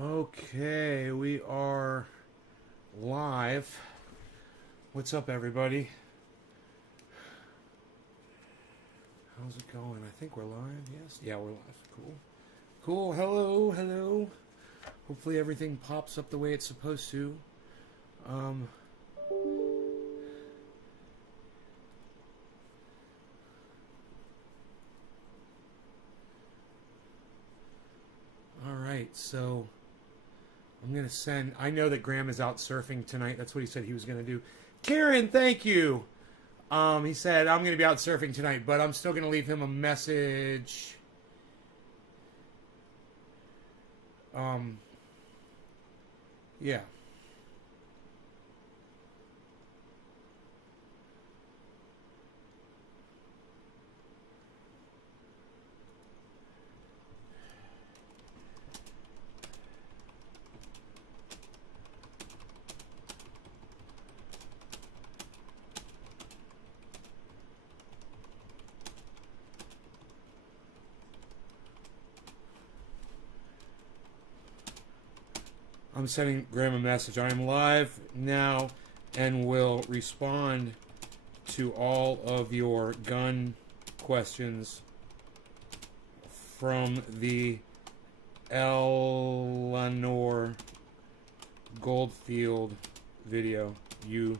Okay, we are live. What's up, everybody? How's it going? I think we're live, yes? Yeah, we're live. Cool. Cool. Hello, hello. Hopefully everything pops up the way it's supposed to. All right, so I'm going to send... I know that Grahm is out surfing tonight. That's what he said he was going to do. Karen, thank you. He said, I'm going to be out surfing tonight, but I'm still going to leave him a message. Yeah. I'm sending Grahm a message. I am live now and will respond to all of your gun questions from the Eleanor Goldfield video you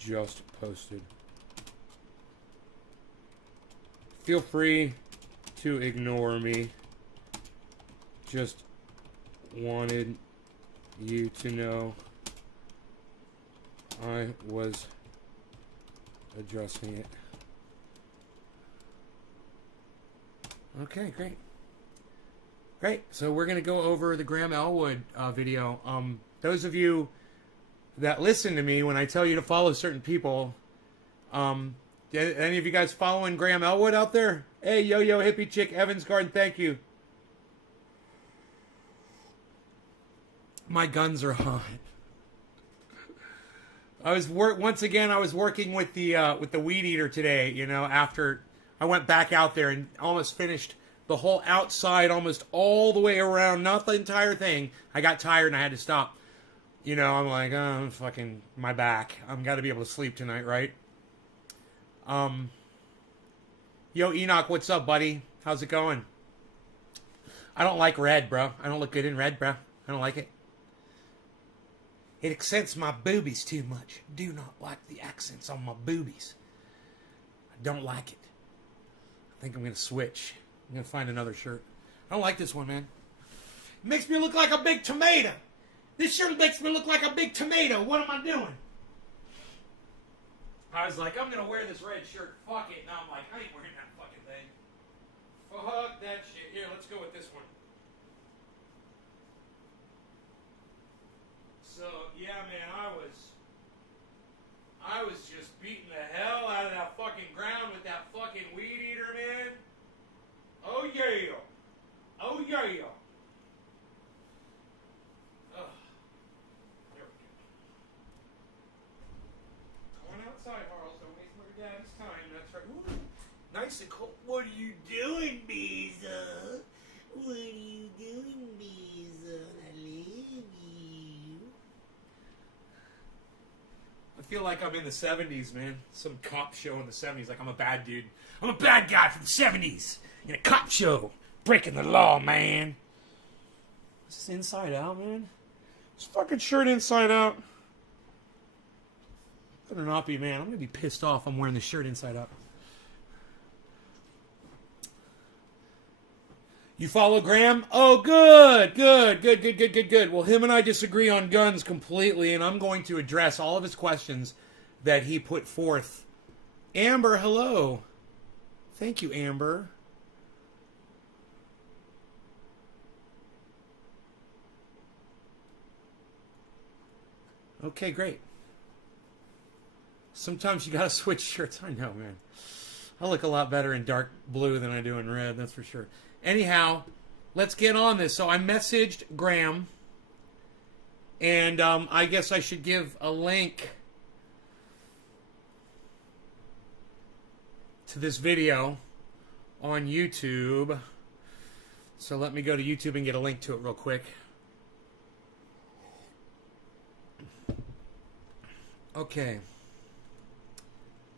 just posted. Feel free to ignore me. Just wanted you to know I was addressing it. Okay, great. Great. So we're going to go over the Grahm Elwood video. Those of you that listen to me when I tell you to follow certain people, any of you guys following Grahm Elwood out there? Hey, Yo-Yo Hippie Chick, Evans Garden, thank you. My guns are hot. I was working with the weed eater today. You know, after I went back out there and almost finished the whole outside, almost all the way around, not the entire thing. I got tired and I had to stop. You know, I'm like, oh, fucking my back. I'm got to be able to sleep tonight, right? Yo, Enoch, what's up, buddy? How's it going? I don't like red, bro. I don't look good in red, bro. I don't like it. It accents my boobies too much. Do not like the accents on my boobies. I don't like it. I think I'm going to switch. I'm going to find another shirt. I don't like this one, man. It makes me look like a big tomato. This shirt makes me look like a big tomato. What am I doing? I was like, I'm going to wear this red shirt. Fuck it. Now I'm like, I ain't wearing that fucking thing. Fuck that shit. Here, let's go with this one. So, yeah, man, I was just beating the hell out of that fucking ground with that fucking weed eater, man. Oh, yeah. Oh, yeah. Ugh. There we go. Going outside, Harles. Don't waste my dad's time. That's right. Ooh, nice and cold. What are you doing, Beeza? What are you doing, Beeza? I love you. I feel like I'm in the 70s, man. Some cop show in the 70s. Like I'm a bad dude. I'm a bad guy from the 70s. In a cop show. Breaking the law, man. Is this inside out, man? This fucking shirt inside out. Better not be, man. I'm going to be pissed off I'm wearing this shirt inside out. You follow Grahm? Oh, good. Well, him and I disagree on guns completely, and I'm going to address all of his questions that he put forth. Amber, hello. Thank you, Amber. Okay, great. Sometimes you gotta switch shirts. I know, man. I look a lot better in dark blue than I do in red, that's for sure. Anyhow, let's get on this. So I messaged Grahm, and I guess I should give a link to this video on YouTube. So let me go to YouTube and get a link to it real quick. Okay.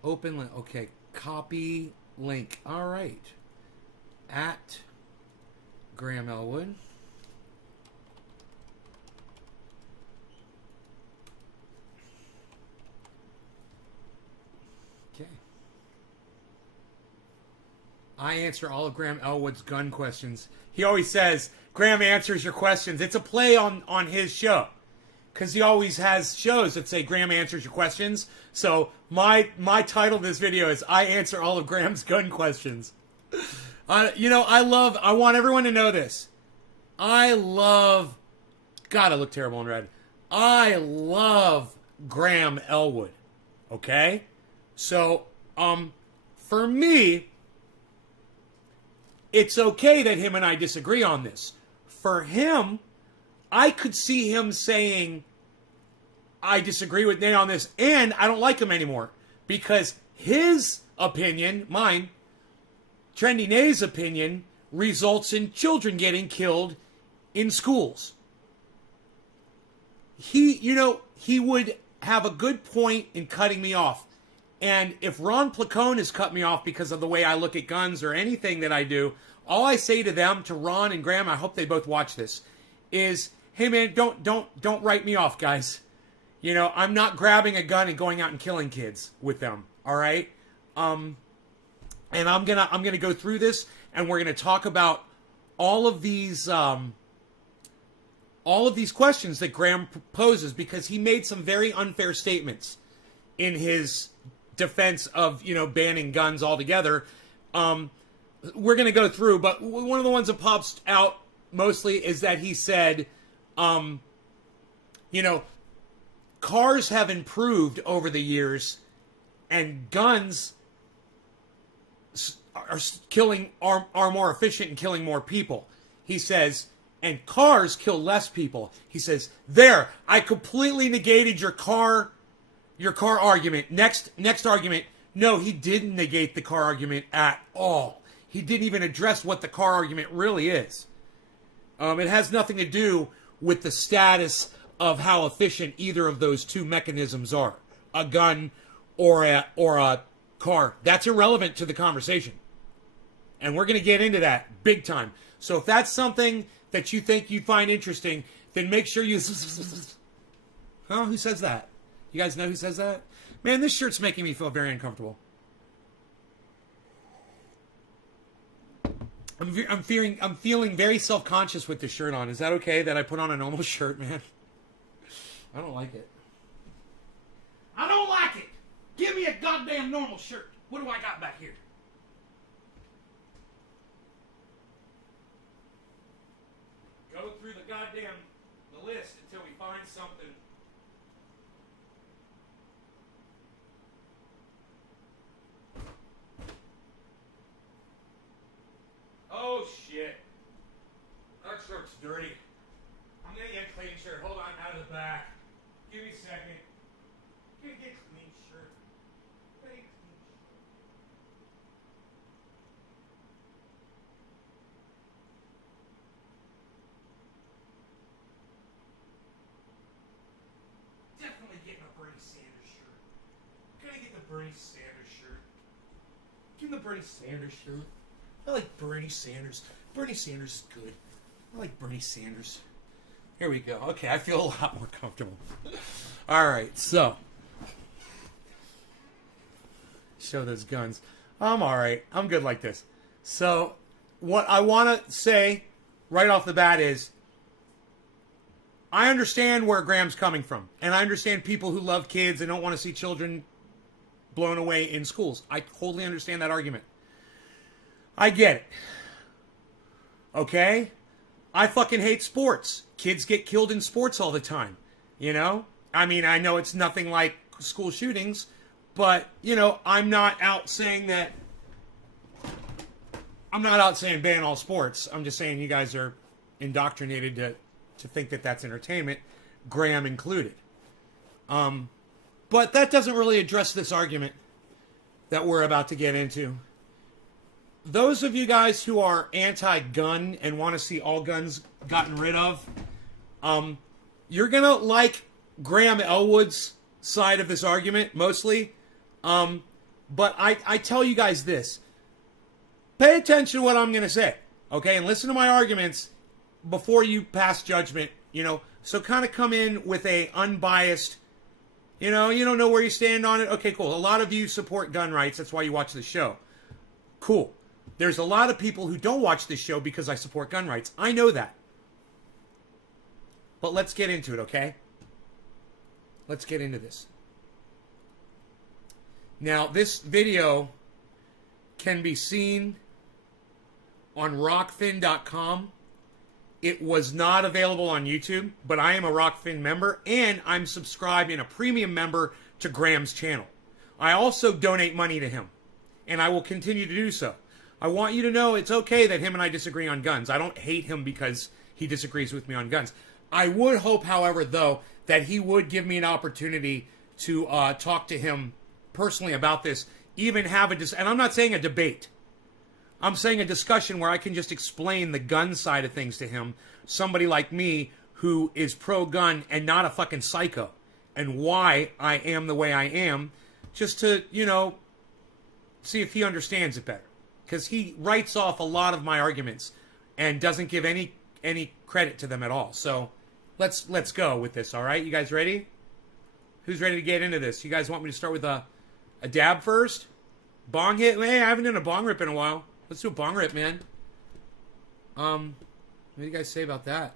Open link. Okay. Copy link. All right. At Grahm Elwood. Okay. I answer all of Grahm Elwood's gun questions. He always says, Grahm answers your questions. It's a play on his show. Because he always has shows that say Grahm answers your questions. So my title of this video is I answer all of Graham's gun questions. You know, I want everyone to know this. God, I look terrible in red. I love Grahm Elwood. Okay? So, for me, it's okay that him and I disagree on this. For him, I could see him saying, I disagree with Nate on this, and I don't like him anymore. Because his opinion, mine, Trendy Nate's opinion, results in children getting killed in schools. He would have a good point in cutting me off. And if Ron Placone has cut me off because of the way I look at guns or anything that I do, all I say to them, to Ron and Grahm, I hope they both watch this, is, hey man, don't write me off, guys. You know, I'm not grabbing a gun and going out and killing kids with them. All right? And I'm gonna go through this, and we're gonna talk about all of these questions that Grahm poses, because he made some very unfair statements in his defense of, you know, banning guns altogether. We're gonna go through, but one of the ones that pops out mostly is that he said, you know, cars have improved over the years, and guns are more efficient in killing more people. He says, and cars kill less people. He says, there, I completely negated your car argument. Next argument. No, he didn't negate the car argument at all. He didn't even address what the car argument really is. It has nothing to do with the status of how efficient either of those two mechanisms are. A gun or a car. That's irrelevant to the conversation. And we're going to get into that big time. So if that's something that you think you find interesting, then make sure you... Huh? Who says that? You guys know who says that? Man, this shirt's making me feel very uncomfortable. I'm feeling very self-conscious with this shirt on. Is that okay that I put on a normal shirt, man? I don't like it. I don't like it! Give me a goddamn normal shirt. What do I got back here? Go through the list until we find something. Oh shit. That shirt's dirty. I'm gonna get a clean shirt. Hold on, out of the back. Give me a second. I'm gonna get a clean shirt. Definitely getting a Bernie Sanders shirt. I'm gonna get the Bernie Sanders shirt. Give me the Bernie Sanders shirt. I like Bernie Sanders. Bernie Sanders is good. I like Bernie Sanders. Here we go. Okay, I feel a lot more comfortable. All right, so. Show those guns. I'm all right. I'm good like this. So, what I want to say right off the bat is, I understand where Graham's coming from. And I understand people who love kids and don't want to see children blown away in schools. I totally understand that argument. I get it. Okay? I fucking hate sports. Kids get killed in sports all the time. You know? I mean, I know it's nothing like school shootings, but, you know, I'm not out saying ban all sports. I'm just saying you guys are indoctrinated to think that that's entertainment, Grahm included. But that doesn't really address this argument that we're about to get into. Those of you guys who are anti-gun and want to see all guns gotten rid of, you're going to like Grahm Elwood's side of this argument, mostly. But I tell you guys this. Pay attention to what I'm going to say, okay? And listen to my arguments before you pass judgment, So kind of come in with a unbiased, you don't know where you stand on it. Okay, cool. A lot of you support gun rights. That's why you watch this show. Cool. There's a lot of people who don't watch this show because I support gun rights. I know that. But let's get into it, okay? Let's get into this. Now, this video can be seen on rockfin.com. It was not available on YouTube, but I am a Rockfin member, and I'm subscribed and a premium member to Graham's channel. I also donate money to him, and I will continue to do so. I want you to know it's okay that him and I disagree on guns. I don't hate him because he disagrees with me on guns. I would hope, however, though, that he would give me an opportunity to talk to him personally about this, even have and I'm not saying a debate. I'm saying a discussion where I can just explain the gun side of things to him, somebody like me who is pro-gun and not a fucking psycho, and why I am the way I am, just to, see if he understands it better. Because he writes off a lot of my arguments and doesn't give any credit to them at all. So let's go with this, all right? You guys ready? Who's ready to get into this? You guys want me to start with a dab first? Bong hit? Hey, I haven't done a bong rip in a while. Let's do a bong rip, man. What do you guys say about that?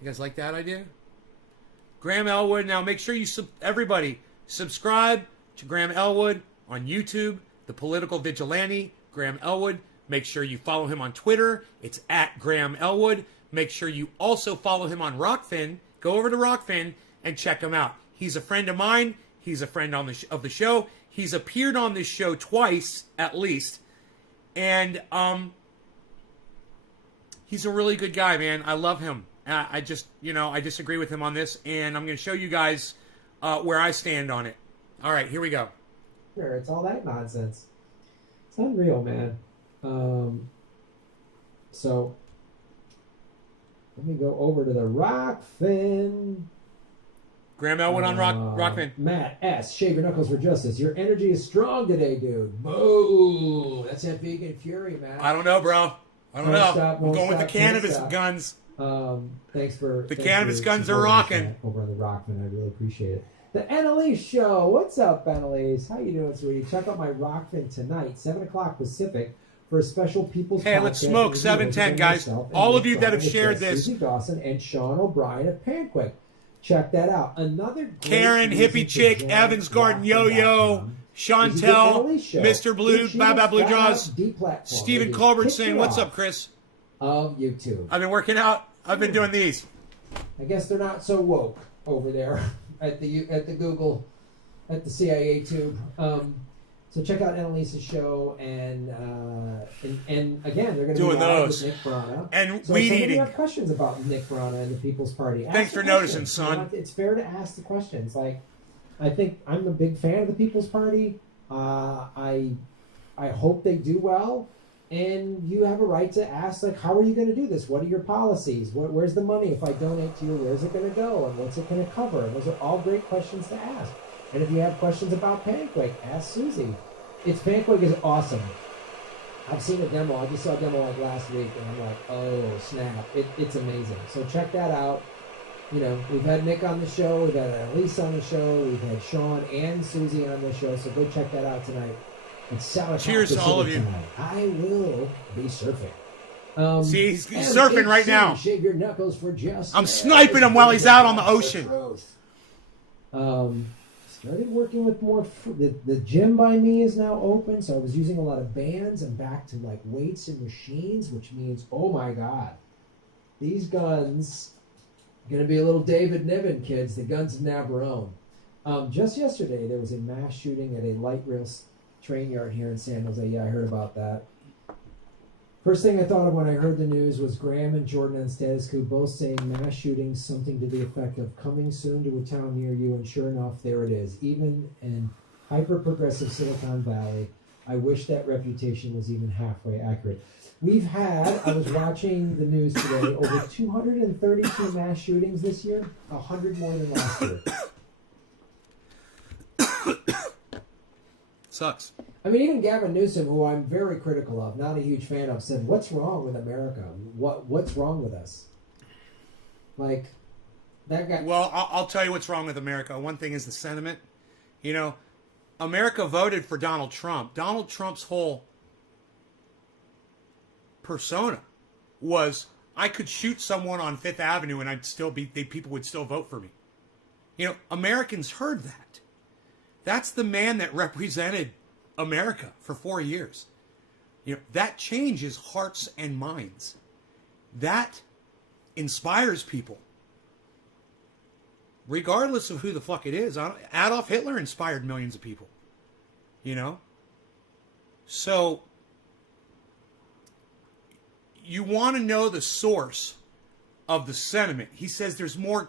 You guys like that idea? Grahm Elwood. Now make sure you everybody subscribe to Grahm Elwood on YouTube, the political vigilante, Grahm Elwood. Make sure you follow him on Twitter. It's at Grahm Elwood. Make sure you also follow him on Rockfin. Go over to Rockfin and check him out. He's a friend of mine. He's a friend of the show. He's appeared on this show twice, at least. And he's a really good guy, man. I love him. I just, I disagree with him on this. And I'm going to show you guys where I stand on it. All right, here we go. Sure, it's all that nonsense. It's unreal, man. So, let me go over to the Rockfin. Grahm Elwood on Rockfin. Matt S. Shave your knuckles for justice. Your energy is strong today, dude. Boo! That's that vegan fury, man. I don't know, bro. I don't know. I'm going with the cannabis guns. Thanks for the cannabis guns are rocking. Over on the Rockfin, I really appreciate it. The Annalise Show. What's up, Annalise? How you doing, sweetie? Check out my Rockfin tonight, 7 o'clock Pacific, for a special people's podcast. Hey, let's smoke 7:10, guys. All of you that have shared this. Susie Dawson and Sean O'Brien of Panquick. Check that out. Another Karen, Hippie Chick, Evans Garden Yo-Yo, Chantel, Mr. Blue, Baba Blue Jaws, Stephen Culbertson. What's up, Chris? Of YouTube. I've been working out. I've been doing these. I guess they're not so woke over there at the Google, at the CIA tube. So check out Annalise's show, and again, they're going to be live with Nick Brana. And so weed eating. eating. You have questions about Nick Brana and the People's Party. Thanks for noticing, son. It's fair to ask the questions. Like, I think I'm a big fan of the People's Party. I hope they do well, and you have a right to ask, like, how are you going to do this? What are your policies? Where's the money? If I donate to you, where's it going to go? And what's it going to cover? And those are all great questions to ask. And if you have questions about Panquick, ask Susie. Panquick is awesome. I've seen a demo. I just saw a demo like last week, and I'm like, oh, snap. It's amazing. So check that out. We've had Nick on the show. We've had Elise on the show. We've had Sean and Susie on the show. So go check that out tonight. It's 7 o'clock. Cheers to all of you. Tonight. I will be surfing. See, he's surfing right now. Shave your knuckles for justice. I'm sniping him while he's out on the ocean. Started working with more. The gym by me is now open, so I was using a lot of bands. I'm back to like weights and machines, which means, oh my god, these guns are going to be a little David Niven, kids. The guns of Navarone. Just yesterday, there was a mass shooting at a light rail train yard here in San Jose. Yeah, I heard about that. First thing I thought of when I heard the news was Grahm and Jordan on Status Quo both saying mass shootings, something to the effect of coming soon to a town near you, and sure enough, there it is. Even in hyper-progressive Silicon Valley, I wish that reputation was even halfway accurate. I was watching the news today, over 232 mass shootings this year, 100 more than last year. Sucks. I mean, even Gavin Newsom, who I'm very critical of, not a huge fan of, said, "What's wrong with America? What's wrong with us?" Like, that guy. Well, I'll tell you what's wrong with America. One thing is the sentiment. You know, America voted for Donald Trump. Donald Trump's whole persona was, I could shoot someone on Fifth Avenue and people would still vote for me. You know, Americans heard that. That's the man that represented America for 4 years. You know, that changes hearts and minds. That inspires people. Regardless of who the fuck it is. Adolf Hitler inspired millions of people. You know? So, you want to know the source of the sentiment. He says there's more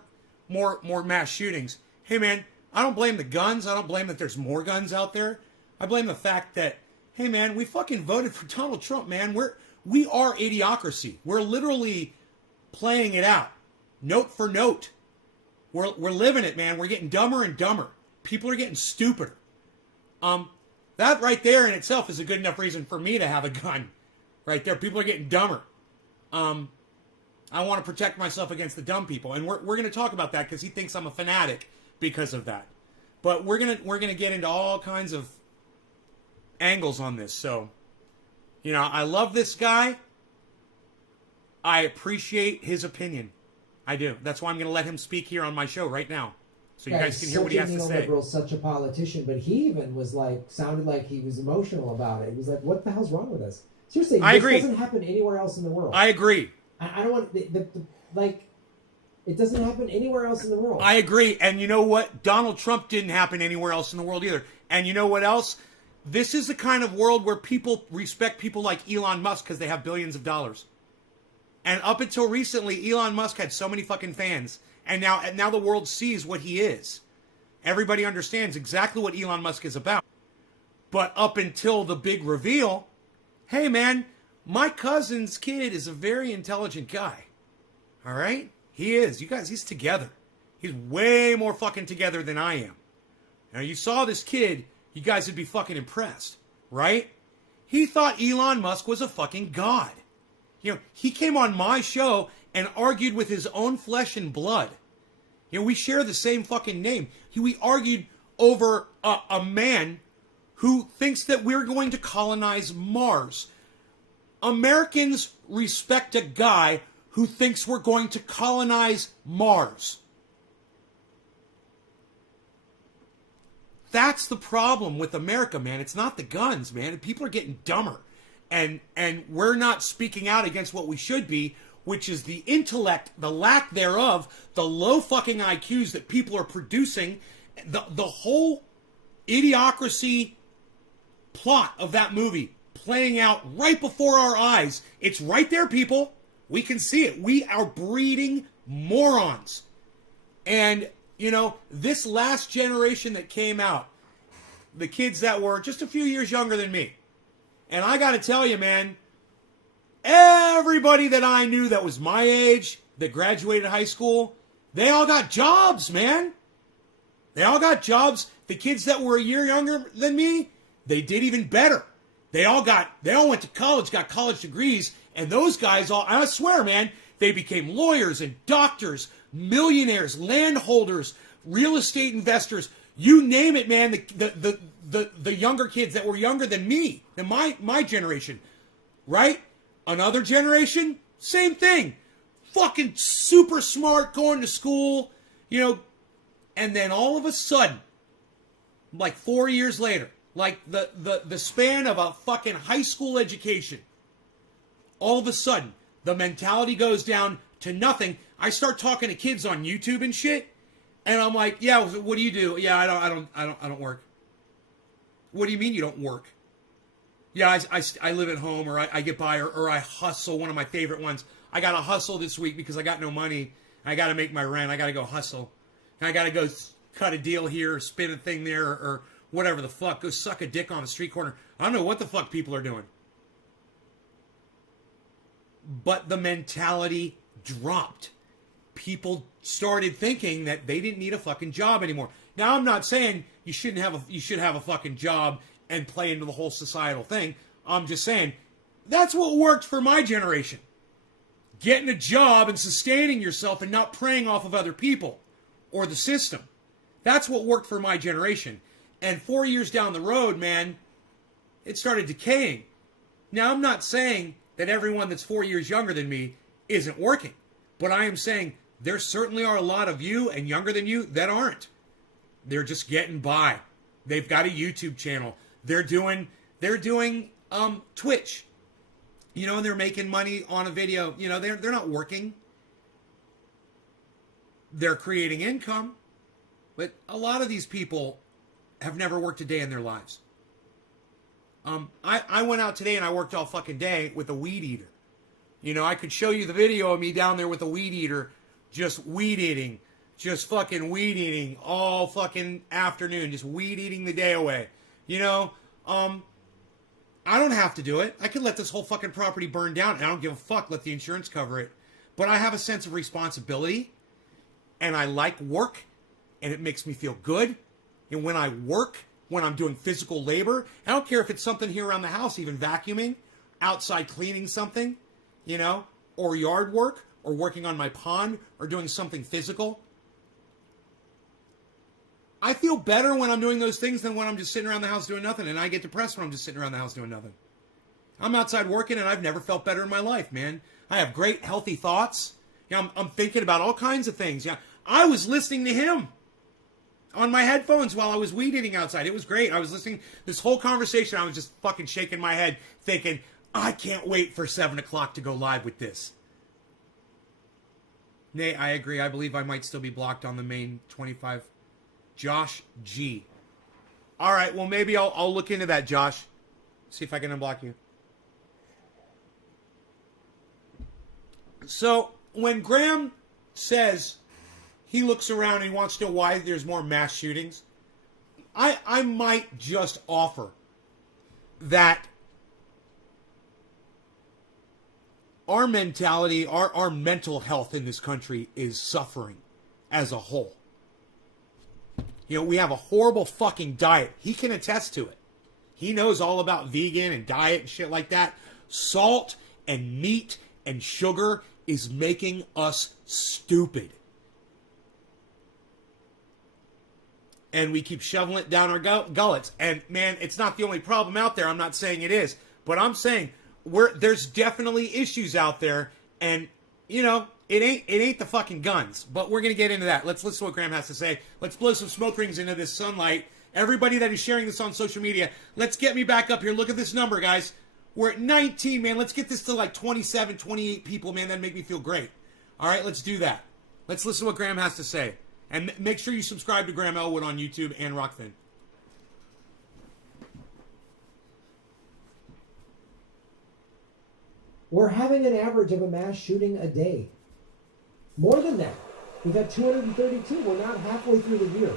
mass shootings. Hey man, I don't blame the guns. I don't blame that there's more guns out there. I blame the fact that, hey man, we fucking voted for Donald Trump, man. We are idiocracy. We're literally playing it out, note for note. We're living it, man. We're getting dumber and dumber. People are getting stupider. That right there in itself is a good enough reason for me to have a gun. Right there, people are getting dumber. I want to protect myself against the dumb people, and we're going to talk about that because he thinks I'm a fanatic because of that. But we're gonna get into all kinds of angles on this. So, you know, I love this guy. I appreciate his opinion. I do. That's why I'm going to let him speak here on my show right now, so you guys can hear what he has to say. Liberal, such a politician, but he even was sounded like he was emotional about it. He was like, "What the hell's wrong with us?" Seriously, I agree. This doesn't happen anywhere else in the world. I agree. I don't want it doesn't happen anywhere else in the world. I agree. And you know what? Donald Trump didn't happen anywhere else in the world either. And you know what else? This is the kind of world where people respect people like Elon Musk because they have billions of dollars. And up until recently, Elon Musk had so many fucking fans. And now the world sees what he is. Everybody understands exactly what Elon Musk is about. But up until the big reveal, hey man, my cousin's kid is a very intelligent guy. All right? He is. You guys, he's together. He's way more fucking together than I am. Now, you saw this kid, you guys would be fucking impressed, right? He thought Elon Musk was a fucking god. You know, he came on my show and argued with his own flesh and blood. You know, we share the same fucking name. We argued over a man who thinks that we're going to colonize Mars. Americans respect a guy who thinks we're going to colonize Mars. That's the problem with America, man. It's not the guns, man. People are getting dumber. And we're not speaking out against what we should be, which is the intellect, the lack thereof, the low fucking IQs that people are producing. The whole idiocracy plot of that movie playing out right before our eyes. It's right there, people. We can see it. We are breeding morons. And, you know, this last generation that came out, the kids that were just a few years younger than me, and I got to tell you, man, everybody that I knew that was my age, that graduated high school, they all got jobs, man. They all got jobs. The kids that were a year younger than me, they did even better. They all went to college, got college degrees, and those guys I swear, man, they became lawyers and doctors, millionaires, landholders, real estate investors, you name it, man. The younger kids that were younger than me, than my generation, right? Another generation, same thing. Fucking super smart, going to school, you know, and then all of a sudden, like 4 years later, like the span of a fucking high school education, all of a sudden, the mentality goes down to nothing. I start talking to kids on YouTube and shit, and I'm like, yeah, what do you do? Yeah, I don't work. What do you mean you don't work? Yeah, I live at home, or I get by, or I hustle. One of my favorite ones. I got to hustle this week because I got no money. I got to make my rent. I got to go hustle. And I got to go cut a deal here, or spin a thing there, or whatever the fuck. Go suck a dick on a street corner. I don't know what the fuck people are doing. But the mentality dropped. People started thinking that they didn't need a fucking job anymore. Now, I'm not saying you should have a fucking job and play into the whole societal thing. I'm just saying, that's what worked for my generation. Getting a job and sustaining yourself and not preying off of other people or the system. That's what worked for my generation. And 4 years down the road, man, it started decaying. Now, I'm not saying that everyone that's 4 years younger than me isn't working. But I am saying there certainly are a lot of you and younger than you that aren't. They're just getting by. They've got a YouTube channel. They're doing Twitch. You know, and they're making money on a video. You know, they're not working. They're creating income. But a lot of these people have never worked a day in their lives. I went out today and I worked all fucking day with a weed eater. You know, I could show you the video of me down there with a weed eater, just weed eating. Just fucking weed eating all fucking afternoon. Just weed eating the day away. You know, I don't have to do it. I could let this whole fucking property burn down. And I don't give a fuck. Let the insurance cover it. But I have a sense of responsibility. And I like work. And it makes me feel good. And when I work, when I'm doing physical labor, I don't care if it's something here around the house, even vacuuming, outside cleaning something, you know, or yard work, or working on my pond, or doing something physical. I feel better when I'm doing those things than when I'm just sitting around the house doing nothing. And I get depressed when I'm just sitting around the house doing nothing. I'm outside working and I've never felt better in my life, man. I have great, healthy thoughts. Yeah, I'm thinking about all kinds of things. Yeah, I was listening to him on my headphones while I was weed eating outside. It was great. I was listening this whole conversation. I was just fucking shaking my head thinking, I can't wait for 7 o'clock to go live with this. Nay, I agree. I believe I might still be blocked on the main 25. Josh G. All right, well, maybe I'll look into that, Josh. See if I can unblock you. So, when Grahm says he looks around and he wants to know why there's more mass shootings, I might just offer that our mentality, our mental health in this country is suffering as a whole. You know, we have a horrible fucking diet. He can attest to it. He knows all about vegan and diet and shit like that. Salt and meat and sugar is making us stupid. And we keep shoveling it down our gullets. And, man, it's not the only problem out there. I'm not saying it is. But I'm saying there's definitely issues out there. And, you know, it ain't the fucking guns. But we're going to get into that. Let's listen to what Grahm has to say. Let's blow some smoke rings into this sunlight. Everybody that is sharing this on social media, let's get me back up here. Look at this number, guys. We're at 19, man. Let's get this to like 27, 28 people, man. That'd make me feel great. All right, let's do that. Let's listen to what Grahm has to say. And make sure you subscribe to Grahm Elwood on YouTube and Rockfin. We're having an average of a mass shooting a day. More than that. We've had 232. We're not halfway through the year.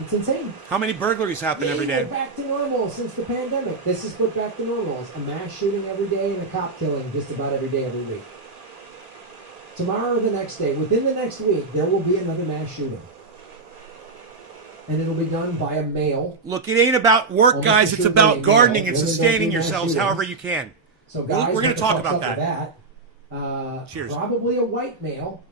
It's insane. How many burglaries happen every day? We're back to normal since the pandemic. This is put back to normal. It's a mass shooting every day and a cop killing just about every day, every week. Tomorrow or the next day, within the next week, there will be another mass shooting. And ittle be done by a male. Look, it ain't about work, guys. It's about gardening and sustaining yourselves however you can. So, guys, we're going to talk about that. Cheers. Probably a white male.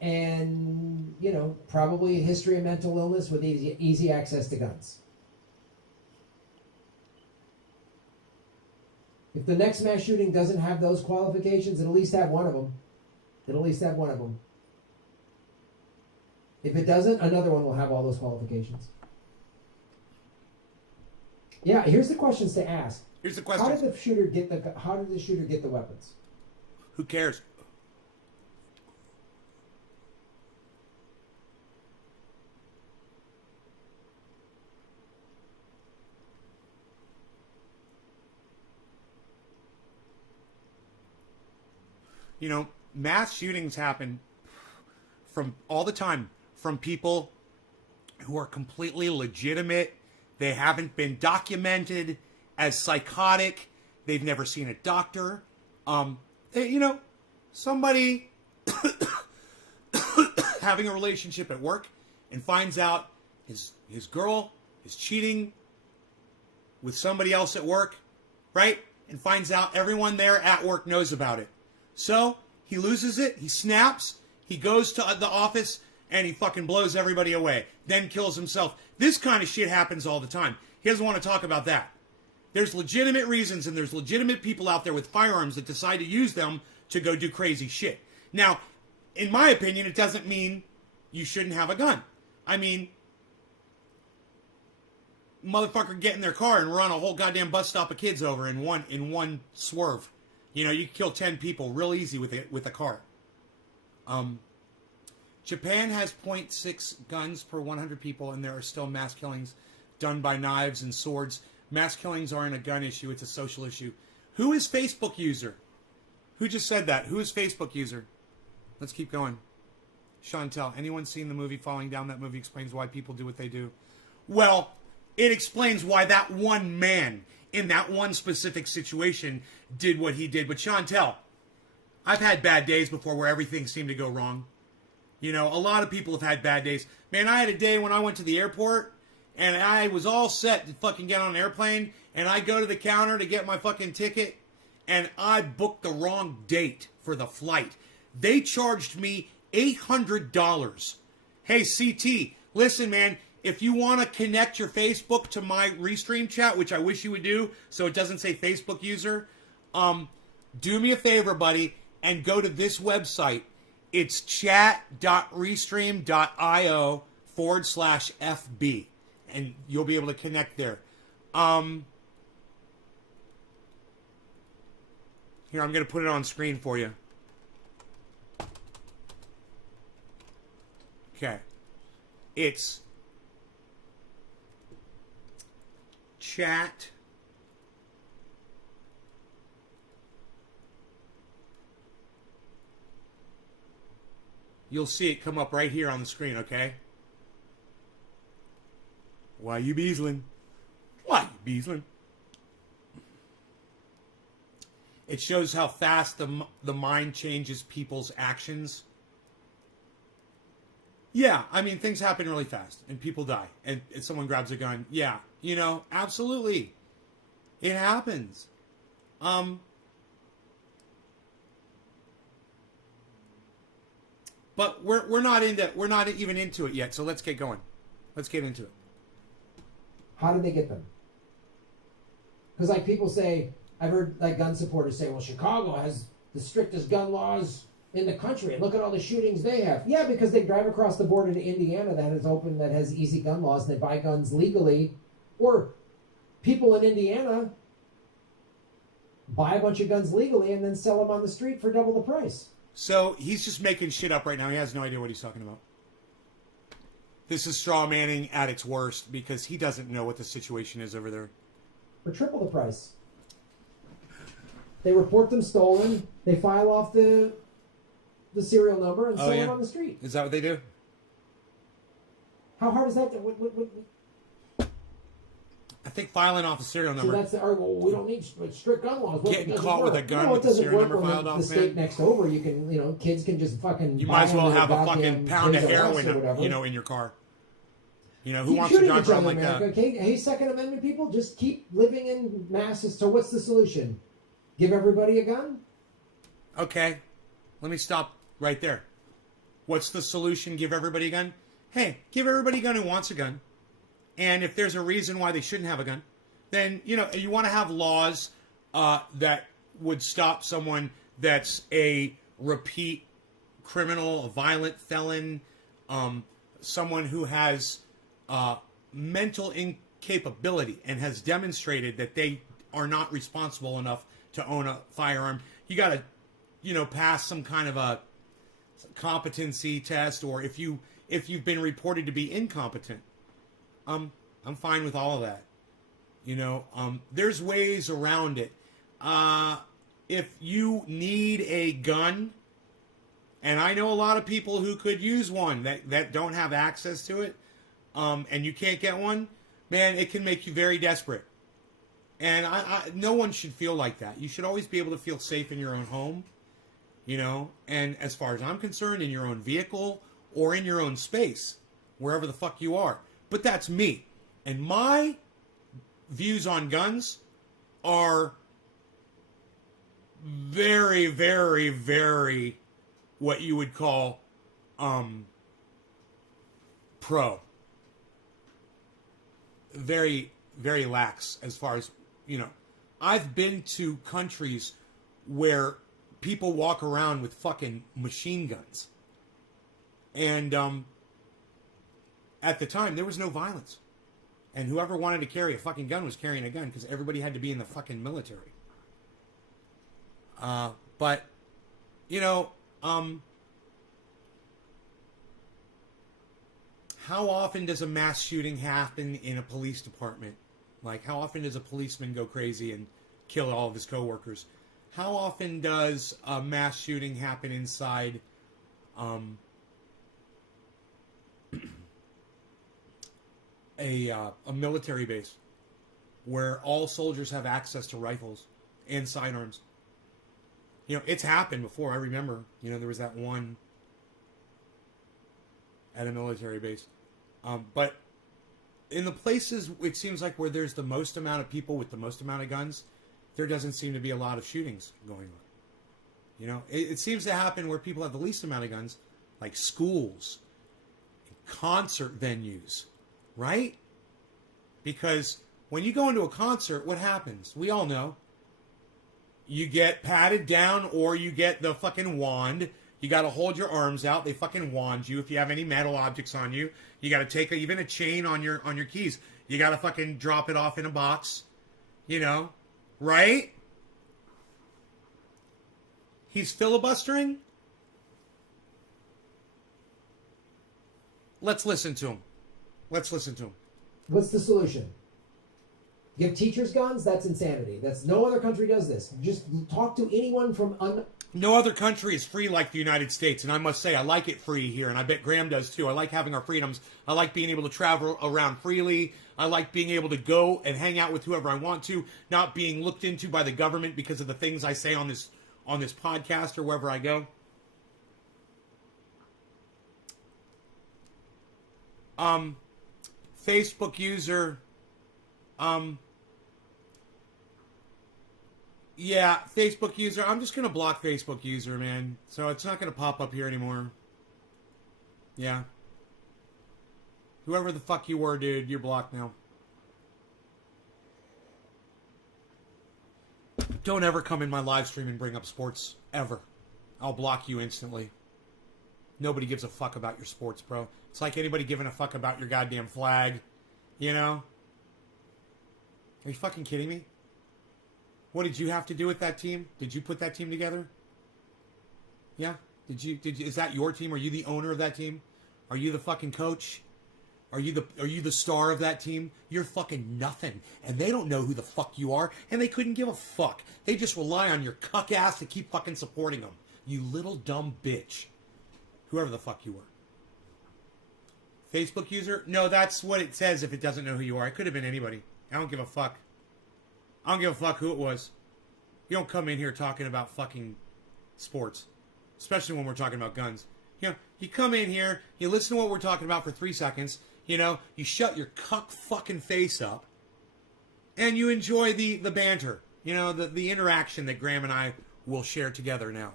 And, you know, probably a history of mental illness with easy access to guns. If the next mass shooting doesn't have those qualifications, it'll at least have one of them. It'll at least have one of them. If it doesn't, another one will have all those qualifications. Yeah, here's the questions to ask. Here's the question. How did the shooter get the weapons? Who cares? You know, mass shootings happen from all the time from people who are completely legitimate. They haven't been documented as psychotic. They've never seen a doctor. You know, somebody having a relationship at work and finds out his girl is cheating with somebody else at work, right? And finds out everyone there at work knows about it. So he loses it, he snaps, he goes to the office, and he fucking blows everybody away. Then kills himself. This kind of shit happens all the time. He doesn't want to talk about that. There's legitimate reasons, and there's legitimate people out there with firearms that decide to use them to go do crazy shit. Now, in my opinion, it doesn't mean you shouldn't have a gun. I mean, motherfucker get in their car and run a whole goddamn bus stop of kids over in one swerve. You know, you can kill 10 people real easy with a car. Japan has .6 guns per 100 people, and there are still mass killings done by knives and swords. Mass killings aren't a gun issue, it's a social issue. Who is Facebook user? Who just said that? Who is Facebook user? Let's keep going. Chantel, anyone seen the movie Falling Down? That movie explains why people do what they do. Well, it explains why that one man in that one specific situation did what he did. But Chantel, I've had bad days before where everything seemed to go wrong. You know, a lot of people have had bad days. Man, I had a day when I went to the airport and I was all set to fucking get on an airplane, and I go to the counter to get my fucking ticket, and I booked the wrong date for the flight. They charged me $800. Hey, CT, listen, man, if you want to connect your Facebook to my Restream chat, which I wish you would do so it doesn't say Facebook user, do me a favor, buddy, and go to this website. It's chat.restream.io/FB, and you'll be able to connect there. Here, I'm going to put it on screen for you. Okay. It's chat. You'll see it come up right here on the screen, okay? Why you beasling? Why you beasling? It shows how fast the mind changes people's actions. Yeah, I mean, things happen really fast, and people die, and someone grabs a gun. Yeah, you know, absolutely. It happens. But we're not even into it yet, so let's get going. Let's get into it. How did they get them? Because like people say, I've heard like gun supporters say, well, Chicago has the strictest gun laws in the country, and look at all the shootings they have. Yeah, because they drive across the border to Indiana that is open, that has easy gun laws, and they buy guns legally. Or people in Indiana buy a bunch of guns legally and then sell them on the street for double the price. So he's just making shit up right now. He has no idea what he's talking about. This is straw manning at its worst because he doesn't know what the situation is over there. For triple the price. They report them stolen. They file off the serial number and sell them on the street. Is that what they do? How hard is that? I think filing off a serial number. So that's well, we don't need strict gun laws. Getting caught with a gun with the serial number filed off, the state next over, you can, kids can just fucking. You might as well have a fucking pound of heroin, in your car. You know, who wants to drive around like that? Okay? Hey, Second Amendment people, just keep living in masses. So what's the solution? Give everybody a gun? Okay, let me stop right there. What's the solution? Give everybody a gun? Hey, give everybody a gun who wants a gun. And if there's a reason why they shouldn't have a gun, then, you want to have laws that would stop someone that's a repeat criminal, a violent felon, someone who has mental incapability and has demonstrated that they are not responsible enough to own a firearm. You got to, pass some kind of a competency test, or if you've been reported to be incompetent. I'm fine with all of that. There's ways around it. If you need a gun, and I know a lot of people who could use one that don't have access to it, and you can't get one, man, it can make you very desperate. And no one should feel like that. You should always be able to feel safe in your own home. you know, and as far as I'm concerned, in your own vehicle or in your own space, wherever the fuck you are. But that's me. And my views on guns are very, very, very what you would call pro. Very, very lax as far as, you know. I've been to countries where people walk around with fucking machine guns. And at the time, there was no violence. And whoever wanted to carry a fucking gun was carrying a gun because everybody had to be in the fucking military. But, you know, how often does a mass shooting happen in a police department? Like, how often does a policeman go crazy and kill all of his coworkers? How often does a mass shooting happen inside a military base where all soldiers have access to rifles and sidearms? You know, it's happened before. I remember, you know, there was that one at a military base. But in the places, it seems like where there's the most amount of people with the most amount of guns, there doesn't seem to be a lot of shootings going on. You know, it seems to happen where people have the least amount of guns, like schools, concert venues, right? Because when you go into a concert, what happens? We all know. You get patted down or you get the fucking wand. You got to hold your arms out. They fucking wand you. If you have any metal objects on you, you got to take even a chain on your keys. You got to fucking drop it off in a box. You know, right? He's filibustering. Let's listen to him. Let's listen to him. What's the solution? Give teachers guns? That's insanity. That's no other country does this. Just talk to anyone from No other country is free like the United States, and I must say I like it free here, and I bet Grahm does too. I like having our freedoms. I like being able to travel around freely. I like being able to go and hang out with whoever I want to, not being looked into by the government because of the things I say on this podcast or wherever I go. Facebook user. Yeah, Facebook user. I'm just going to block Facebook user, man. So it's not going to pop up here anymore. Yeah. Whoever the fuck you were, dude, you're blocked now. Don't ever come in my live stream and bring up sports. Ever. I'll block you instantly. Nobody gives a fuck about your sports, bro. It's like anybody giving a fuck about your goddamn flag. You know? Are you fucking kidding me? What did you have to do with that team? Did you put that team together? Yeah? Did you is that your team? Are you the owner of that team? Are you the fucking coach? Are you the star of that team? You're fucking nothing. And they don't know who the fuck you are, and they couldn't give a fuck. They just rely on your cuck ass to keep fucking supporting them. You little dumb bitch. Whoever the fuck you were. Facebook user? No, that's what it says if it doesn't know who you are. It could have been anybody. I don't give a fuck. I don't give a fuck who it was. You don't come in here talking about fucking sports. Especially when we're talking about guns. You know, you come in here, you listen to what we're talking about for 3 seconds, you know, you shut your cuck fucking face up, and you enjoy the banter. You know, the interaction that Grahm and I will share together now.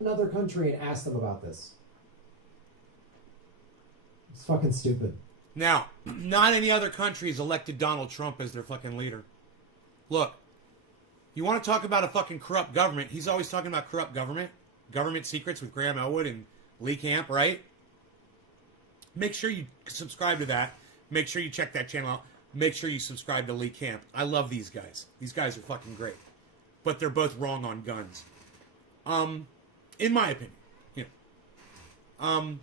Another country and ask them about this. It's fucking stupid. Now, not any other country has elected Donald Trump as their fucking leader. Look, you want to talk about a fucking corrupt government? He's always talking about corrupt government. Government secrets with Grahm Elwood and Lee Camp, right? Make sure you subscribe to that. Make sure you check that channel out. Make sure you subscribe to Lee Camp. I love these guys. These guys are fucking great. But they're both wrong on guns. In my opinion. You know.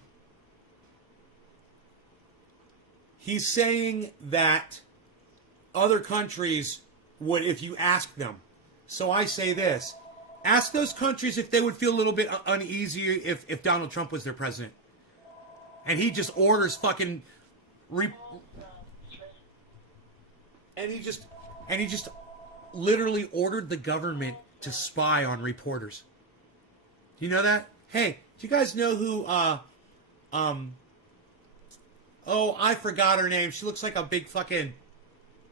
He's saying that other countries would, if you ask them. So I say this. Ask those countries if they would feel a little bit uneasy if Donald Trump was their president. And he just orders fucking... And he just literally ordered the government to spy on reporters. Do you know that? Hey, do you guys know who, oh, I forgot her name. She looks like a big fucking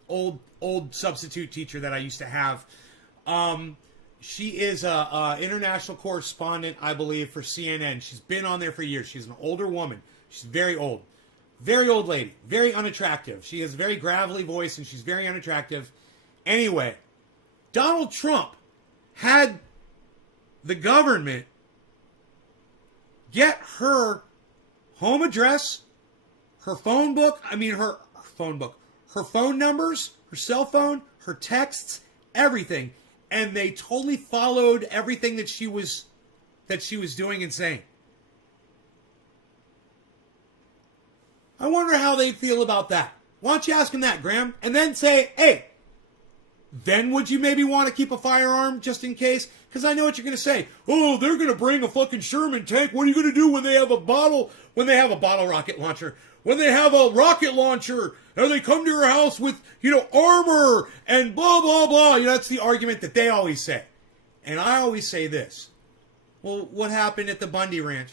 old substitute teacher that I used to have. She is a international correspondent, I believe, for CNN. She's been on there for years. She's an older woman. She's very old. Very old lady. Very unattractive. She has a very gravelly voice, and she's very unattractive. Anyway, Donald Trump had the government get her home address, her phone book, her phone numbers, her cell phone, her texts, everything. And they totally followed everything that she was doing and saying. I wonder how they feel about that. Why don't you ask them that, Grahm? And then say, hey, then would you maybe want to keep a firearm just in case? Because I know what you're going to say. Oh, they're going to bring a fucking Sherman tank. What are you going to do when they have a bottle rocket launcher? When they have a rocket launcher and they come to your house with, armor and blah, blah, blah. That's the argument that they always say. And I always say this. Well, what happened at the Bundy Ranch?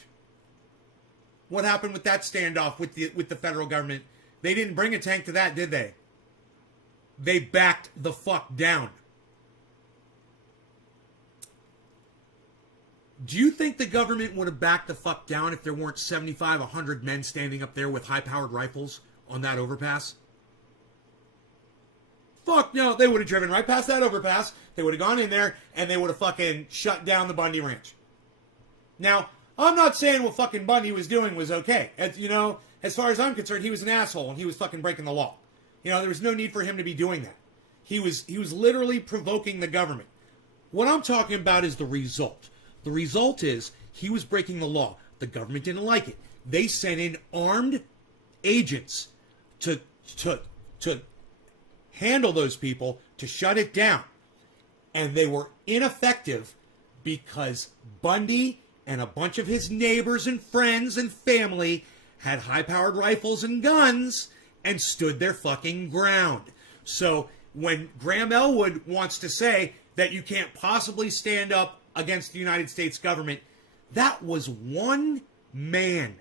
What happened with that standoff with the federal government? They didn't bring a tank to that, did they? They backed the fuck down. Do you think the government would have backed the fuck down if there weren't 75, 100 men standing up there with high-powered rifles on that overpass? Fuck no, they would have driven right past that overpass. They would have gone in there and they would have fucking shut down the Bundy Ranch. Now, I'm not saying what fucking Bundy was doing was okay. As far as I'm concerned, he was an asshole and he was fucking breaking the law. There was no need for him to be doing that. He was literally provoking the government. What I'm talking about is the result. The result is he was breaking the law. The government didn't like it. They sent in armed agents to handle those people, to shut it down. And they were ineffective because Bundy and a bunch of his neighbors and friends and family had high-powered rifles and guns and stood their fucking ground. So when Grahm Elwood wants to say that you can't possibly stand up against the United States government, that was one man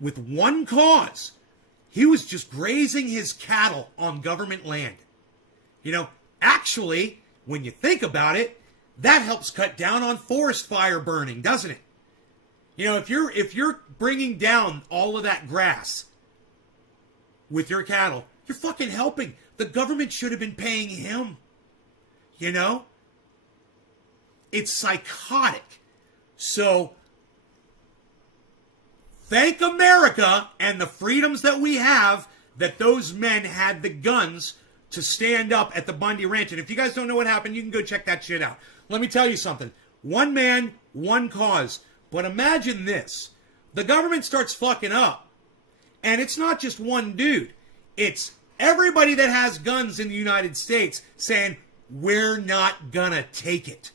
with one cause. He was just grazing his cattle on government land. Actually, when you think about it, that helps cut down on forest fire burning, doesn't it? If you're bringing down all of that grass with your cattle, you're fucking helping. The government should have been paying him. It's psychotic. So, thank America and the freedoms that we have that those men had the guns to stand up at the Bundy Ranch. And if you guys don't know what happened, you can go check that shit out. Let me tell you something. One man, one cause. But imagine this. The government starts fucking up. And it's not just one dude. It's everybody that has guns in the United States saying, we're not gonna take it.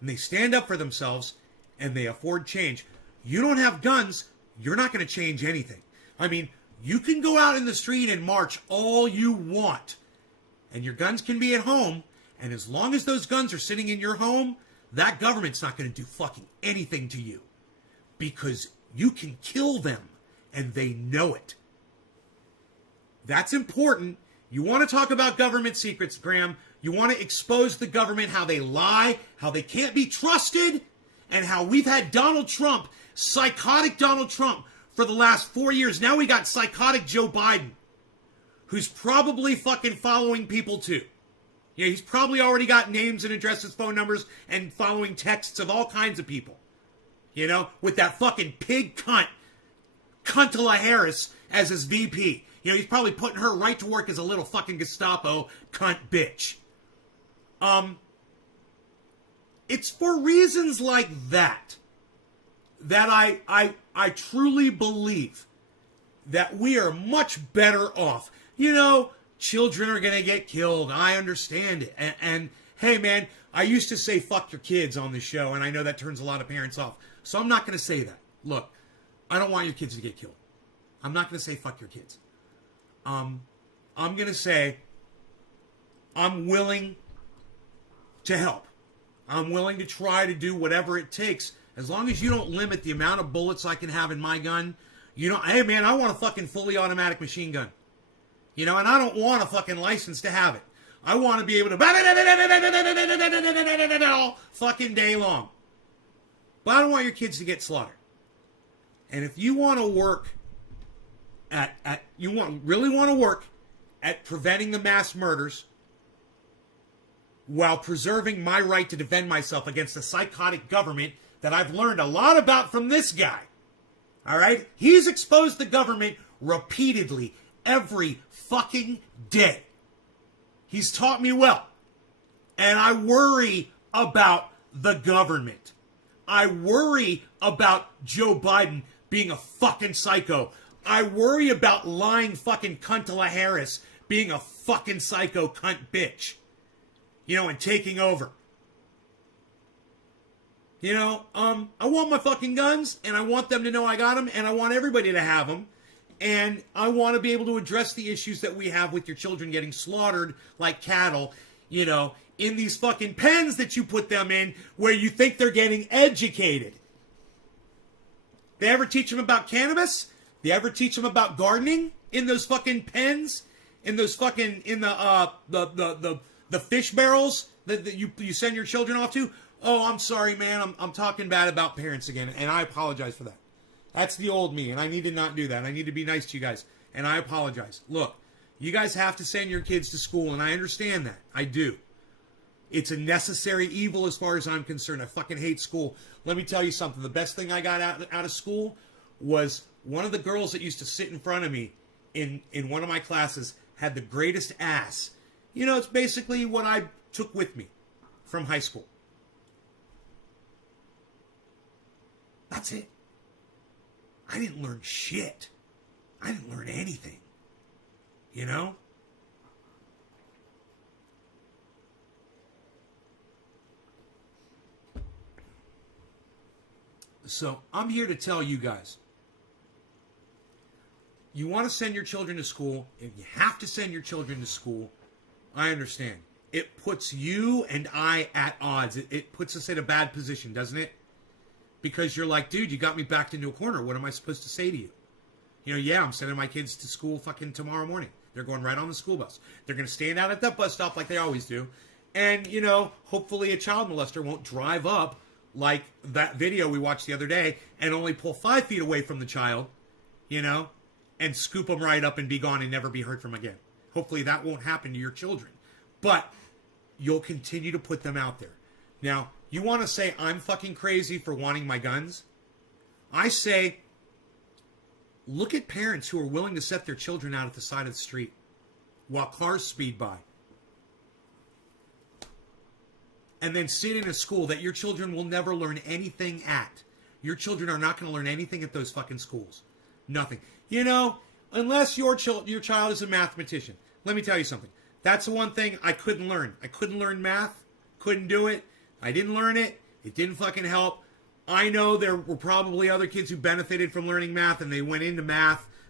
And they stand up for themselves and they afford change. You don't have guns, you're not gonna change anything. You can go out in the street and march all you want. And your guns can be at home. And as long as those guns are sitting in your home, that government's not gonna do fucking anything to you. Because you can kill them. And they know it. That's important. You want to talk about government secrets, Grahm. You want to expose the government, how they lie, how they can't be trusted, and how we've had Donald Trump, psychotic Donald Trump, for the last 4 years. Now we got psychotic Joe Biden, who's probably fucking following people too. He's probably already got names and addresses, phone numbers, and following texts of all kinds of people. With that fucking pig cunt, Cuntala Harris, as his VP. He's probably putting her right to work as a little fucking Gestapo cunt bitch. It's for reasons like that I truly believe that we are much better off. Children are going to get killed. I understand it. And hey, man, I used to say fuck your kids on the show, and I know that turns a lot of parents off. So I'm not going to say that. Look, I don't want your kids to get killed. I'm not going to say fuck your kids. I'm going to say I'm willing to help. I'm willing to try to do whatever it takes. As long as you don't limit the amount of bullets I can have in my gun. You know, hey man, I want a fucking fully automatic machine gun. You know, and I don't want a fucking license to have it. I want to be able to all fucking day long. But I don't want your kids to get slaughtered. And if you want to work really want to work at preventing the mass murders while preserving my right to defend myself against a psychotic government that I've learned a lot about from this guy. All right? He's exposed the government repeatedly every fucking day. He's taught me well. And I worry about the government. I worry about Joe Biden being a fucking psycho. I worry about lying fucking Cuntala Harris being a fucking psycho cunt bitch. You know, and taking over. You know, I want my fucking guns, and I want them to know I got them, and I want everybody to have them. And I want to be able to address the issues that we have with your children getting slaughtered like cattle, you know, in these fucking pens that you put them in where you think they're getting educated. They ever teach them about cannabis? They ever teach them about gardening in those fucking pens? In those fucking, in the fish barrels that you send your children off to? Oh, I'm sorry, man. I'm talking bad about parents again, and I apologize for that. That's the old me, and I need to not do that. I need to be nice to you guys, and I apologize. Look, you guys have to send your kids to school, and I understand that. I do. It's a necessary evil as far as I'm concerned. I fucking hate school. Let me tell you something. The best thing I got out of school was one of the girls that used to sit in front of me in one of my classes had the greatest ass. You know, it's basically what I took with me from high school. That's it. I didn't learn shit. I didn't learn anything. You know? So, I'm here to tell you guys. You want to send your children to school, if you have to send your children to school, I understand. It puts you and I at odds. It puts us in a bad position, doesn't it? Because you're like, dude, you got me backed into a corner. What am I supposed to say to you? You know, yeah, I'm sending my kids to school fucking tomorrow morning. They're going right on the school bus. They're going to stand out at that bus stop like they always do. And, you know, hopefully a child molester won't drive up like that video we watched the other day and only pull 5 feet away from the child, you know, and scoop them right up and be gone and never be heard from again. Hopefully that won't happen to your children. But you'll continue to put them out there. Now, you want to say I'm fucking crazy for wanting my guns? I say, look at parents who are willing to set their children out at the side of the street while cars speed by. And then sit in a school that your children will never learn anything at. Your children are not going to learn anything at those fucking schools. Nothing. You know, unless your child is a mathematician. Let me tell you something. That's the one thing I couldn't learn. I couldn't learn math. Couldn't do it. I didn't learn it. It didn't fucking help. I know there were probably other kids who benefited from learning math and they went into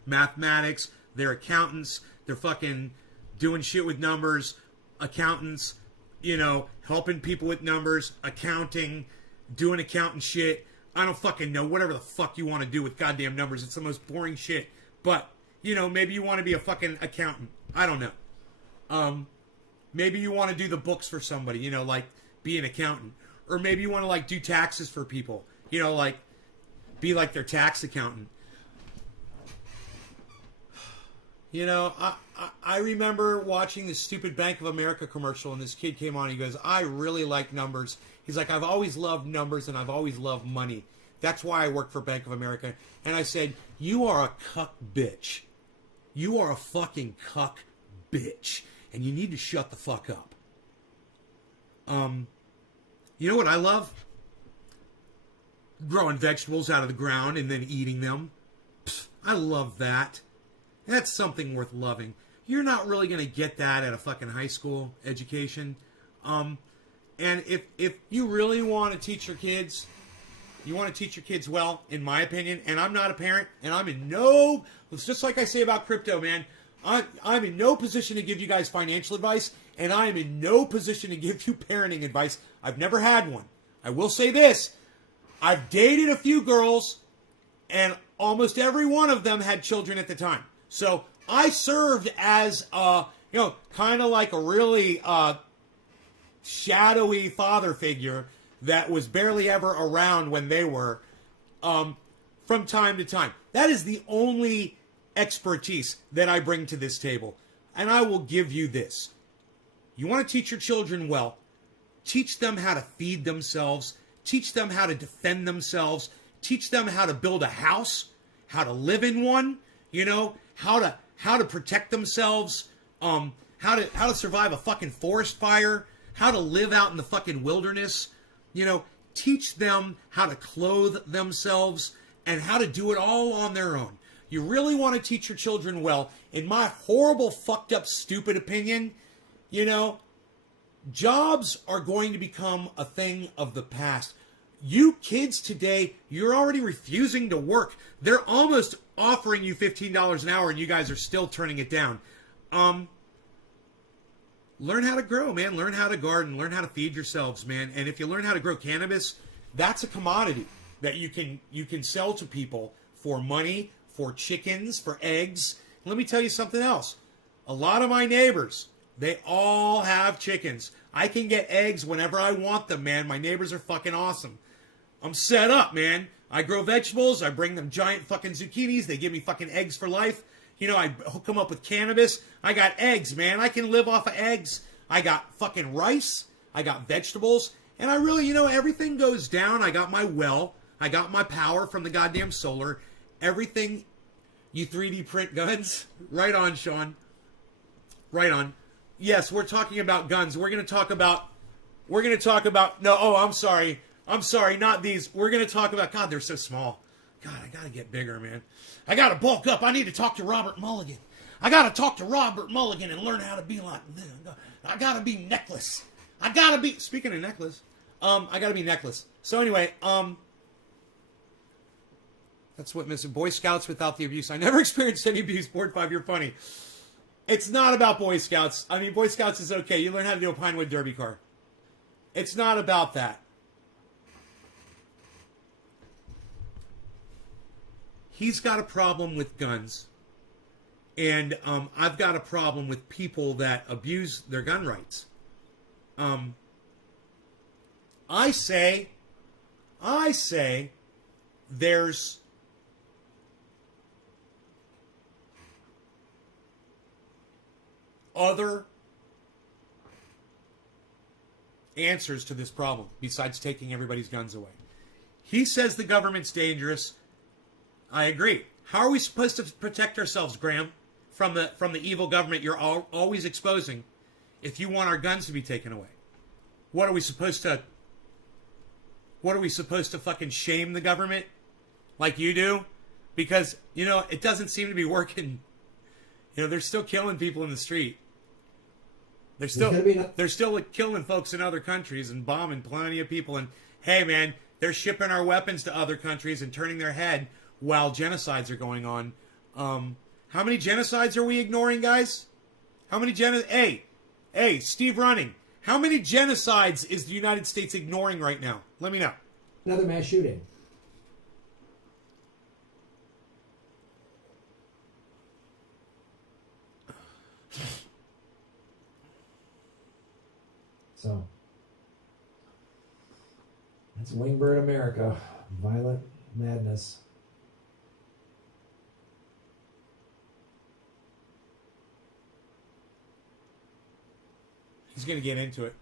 mathematics. They're accountants. They're fucking doing shit with numbers. Accountants, you know, helping people with numbers, accounting, doing accountant shit. I don't fucking know. Whatever the fuck you want to do with goddamn numbers. It's the most boring shit. But, you know, maybe you want to be a fucking accountant. I don't know. Maybe you want to do the books for somebody, you know, like be an accountant. Or maybe you want to, like, do taxes for people. You know, like, be like their tax accountant. You know, I remember watching this stupid Bank of America commercial, and this kid came on, he goes, I really like numbers. He's like, I've always loved numbers, and I've always loved money. That's why I work for Bank of America. And I said, you are a cuck bitch. You are a fucking cuck bitch. And you need to shut the fuck up. You know what I love? Growing vegetables out of the ground and then eating them. Pfft, I love that. That's something worth loving. You're not really going to get that at a fucking high school education. And if you really want to teach your kids, you want to teach your kids well, in my opinion, and I'm not a parent, and I'm in no, it's just like I say about crypto, man. I'm in no position to give you guys financial advice, and I am in no position to give you parenting advice. I've never had one. I will say this. I've dated a few girls, and almost every one of them had children at the time. So I served as, kind of like a really shadowy father figure that was barely ever around when they were, from time to time. That is the only expertise that I bring to this table. And I will give you this. You want to teach your children well. Teach them how to feed themselves. Teach them how to defend themselves. Teach them how to build a house, how to live in one, how to protect themselves, how to survive a fucking forest fire, how to live out in the fucking wilderness. Teach them how to clothe themselves and how to do it all on their own. You really want to teach your children well. In my horrible, fucked up, stupid opinion, jobs are going to become a thing of the past. You kids today, you're already refusing to work. They're almost offering you $15 an hour and you guys are still turning it down. Learn how to grow, man. Learn how to garden. Learn how to feed yourselves, man. And if you learn how to grow cannabis, that's a commodity that you can sell to people for money, for chickens, for eggs. Let me tell you something else. A lot of my neighbors, they all have chickens. I can get eggs whenever I want them, man. My neighbors are fucking awesome. I'm set up, man. I grow vegetables. I bring them giant fucking zucchinis. They give me fucking eggs for life. I hook them up with cannabis. I got eggs, man. I can live off of eggs. I got fucking rice. I got vegetables. And I really, everything goes down. I got my well. I got my power from the goddamn solar. Everything, you 3D print guns. Right on, Sean. Right on. Yes, we're talking about guns. We're going to talk about, I'm sorry, not these. We're going to talk about, God, they're so small. God, I got to get bigger, man. I got to bulk up. I need to talk to Robert Mulligan. I got to talk to Robert Mulligan and learn how to be like, I got to be Necklace. Speaking of Necklace, I got to be Necklace. So anyway, that's what missing. Boy Scouts without the abuse. I never experienced any abuse. Board 5, you're funny. It's not about Boy Scouts. I mean, Boy Scouts is okay. You learn how to do a Pinewood Derby car. It's not about that. He's got a problem with guns. And I've got a problem with people that abuse their gun rights. I say there's other answers to this problem besides taking everybody's guns away. He says the government's dangerous. I agree. How are we supposed to protect ourselves, Grahm, from the evil government you're always exposing if you want our guns to be taken away? What are we supposed to fucking shame the government like you do? Because, it doesn't seem to be working. They're still killing people in the street. They're still killing folks in other countries and bombing plenty of people. And hey, man, they're shipping our weapons to other countries and turning their head while genocides are going on. How many genocides are we ignoring, guys? How many Hey, Steve Running. How many genocides is the United States ignoring right now? Let me know. Another mass shooting. So, that's Wingbird America. Violent madness. He's going to get into it.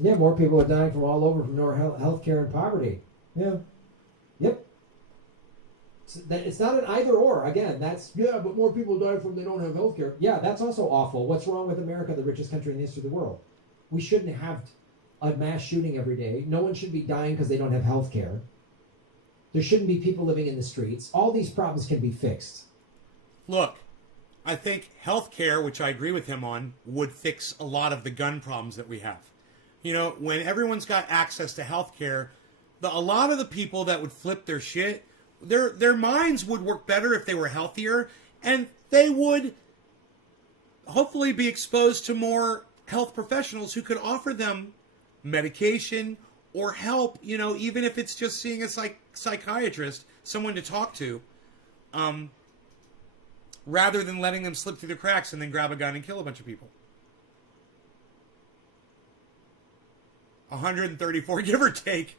Yeah, more people are dying from all over from healthcare and poverty. Yeah. Yep. It's not an either or. Again, but more people die from they don't have healthcare. Yeah, that's also awful. What's wrong with America, the richest country in the history of the world? We shouldn't have a mass shooting every day. No one should be dying because they don't have healthcare. There shouldn't be people living in the streets. All these problems can be fixed. Look, I think healthcare, which I agree with him on, would fix a lot of the gun problems that we have. When everyone's got access to healthcare, a lot of the people that would flip their shit, their minds would work better if they were healthier, and they would hopefully be exposed to more health professionals who could offer them medication or help, even if it's just seeing a psychiatrist, someone to talk to, rather than letting them slip through the cracks and then grab a gun and kill a bunch of people. 134, give or take.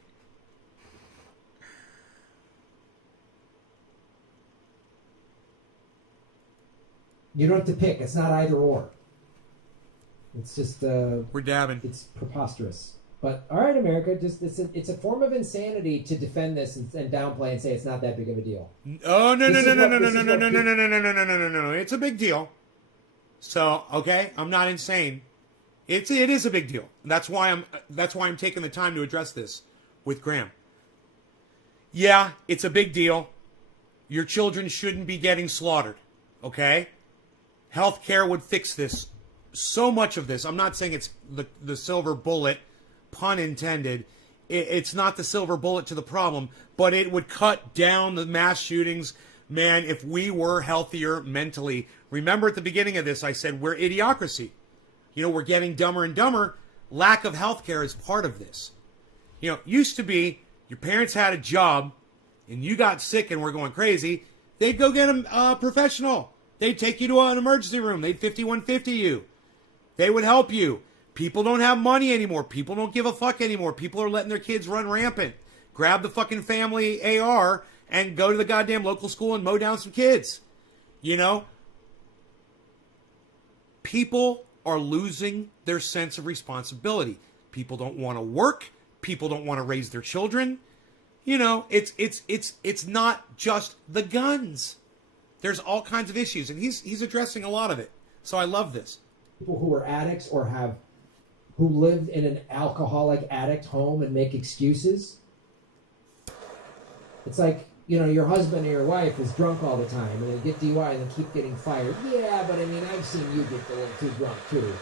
You don't have to pick. It's not either or. It's just we're dabbing. It's preposterous. But all right, America, just it's a form of insanity to defend this and downplay and say it's not that big of a deal. Oh no. It's a big deal. So, okay, I'm not insane. It is a big deal. That's why I'm taking the time to address this with Grahm. Yeah, it's a big deal. Your children shouldn't be getting slaughtered. Okay? Healthcare would fix this. So much of this. I'm not saying it's the silver bullet, pun intended. It's not the silver bullet to the problem, but it would cut down the mass shootings. Man, if we were healthier mentally. Remember at the beginning of this, I said we're idiocracy. We're getting dumber and dumber. Lack of healthcare is part of this. Used to be your parents had a job and you got sick and were going crazy. They'd go get a professional. They'd take you to an emergency room. They'd 5150 you. They would help you. People don't have money anymore. People don't give a fuck anymore. People are letting their kids run rampant. Grab the fucking family AR and go to the goddamn local school and mow down some kids. People are losing their sense of responsibility. People don't want to work. People don't want to raise their children. It's not just the guns. There's all kinds of issues, and he's addressing a lot of it. So I love this. People who are addicts or who live in an alcoholic addict home and make excuses. It's like, your husband or your wife is drunk all the time and they get DUI and they keep getting fired. Yeah, but I've seen you get a little too drunk too.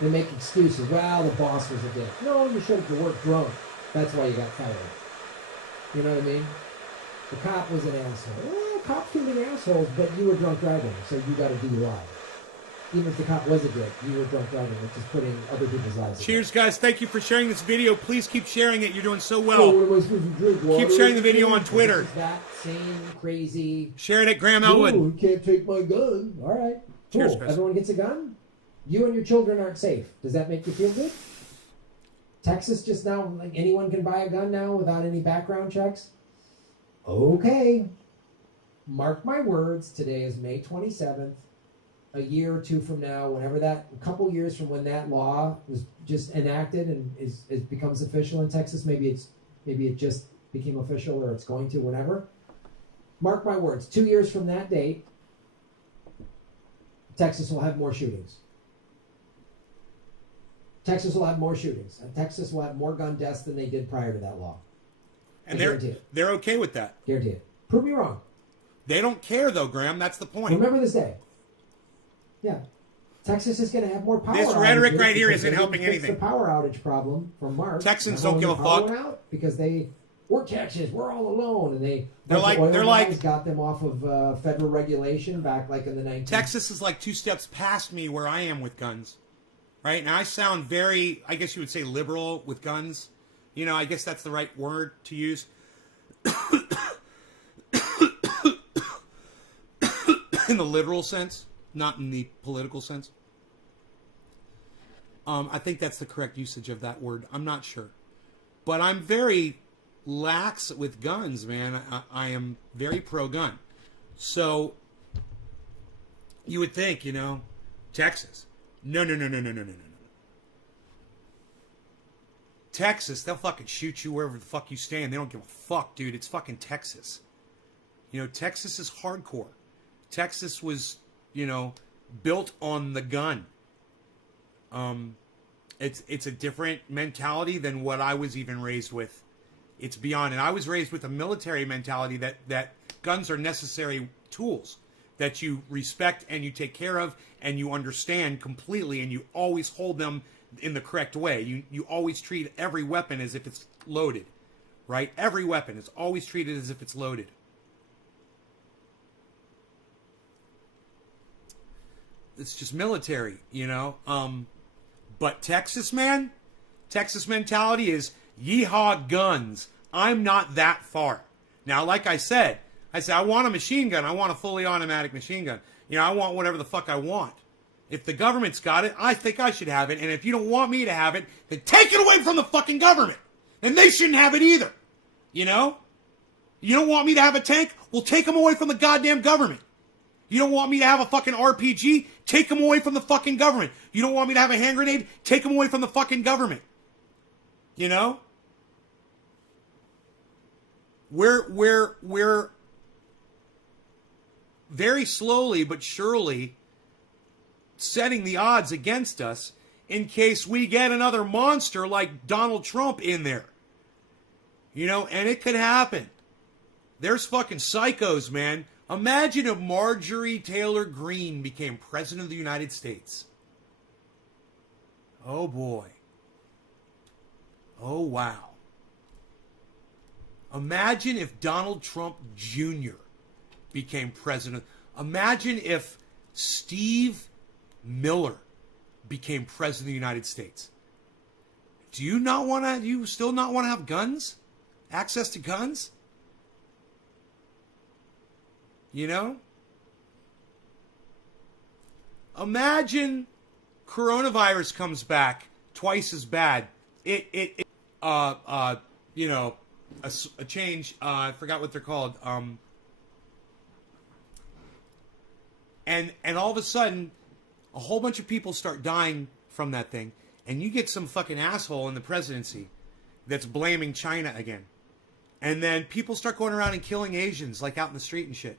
They make excuses. Well, the boss was a dick. No, you showed up to work drunk. That's why you got fired. You know what I mean? The cop was an asshole. Well, cops can be assholes, but you were drunk driving, so you got a DUI. Even if the cop was a dick, you were drunk driving, which is putting other people's lives. Cheers, guys. Thank you for sharing this video. Please keep sharing it. You're doing so well. Oh, what am I supposed to drink? Water? Keep sharing the video on Twitter. That same crazy... Share it at Grahm Elwood. Oh, you can't take my gun. All right. Cool. Cheers, Chris. Everyone gets a gun? You and your children aren't safe. Does that make you feel good? Texas just now, anyone can buy a gun now without any background checks? Okay. Mark my words, today is May 27th. A year or two from now, a couple years from when that law was just enacted and it becomes official in Texas, maybe it just became official or it's going to, whenever. Mark my words, 2 years from that date, Texas will have more shootings. Texas will have more shootings. And Texas will have more gun deaths than they did prior to that law. And they're okay with that. Guarantee it. Prove me wrong. They don't care, though, Grahm. That's the point. Remember this day. Yeah. Texas is going to have more power This rhetoric right here isn't helping fix anything. The power outage problem from March. Texans don't give a fuck. Because we're Texas, we're all alone. And they're like got them off of federal regulation back like in the 1990s. Texas is like 2 steps past me where I am with guns. Right? Now I sound very, I guess you would say liberal with guns. I guess that's the right word to use. In the literal sense, not in the political sense. I think that's the correct usage of that word. I'm not sure. But I'm very lax with guns, man. I am very pro-gun. So, you would think, Texas. No. Texas, they'll fucking shoot you wherever the fuck you stand. They don't give a fuck, dude. It's fucking Texas. Texas is hardcore. Texas was, built on the gun. It's a different mentality than what I was even raised with. It's beyond. And I was raised with a military mentality that guns are necessary tools that you respect and you take care of and you understand completely, and you always hold them in the correct way. You always treat every weapon as if it's loaded, right? Every weapon is always treated as if it's loaded. It's just military, you know? But Texas, man, Texas mentality is yeehaw guns. I'm not that far. Now, like I said, I want a machine gun. I want a fully automatic machine gun. You know, I want whatever the fuck I want. If the government's got it, I think I should have it. And if you don't want me to have it, then take it away from the fucking government. And they shouldn't have it either. You know? You don't want me to have a tank? Well, take them away from the goddamn government. You don't want me to have a fucking RPG? Take them away from the fucking government. You don't want me to have a hand grenade? Take them away from the fucking government. You know? We're very slowly but surely setting the odds against us in case we get another monster like Donald Trump in there. You know, and it could happen. There's fucking psychos, man. Imagine if Marjorie Taylor Greene became president of the United States. Oh boy. Oh wow. Imagine if Donald Trump Jr. became president. Imagine if Steve Miller became president of the United States. Do you still not want to have guns? Access to guns? You know? Imagine coronavirus comes back twice as bad. You know, a change, I forgot what they're called. And all of a sudden, a whole bunch of people start dying from that thing, and you get some fucking asshole in the presidency that's blaming China again. And then people start going around and killing Asians, like out in the street and shit.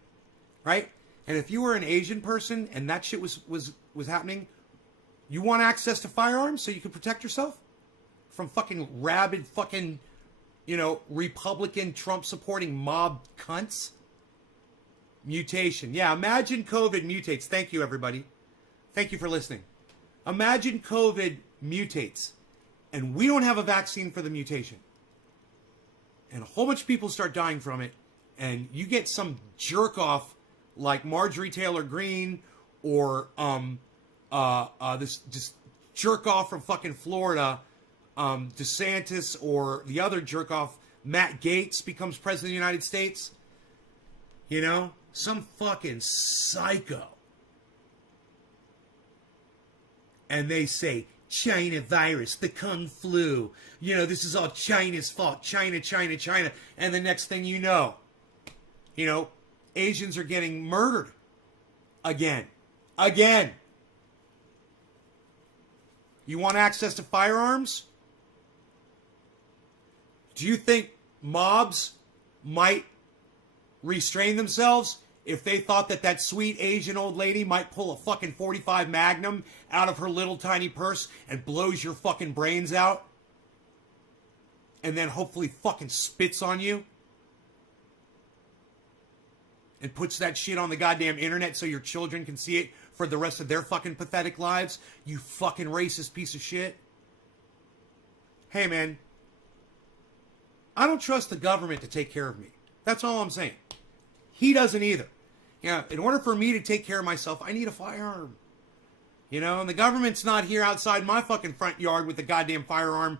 Right? And if you were an Asian person and that shit was happening, you want access to firearms so you can protect yourself from fucking rabid fucking, you know, Republican Trump supporting mob cunts? Mutation. Yeah, imagine COVID mutates. Thank you, everybody. Thank you for listening. Imagine COVID mutates and we don't have a vaccine for the mutation. And a whole bunch of people start dying from it, and you get some jerk off like Marjorie Taylor Greene or this just jerk off from fucking Florida, DeSantis, or the other jerk off Matt Gaetz becomes president of the United States. You know, some fucking psycho. And they say, China virus, the Kung flu. You know, this is all China's fault. China, China, China. And the next thing you know, Asians are getting murdered. Again. Again. You want access to firearms? Do you think mobs might restrain themselves if they thought that sweet Asian old lady might pull a fucking .45 Magnum out of her little tiny purse and blows your fucking brains out? And then hopefully fucking spits on you? And puts that shit on the goddamn internet so your children can see it for the rest of their fucking pathetic lives? You fucking racist piece of shit. Hey, man. I don't trust the government to take care of me. That's all I'm saying. He doesn't either. Yeah, in order for me to take care of myself, I need a firearm. You know, and the government's not here outside my fucking front yard with the goddamn firearm,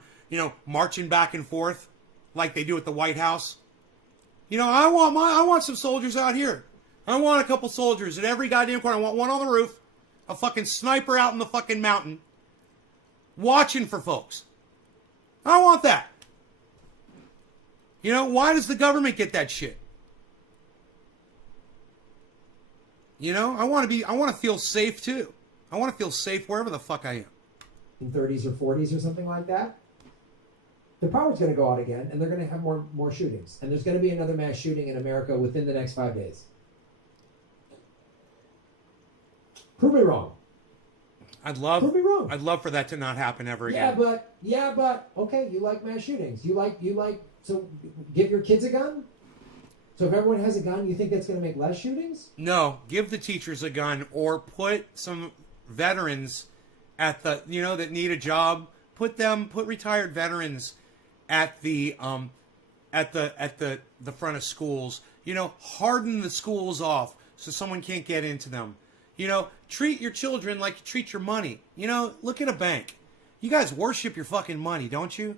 marching back and forth like they do at the White House. You know, I want some soldiers out here. I want a couple soldiers at every goddamn corner. I want one on the roof, a fucking sniper out in the fucking mountain, watching for folks. I want that. You know, why does the government get that shit? You know, I want to feel safe too. I want to feel safe wherever the fuck I am. In 30s or 40s or something like that, the power's going to go out again, and they're going to have more shootings. And there's going to be another mass shooting in America within the next 5 days. Prove me wrong. Prove me wrong. I'd love for that to not happen ever Yeah, again. but okay, you like mass shootings. You like so give your kids a gun? So if everyone has a gun, you think that's going to make less shootings? No, give the teachers a gun or put some veterans at the, that need a job. Put retired veterans at the at the front of schools. You know, harden the schools off so someone can't get into them. You know, treat your children like you treat your money. You know, look at a bank. You guys worship your fucking money, don't you?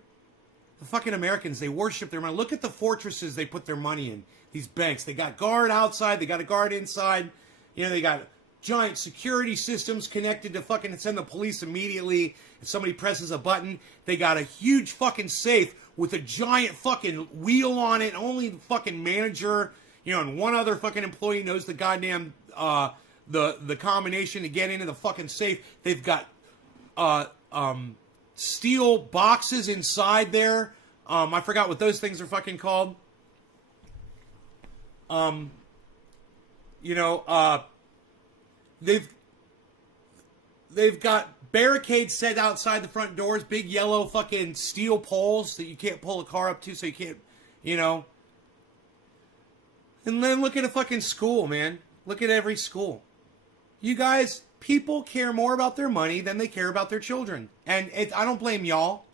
The fucking Americans, they worship their money. Look at the fortresses they put their money in. These banks, they got guard outside, they got a guard inside. You know, they got giant security systems connected to fucking send the police immediately if somebody presses a button. They got a huge fucking safe with a giant fucking wheel on it. Only the fucking manager, you know, and one other fucking employee knows the goddamn the combination to get into the fucking safe. They've got steel boxes inside there. I forgot what those things are fucking called. You know, they've got barricades set outside the front doors, big yellow fucking steel poles that you can't pull a car up to, so you can't, you know. And then look at a fucking school, man. Look at every school. You guys, people care more about their money than they care about their children. And I don't blame y'all,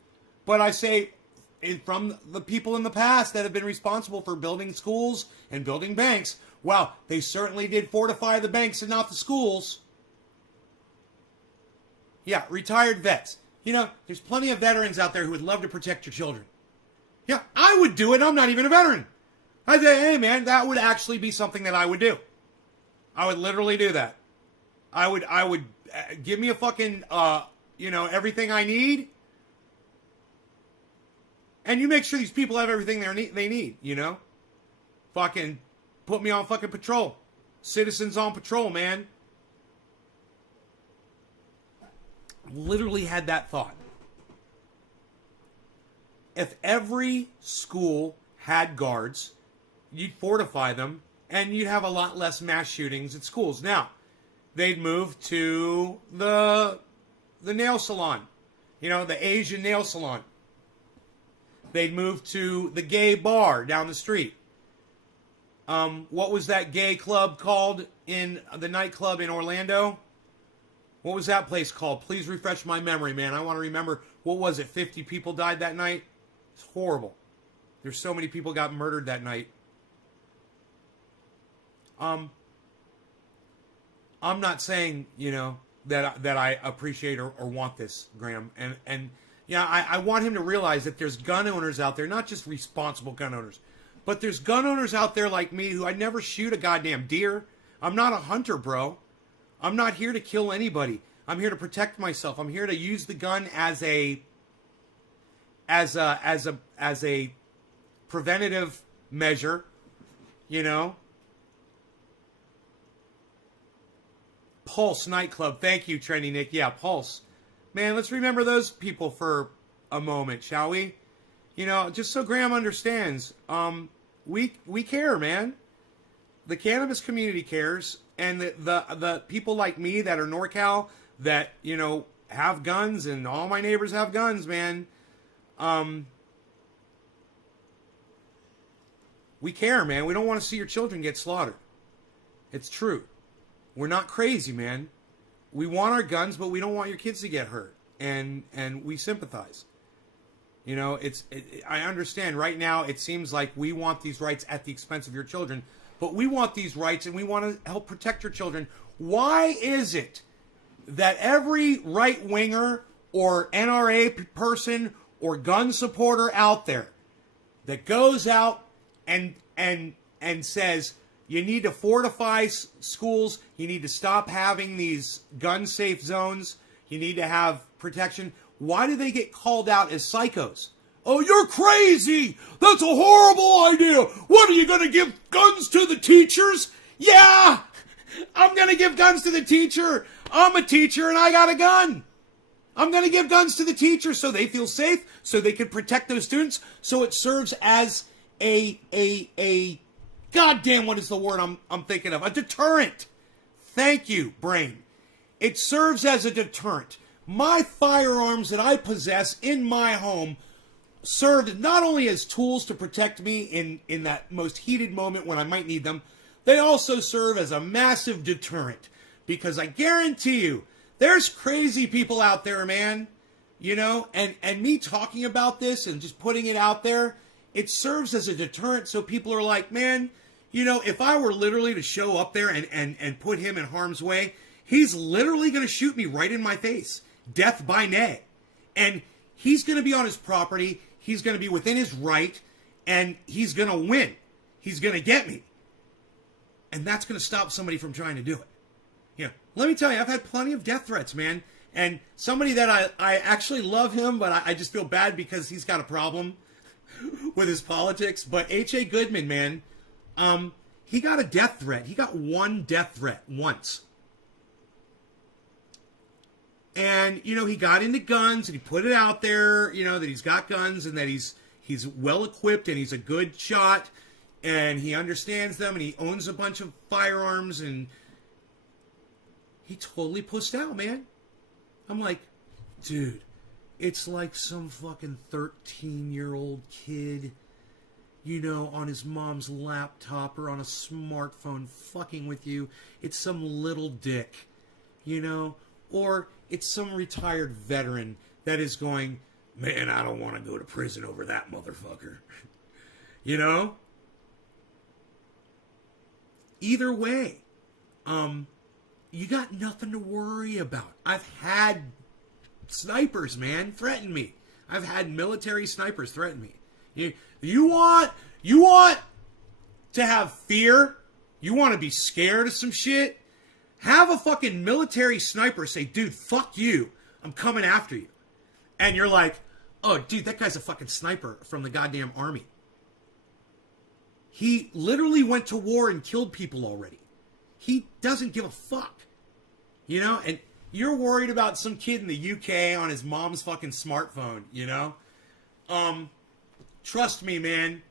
but I say from the people in the past that have been responsible for building schools and building banks, well, they certainly did fortify the banks and not the schools. Yeah, retired vets. You know, there's plenty of veterans out there who would love to protect your children. Yeah, I would do it. I'm not even a veteran. I'd say, hey, man, that would actually be something that I would do. I would literally do that. I would give me a fucking, you know, everything I need. And you make sure these people have everything they need, you know? Fucking put me on fucking patrol. Citizens on patrol, man. Literally had that thought. If every school had guards, you'd fortify them, and you'd have a lot less mass shootings at schools. Now, they'd move to the nail salon. You know, the Asian nail salon. They'd move to the gay bar down the street. What was that gay club called in the nightclub in Orlando? What was that place called? Please refresh my memory, man. I want to remember. What was it? 50 people died that night? It's horrible. There's so many people got murdered that night. I'm not saying, you know, that I appreciate or want this, Grahm. And yeah, I want him to realize that there's gun owners out there, not just responsible gun owners, but there's gun owners out there like me who I'd never shoot a goddamn deer. I'm not a hunter, bro. I'm not here to kill anybody. I'm here to protect myself. I'm here to use the gun as a preventative measure, you know. Pulse nightclub. Thank you, Trendy Nick. Yeah, Pulse. Man, let's remember those people for a moment, shall we? You know, just so Grahm understands, we care, man. The cannabis community cares, and the people like me that are NorCal that, you know, have guns, and all my neighbors have guns, man. We care, man. We don't want to see your children get slaughtered. It's true. We're not crazy, man. We want our guns, but we don't want your kids to get hurt, and we sympathize. You know, I understand right now it seems like we want these rights at the expense of your children, but we want these rights and we want to help protect your children. Why is it that every right-winger or NRA person or gun supporter out there that goes out and says, you need to fortify schools, you need to stop having these gun-safe zones, you need to have protection, why do they get called out as psychos? Oh, you're crazy! That's a horrible idea! What, are you going to give guns to the teachers? Yeah! I'm going to give guns to the teacher! I'm a teacher and I got a gun! I'm going to give guns to the teacher so they feel safe, so they can protect those students, so it serves as a goddamn, what is the word I'm thinking of? A deterrent. Thank you, brain. It serves as a deterrent. My firearms that I possess in my home served not only as tools to protect me in that most heated moment when I might need them, they also serve as a massive deterrent. Because I guarantee you, there's crazy people out there, man. You know, and me talking about this and just putting it out there, it serves as a deterrent, so people are like, man, you know, if I were literally to show up there and put him in harm's way, he's literally going to shoot me right in my face. Death by nay. And he's going to be on his property. He's going to be within his right. And he's going to win. He's going to get me. And that's going to stop somebody from trying to do it. You know, let me tell you, I've had plenty of death threats, man. And somebody that I actually love him, but I just feel bad because he's got a problem with his politics. But H.A. Goodman, man, he got a death threat. He got one death threat once. And, you know, he got into guns and he put it out there, you know, that he's got guns and that he's well equipped and he's a good shot and he understands them and he owns a bunch of firearms, and he totally pussed out, man. I'm like, dude, it's like some fucking 13-year-old kid, you know, on his mom's laptop or on a smartphone fucking with you. It's some little dick, you know, or it's some retired veteran that is going, man, I don't want to go to prison over that motherfucker. You know? Either way, you got nothing to worry about. I've had snipers, man, threaten me. I've had military snipers threaten me. You want to have fear? You want to be scared of some shit? Have a fucking military sniper say, dude, fuck you. I'm coming after you. And you're like, oh, dude, that guy's a fucking sniper from the goddamn army. He literally went to war and killed people already. He doesn't give a fuck. You know? And you're worried about some kid in the UK on his mom's fucking smartphone, you know? Trust me, man.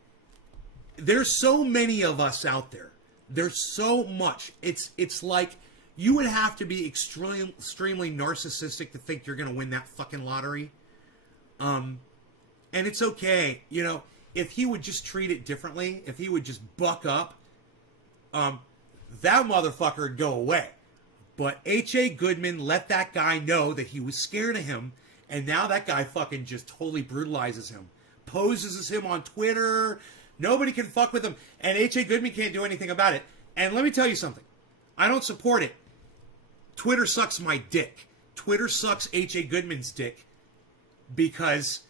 There's so many of us out there. There's so much. It's like you would have to be extremely narcissistic to think you're going to win that fucking lottery. And it's okay, you know, if he would just treat it differently, if he would just buck up, that motherfucker would go away. But H.A. Goodman let that guy know that he was scared of him, and now that guy fucking just totally brutalizes him. Poses as him on Twitter. Nobody can fuck with him, and H.A. Goodman can't do anything about it. And let me tell you something. I don't support it. Twitter sucks my dick. Twitter sucks H.A. Goodman's dick because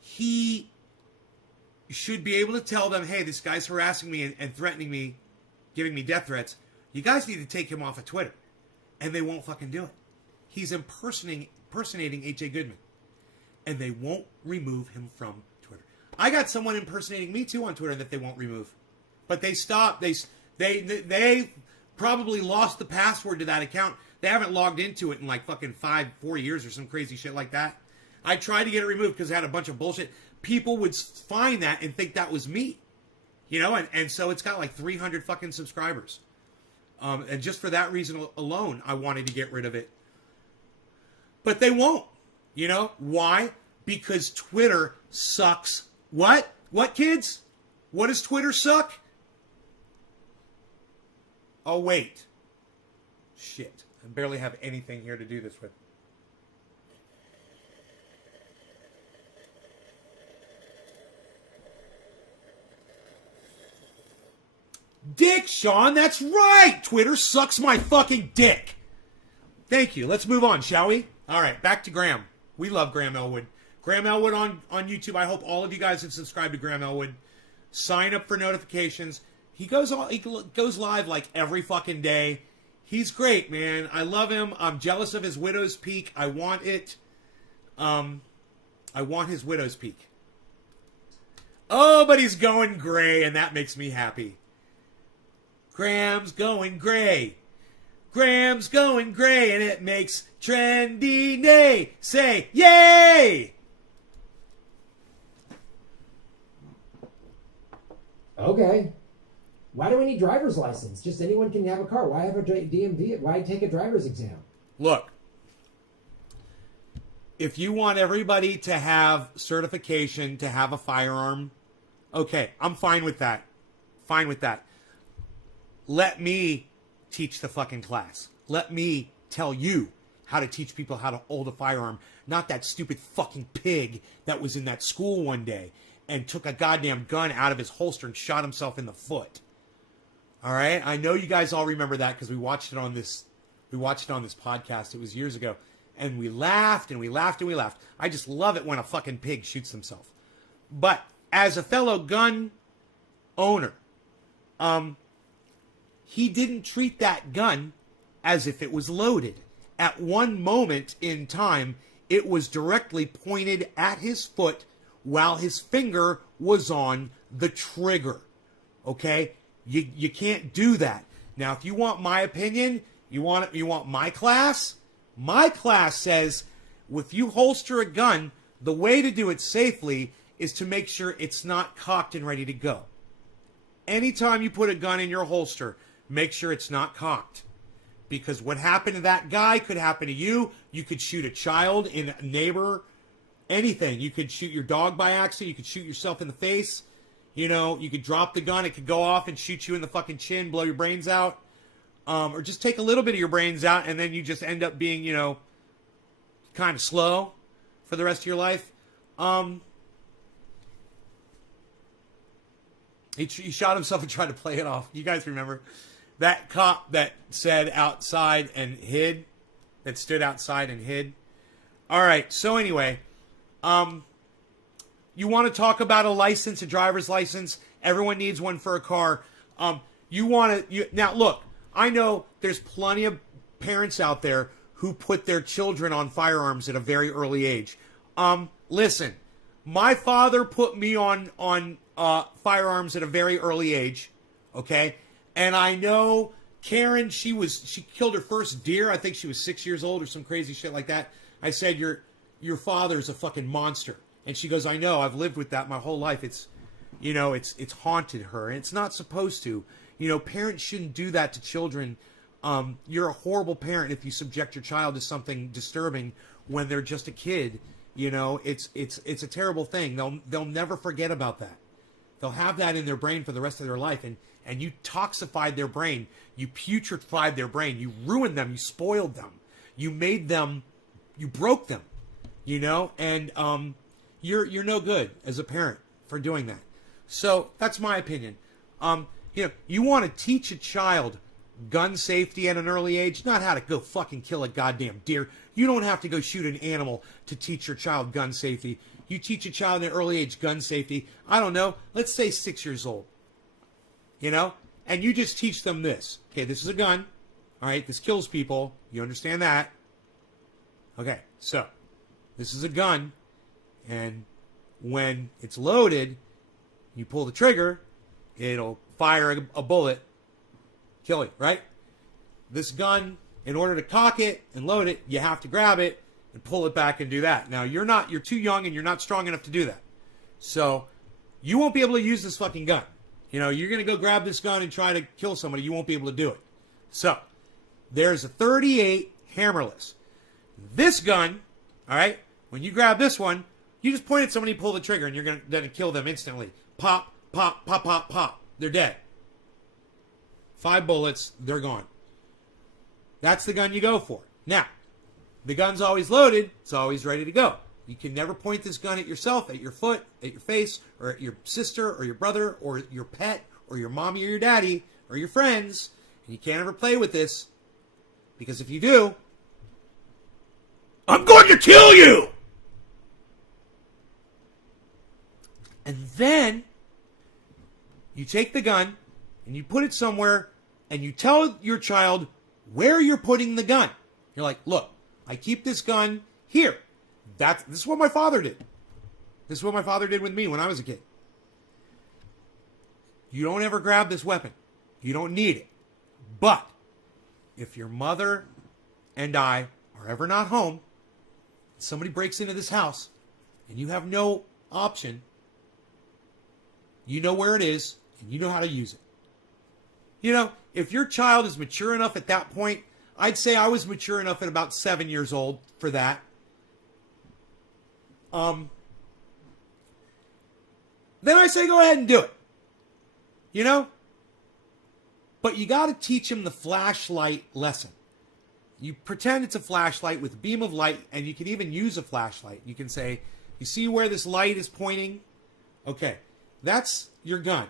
he should be able to tell them, hey, this guy's harassing me and threatening me, giving me death threats. You guys need to take him off of Twitter. And they won't fucking do it. He's impersonating H.A. Goodman. And they won't remove him from Twitter. I got someone impersonating me too on Twitter that they won't remove. But they stopped. They probably lost the password to that account. They haven't logged into it in like fucking 4 years or some crazy shit like that. I tried to get it removed because it had a bunch of bullshit. People would find that and think that was me. You know, and so it's got like 300 fucking subscribers. And just for that reason alone, I wanted to get rid of it. But they won't. You know, why? Because Twitter sucks. What? What, kids? What does Twitter suck? Oh, wait. Shit. I barely have anything here to do this with. Dick, Sean, that's right! Twitter sucks my fucking dick! Thank you. Let's move on, shall we? Alright, back to Grahm. We love Grahm Elwood. Grahm Elwood on YouTube. I hope all of you guys have subscribed to Grahm Elwood. Sign up for notifications. He goes live like every fucking day. He's great, man. I love him. I'm jealous of his widow's peak. I want it. I want his widow's peak. Oh, but he's going gray, and that makes me happy. Graham's going gray. Graham's going gray, and it makes Trendy Nay say yay! Okay. Why do we need driver's license? Just anyone can have a car. Why have a DMV? Why take a driver's exam? Look, if you want everybody to have certification to have a firearm, okay, I'm fine with that. Fine with that. Let me teach the fucking class. Let me tell you how to teach people how to hold a firearm. Not that stupid fucking pig that was in that school one day and took a goddamn gun out of his holster and shot himself in the foot. All right, I know you guys all remember that because we watched it on this podcast. It was years ago, and we laughed and we laughed and we laughed. I just love it when a fucking pig shoots himself. But as a fellow gun owner, he didn't treat that gun as if it was loaded. At one moment in time, it was directly pointed at his foot while his finger was on the trigger. Okay? You can't do that. Now, if you want my opinion, you want my class? My class says if you holster a gun, the way to do it safely is to make sure it's not cocked and ready to go. Anytime you put a gun in your holster, make sure it's not cocked. Because what happened to that guy could happen to you. You could shoot a child, a neighbor, anything. You could shoot your dog by accident. You could shoot yourself in the face. You know, you could drop the gun. It could go off and shoot you in the fucking chin, blow your brains out. Or just take a little bit of your brains out, and then you just end up being, you know, kind of slow for the rest of your life. He shot himself and tried to play it off. You guys remember that cop that said outside and hid, that stood outside and hid? All right. So anyway, you want to talk about a license, a driver's license? Everyone needs one for a car. Now look, I know there's plenty of parents out there who put their children on firearms at a very early age. Listen, my father put me on firearms at a very early age, okay? And I know Karen, she killed her first deer. I think she was 6 years old or some crazy shit like that. I said, your father's a fucking monster. And she goes, I know, I've lived with that my whole life. It's haunted her, and it's not supposed to. You know, parents shouldn't do that to children. You're a horrible parent if you subject your child to something disturbing when they're just a kid. You know, it's a terrible thing. They'll never forget about that. They'll have that in their brain for the rest of their life, and you toxified their brain. You putrefied their brain. You ruined them. You spoiled them. You made them. You broke them. You know, and you're no good as a parent for doing that. So that's my opinion. You know, you want to teach a child gun safety at an early age, not how to go fucking kill a goddamn deer. You don't have to go shoot an animal to teach your child gun safety. You teach a child at an early age gun safety, I don't know, let's say 6 years old. You know? And you just teach them this. Okay, this is a gun. All right, this kills people. You understand that? Okay, so this is a gun. And when it's loaded, you pull the trigger, it'll fire a bullet, kill you, right? This gun, in order to cock it and load it, you have to grab it and pull it back and do that. Now, you're too young and you're not strong enough to do that. So, you won't be able to use this fucking gun. You know, you're going to go grab this gun and try to kill somebody, you won't be able to do it. So, there's a 38 hammerless. This gun, all right, when you grab this one, you just point at somebody, pull the trigger, and you're going to kill them instantly. Pop, pop, pop, pop, pop. They're dead. 5 bullets, they're gone. That's the gun you go for. Now, the gun's always loaded. It's always ready to go. You can never point this gun at yourself, at your foot, at your face, or at your sister, or your brother, or your pet, or your mommy, or your daddy, or your friends. And you can't ever play with this. Because if you do, I'm going to kill you! And then you take the gun and you put it somewhere and you tell your child where you're putting the gun. You're like, look, I keep this gun here. This is what my father did. This is what my father did with me when I was a kid. You don't ever grab this weapon. You don't need it. But if your mother and I are ever not home, somebody breaks into this house and you have no option, you know where it is, and you know how to use it. You know, if your child is mature enough at that point, I'd say I was mature enough at about 7 years old for that. Then I say go ahead and do it. You know? But you got to teach him the flashlight lesson. You pretend it's a flashlight with a beam of light, and you can even use a flashlight. You can say, you see where this light is pointing? Okay, that's your gun.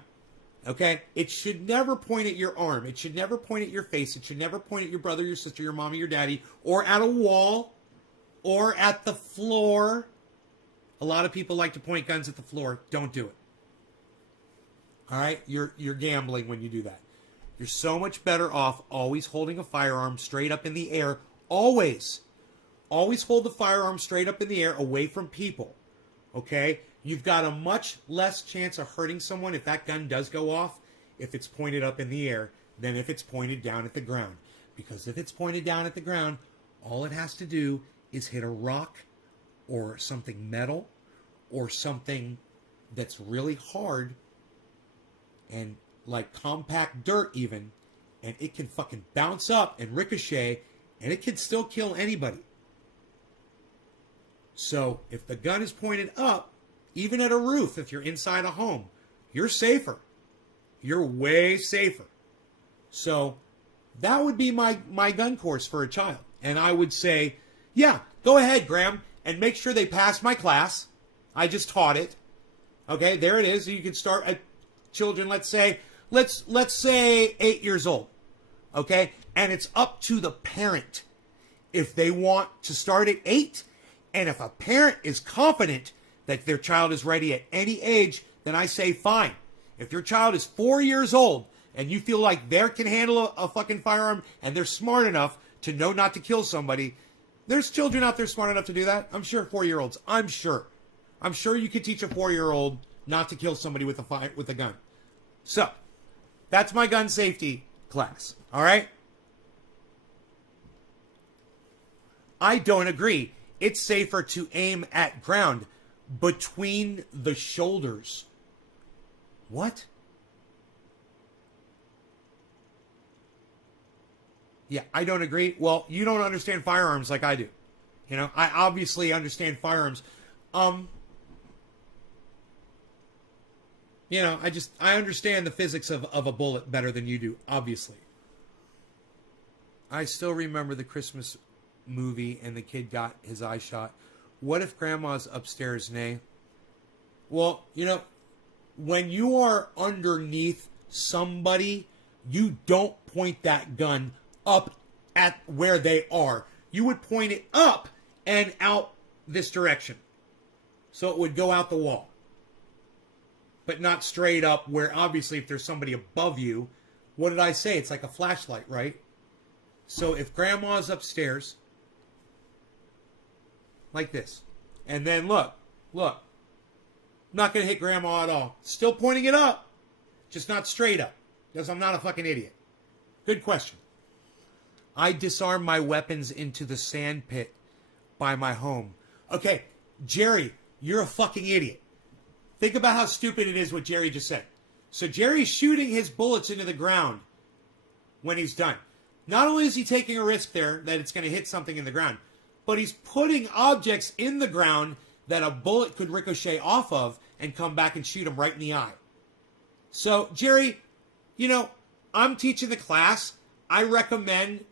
Okay, it should never point at your arm. It should never point at your face. It should never point at your brother, your sister, your mommy, your daddy, or at a wall, or at the floor. A lot of people like to point guns at the floor. Don't do it. All right, you're gambling when you do that. You're so much better off always holding a firearm straight up in the air. Always. Always hold the firearm straight up in the air away from people. Okay? You've got a much less chance of hurting someone if that gun does go off if it's pointed up in the air than if it's pointed down at the ground. Because if it's pointed down at the ground, all it has to do is hit a rock or something metal or something that's really hard and like compact dirt even, and it can fucking bounce up and ricochet, and it can still kill anybody. So if the gun is pointed up, even at a roof, if you're inside a home, you're safer. You're way safer. So that would be my gun course for a child. And I would say, yeah, go ahead, Grahm, and make sure they pass my class. I just taught it. Okay, there it is. You can start at children, let's say 8 years old. Okay? And it's up to the parent if they want to start at 8. And if a parent is confident that their child is ready at any age, then I say fine. If your child is 4 years old and you feel like they can handle a fucking firearm and they're smart enough to know not to kill somebody, there's children out there smart enough to do that. I'm sure 4-year-olds. I'm sure you could teach a 4-year-old not to kill somebody with a gun. So, that's my gun safety class. All right? I don't agree. It's safer to aim at ground between the shoulders. What? Yeah, I don't agree. Well, you don't understand firearms like I do. You know, I obviously understand firearms. You know, I understand the physics of a bullet better than you do, obviously. I still remember the Christmas movie and the kid got his eye shot. What if grandma's upstairs, Nay? Well, you know, when you are underneath somebody, you don't point that gun up at where they are. You would point it up and out this direction. So it would go out the wall. But not straight up where, obviously, if there's somebody above you, what did I say? It's like a flashlight, right? So if grandma's upstairs, like this, and then look, I'm not going to hit grandma at all. Still pointing it up, just not straight up, because I'm not a fucking idiot. Good question. I disarm my weapons into the sand pit by my home. Okay, Jerry, you're a fucking idiot. Think about how stupid it is what Jerry just said. So Jerry's shooting his bullets into the ground when he's done. Not only is he taking a risk there that it's going to hit something in the ground, but he's putting objects in the ground that a bullet could ricochet off of and come back and shoot him right in the eye. So, Jerry, you know, I'm teaching the class. I recommend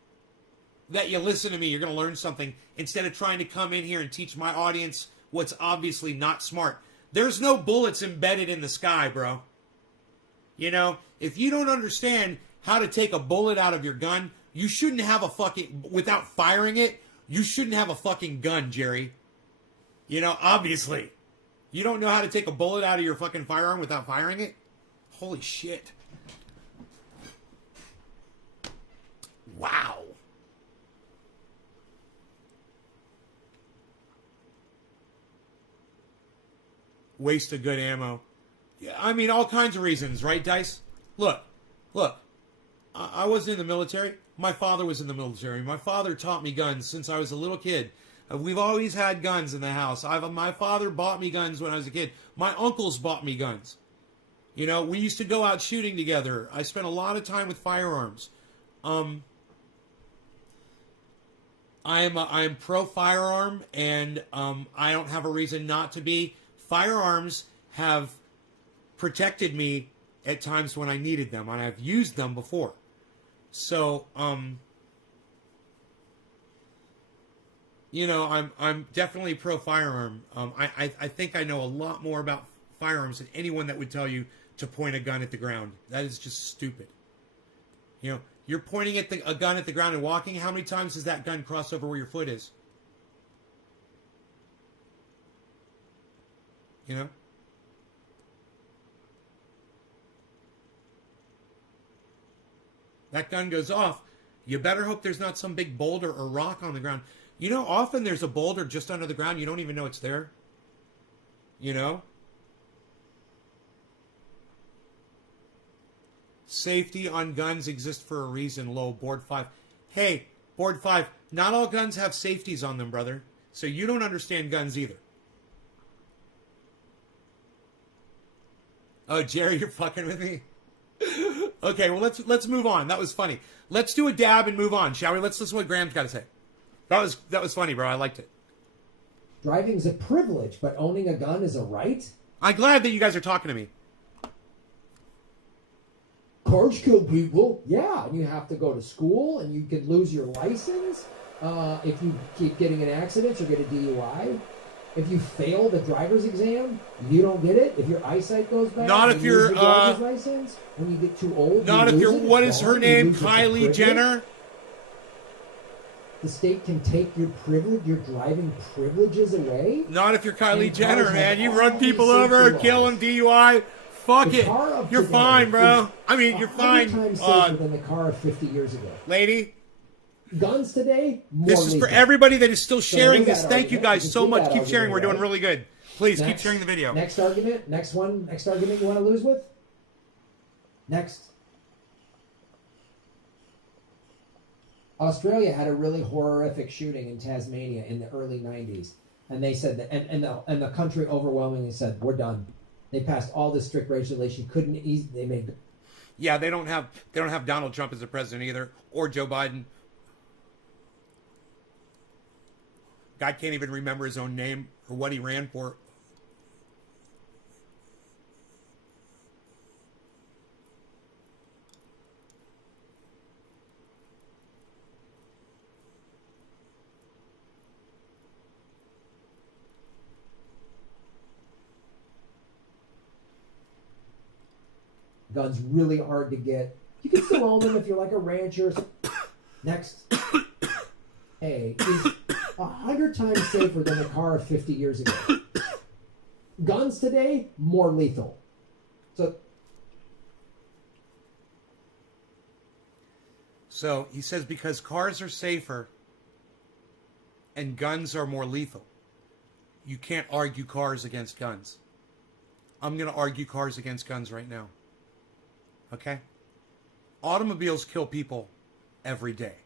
that you listen to me. You're going to learn something instead of trying to come in here and teach my audience what's obviously not smart. There's no bullets embedded in the sky, bro. You know, if you don't understand how to take a bullet out of your gun, you shouldn't have a fucking, without firing it, you shouldn't have a fucking gun, Jerry. You know, obviously. You don't know how to take a bullet out of your fucking firearm without firing it? Holy shit. Wow. Waste of good ammo. Yeah, I mean, all kinds of reasons, right, Dice? Look. I wasn't in the military. My father was in the military. My father taught me guns since I was a little kid. We've always had guns in the house. My father bought me guns when I was a kid. My uncles bought me guns. You know, we used to go out shooting together. I spent a lot of time with firearms. I'm pro firearm, and I don't have a reason not to be. Firearms have protected me at times when I needed them, and I've used them before. So, you know, I'm definitely pro firearm. I think I know a lot more about firearms than anyone that would tell you to point a gun at the ground. That is just stupid. You know, you're pointing at a gun at the ground and walking. How many times does that gun cross over where your foot is? You know? That gun goes off. You better hope there's not some big boulder or rock on the ground. You know, often there's a boulder just under the ground. You don't even know it's there. You know? Safety on guns exists for a reason. Low, board 5. Hey, board 5, not all guns have safeties on them, brother. So you don't understand guns either. Oh, Jerry, you're fucking with me? Okay, well, let's move on. That was funny. Let's do a dab and move on, shall we? Let's listen to what Graham's got to say. That was funny, bro. I liked it. Driving's a privilege, but owning a gun is a right? I'm glad that you guys are talking to me. Cars kill people. Yeah, and you have to go to school, and you could lose your license if you keep getting in accidents or get a DUI. If you fail the driver's exam, you don't get it. If your eyesight goes bad, not if you're your driver's license. When you get too old, not if you're. What is her name? Kylie Jenner. The state can take your privilege, your driving privileges away. Not if you're Kylie Jenner, man. You run people over, kill them, DUI. Fuck it. You're fine, bro. I mean, you're fine. 100 times safer than the car of 50 years ago. Lady. Guns today, more this is lethal. for everybody that is still sharing this. That Thank you guys so much. Keep sharing. We're doing right? really good. Please keep sharing the video. Next argument. Next argument you want to lose with? Next. Australia had a really horrific shooting in Tasmania in the early 90s. And they said that, and the country overwhelmingly said, we're done. They passed all this strict regulation. They made. Yeah, they don't have Donald Trump as the president either, or Joe Biden. Guy can't even remember his own name or what he ran for. Guns really hard to get. You can still own them if you're like a rancher. Next. A is 100 times safer than a car of 50 years ago. Guns today, more lethal. So he says because cars are safer and guns are more lethal, you can't argue cars against guns. I'm going to argue cars against guns right now. Okay? Automobiles kill people every day.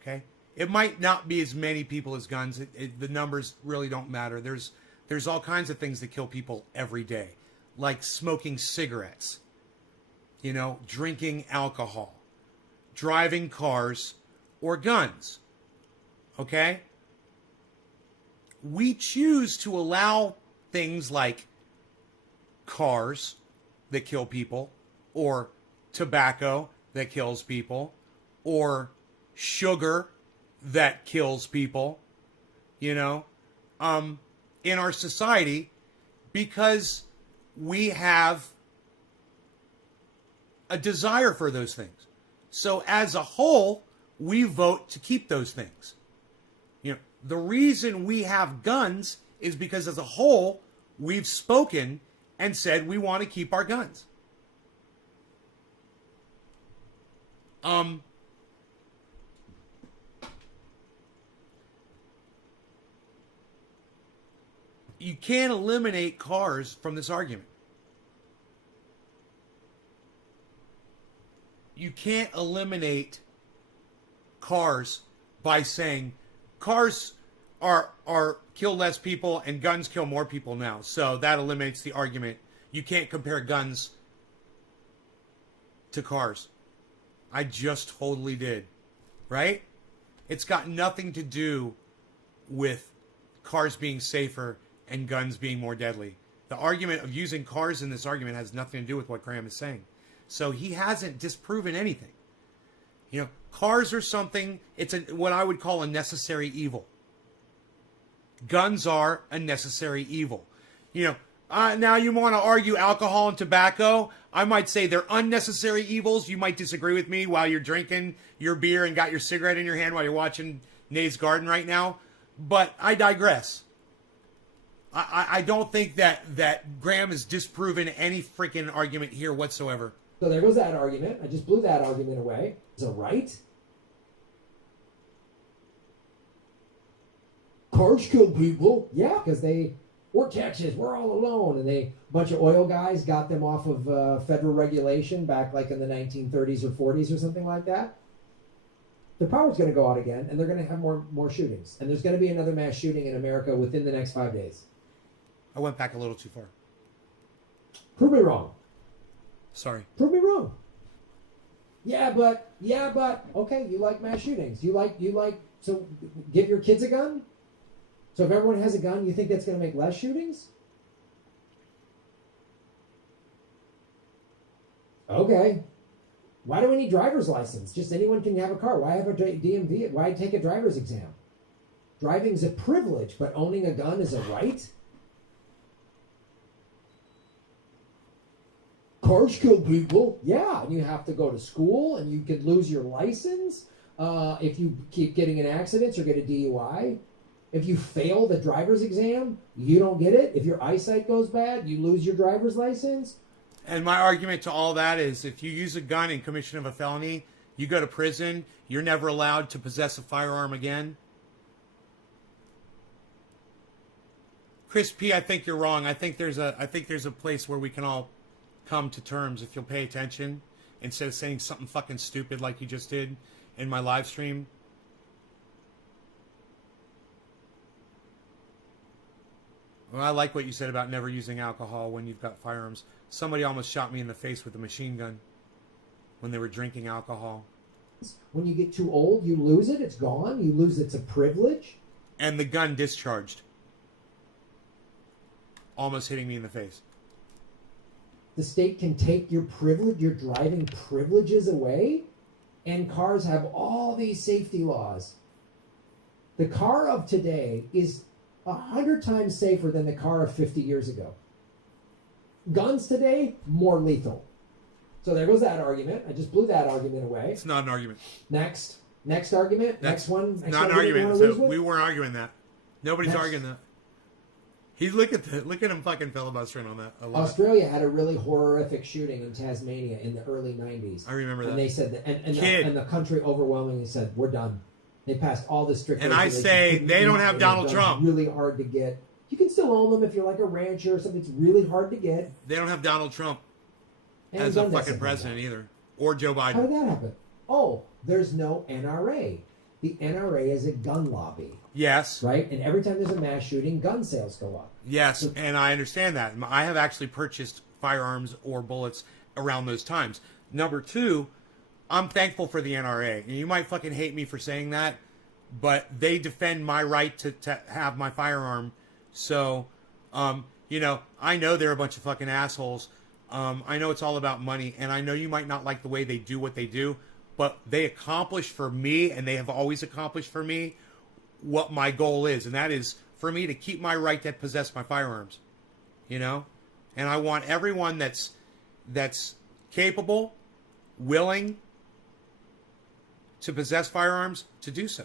Okay? It might not be as many people as guns. The numbers really don't matter. There's all kinds of things that kill people every day, like smoking cigarettes, you know, drinking alcohol, driving cars, or guns. Okay? We choose to allow things like cars that kill people, or tobacco that kills people, or sugar that kills people, you know, in our society, because we have a desire for those things. So as a whole, we vote to keep those things. You know, the reason we have guns is because as a whole, we've spoken and said we want to keep our guns. You can't eliminate cars from this argument. You can't eliminate cars by saying cars are kill less people and guns kill more people now. So that eliminates the argument. You can't compare guns to cars. I just totally did. Right? It's got nothing to do with cars being safer and guns being more deadly. The argument of using cars in this argument has nothing to do with what Grahm is saying. So he hasn't disproven anything. You know, cars are something, it's what I would call a necessary evil. Guns are a necessary evil. You know, Now you want to argue alcohol and tobacco. I might say they're unnecessary evils. You might disagree with me while you're drinking your beer and got your cigarette in your hand while you're watching Nay's Garden right now. But I digress. I don't think that Grahm has disproven any freaking argument here whatsoever. So there goes that argument. I just blew that argument away. It's a right. Cars kill people. Yeah, because we're Texas, we're all alone. And a bunch of oil guys got them off of federal regulation back like in the 1930s or 40s or something like that. The power's going to go out again, and they're going to have more shootings. And there's going to be another mass shooting in America within the next 5 days. I went back a little too far. Prove me wrong. Sorry. Prove me wrong. Yeah, but okay, you like mass shootings. You like so give your kids a gun? So if everyone has a gun, you think that's going to make less shootings? Okay. Why do we need driver's license? Just anyone can have a car. Why have a DMV? Why take a driver's exam? Driving's a privilege, but owning a gun is a right? Cars kill people. Yeah, and you have to go to school, and you could lose your license if you keep getting in accidents or get a DUI. If you fail the driver's exam, you don't get it. If your eyesight goes bad, you lose your driver's license. And my argument to all that is if you use a gun in commission of a felony, you go to prison, you're never allowed to possess a firearm again. Chris P., I think you're wrong. I think there's a place where we can all come to terms if you'll pay attention instead of saying something fucking stupid like you just did in my live stream. Well, I like what you said about never using alcohol when you've got firearms. Somebody almost shot me in the face with a machine gun when they were drinking alcohol. When you get too old, you lose it. It's gone. You lose it's a privilege. And the gun discharged. Almost hitting me in the face. The state can take your privilege, your driving privileges away, and cars have all these safety laws. The car of today is 100 times safer than the car of 50 years ago. Guns today, more lethal. So there goes that argument. I just blew that argument away. It's not an argument. Next argument. Next one. Not an argument. So we weren't arguing that. Nobody's arguing that. Look at him fucking filibustering on that. Australia had a really horrific shooting in Tasmania in the early 90s. I remember that. And they said that, and the country overwhelmingly said, we're done. They passed all the strict regulations. And I say they don't have Donald Trump. It's really hard to get. You can still own them if you're like a rancher or something. It's really hard to get. They don't have Donald Trump as a fucking president either. Or Joe Biden. How did that happen? Oh, there's no NRA. The NRA is a gun lobby. Yes. Right? And every time there's a mass shooting, gun sales go up. Yes, and I understand that. I have actually purchased firearms or bullets around those times. Number two, I'm thankful for the NRA. And you might fucking hate me for saying that, but they defend my right to have my firearm. So, I know they're a bunch of fucking assholes. I know it's all about money, and I know you might not like the way they do what they do, but they accomplish for me, and they have always accomplished for me, what my goal is, and that is for me to keep my right to possess my firearms. And I want everyone that's capable, willing to possess firearms to do so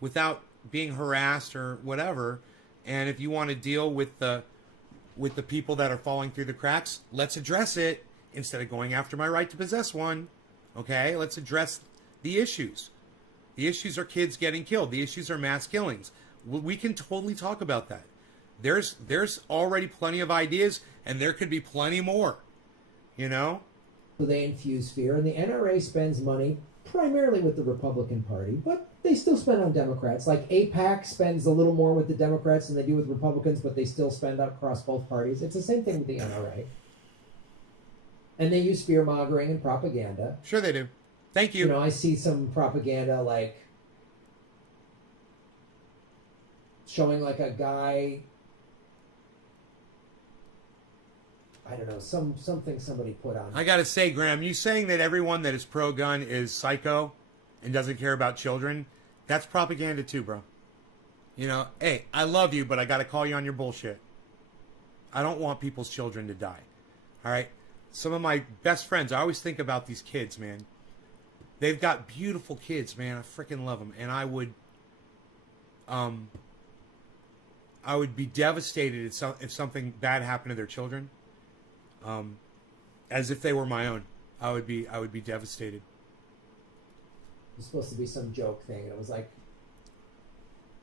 without being harassed or whatever. And if you want to deal with the people that are falling through the cracks, let's address it instead of going after my right to possess one. Okay, let's address the issues. The issues are kids getting killed. The issues are mass killings. We can totally talk about that. There's already plenty of ideas, and there could be plenty more. So they infuse fear, and the NRA spends money primarily with the Republican Party, but they still spend on Democrats. Like AIPAC spends a little more with the Democrats than they do with Republicans, but they still spend across both parties. It's the same thing with the NRA. And they use fear-mongering and propaganda. Sure they do. Thank you. I see some propaganda like showing like a guy, I don't know, something somebody put on. I gotta say, Grahm, you saying that everyone that is pro-gun is psycho and doesn't care about children, that's propaganda too, bro. Hey, I love you, but I gotta call you on your bullshit. I don't want people's children to die. All right? Some of my best friends, I always think about these kids, man. They've got beautiful kids, man. I freaking love them. And I would be devastated if something bad happened to their children. As if they were my own. I would be devastated. It was supposed to be some joke thing, and it was like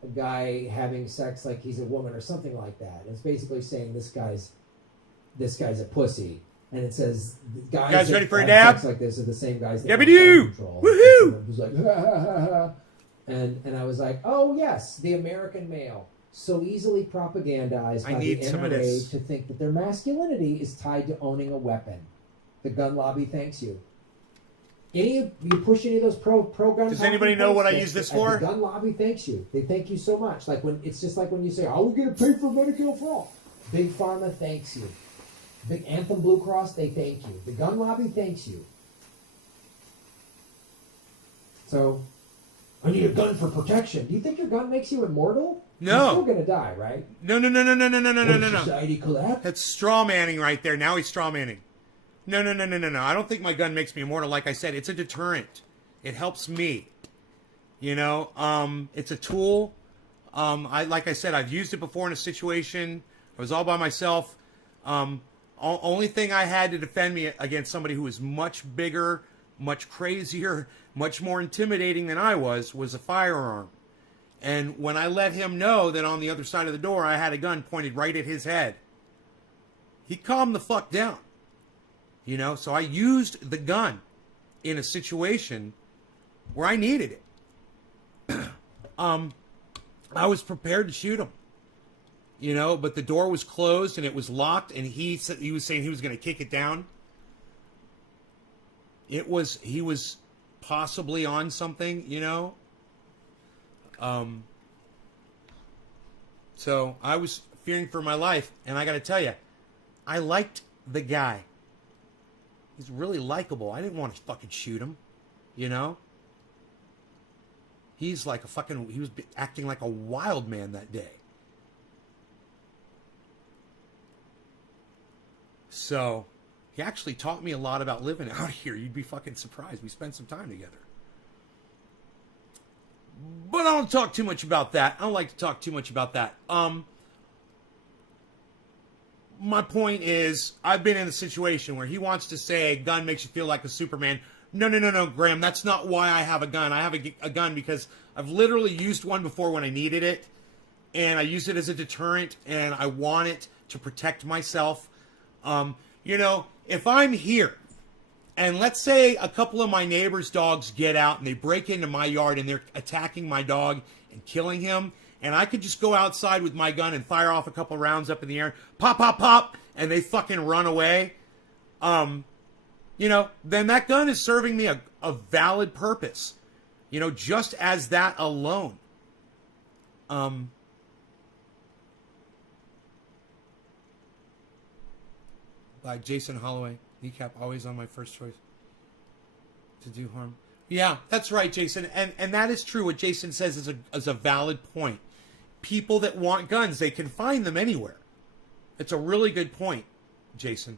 a guy having sex like he's a woman or something like that. And it's basically saying this guy's a pussy. And it says guys ready for a have dab? sex like this are the same guys that Yabba have doo! gun control. Woohoo! Who's like, ha, ha, ha, ha. And I was like, oh yes, the American male, so easily propagandized by the NRA to think that their masculinity is tied to owning a weapon. The gun lobby thanks you. You push any of those pro gun? Does anybody know what I use this for? The gun lobby thanks you. They thank you so much. Like it's just like when you say, "Are we going to pay for Medicare for all?" Big Pharma thanks you. Big Anthem Blue Cross, they thank you. The gun lobby thanks you. So, I need a gun for protection. Do you think your gun makes you immortal? No. You're still going to die, right? No. Society collapse? That's straw manning right there. Now he's straw manning. No. I don't think my gun makes me immortal. Like I said, it's a deterrent. It helps me. You know, it's a tool. Like I said, I've used it before in a situation. I was all by myself. Only thing I had to defend me against somebody who was much bigger, much crazier, much more intimidating than I was a firearm. And when I let him know that on the other side of the door I had a gun pointed right at his head, he calmed the fuck down. You know, so I used the gun in a situation where I needed it. I was prepared to shoot him. You know, but the door was closed and it was locked, and he was saying he was going to kick it down. He was possibly on something, you know. So I was fearing for my life, and I got to tell you, I liked the guy. He's really likable. I didn't want to fucking shoot him, you know. He was acting like a wild man that day. So, he actually taught me a lot about living out here. You'd be fucking surprised. We spent some time together. But I don't talk too much about that. I don't like to talk too much about that. My point is, I've been in a situation where he wants to say a gun makes you feel like a Superman. No, Graham. That's not why I have a gun. I have a gun because I've literally used one before when I needed it. And I use it as a deterrent. And I want it to protect myself. You know, if I'm here and let's say a couple of my neighbors' dogs get out and they break into my yard and they're attacking my dog and killing him, and I could just go outside with my gun and fire off a couple rounds up in the air, pop, pop, pop, and they fucking run away, you know, then that gun is serving me a valid purpose, you know, just as that alone. By Jason Holloway. Kneecap always on my first choice to do harm. Yeah, that's right, Jason. And that is true. What Jason says is a valid point. People that want guns, they can find them anywhere. It's a really good point, Jason.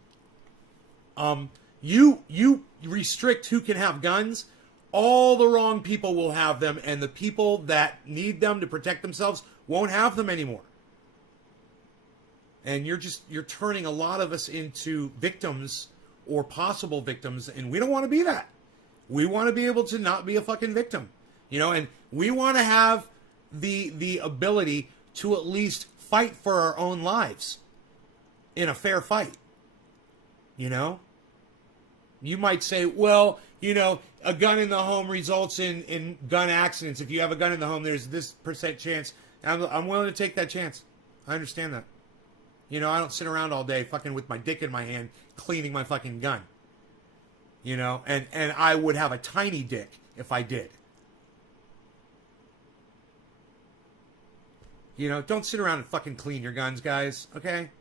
You restrict who can have guns, all the wrong people will have them, and the people that need them to protect themselves won't have them anymore. And you're turning a lot of us into victims or possible victims, and we don't want to be that. We want to be able to not be a fucking victim, you know, and we want to have the ability to at least fight for our own lives in a fair fight, you know. You might say, well, you know, a gun in the home results in gun accidents. If you have a gun in the home, there's this % chance. I'm willing to take that chance. I understand that. You know, I don't sit around all day fucking with my dick in my hand cleaning my fucking gun. You know, and I would have a tiny dick if I did. You know, don't sit around and fucking clean your guns, guys, okay?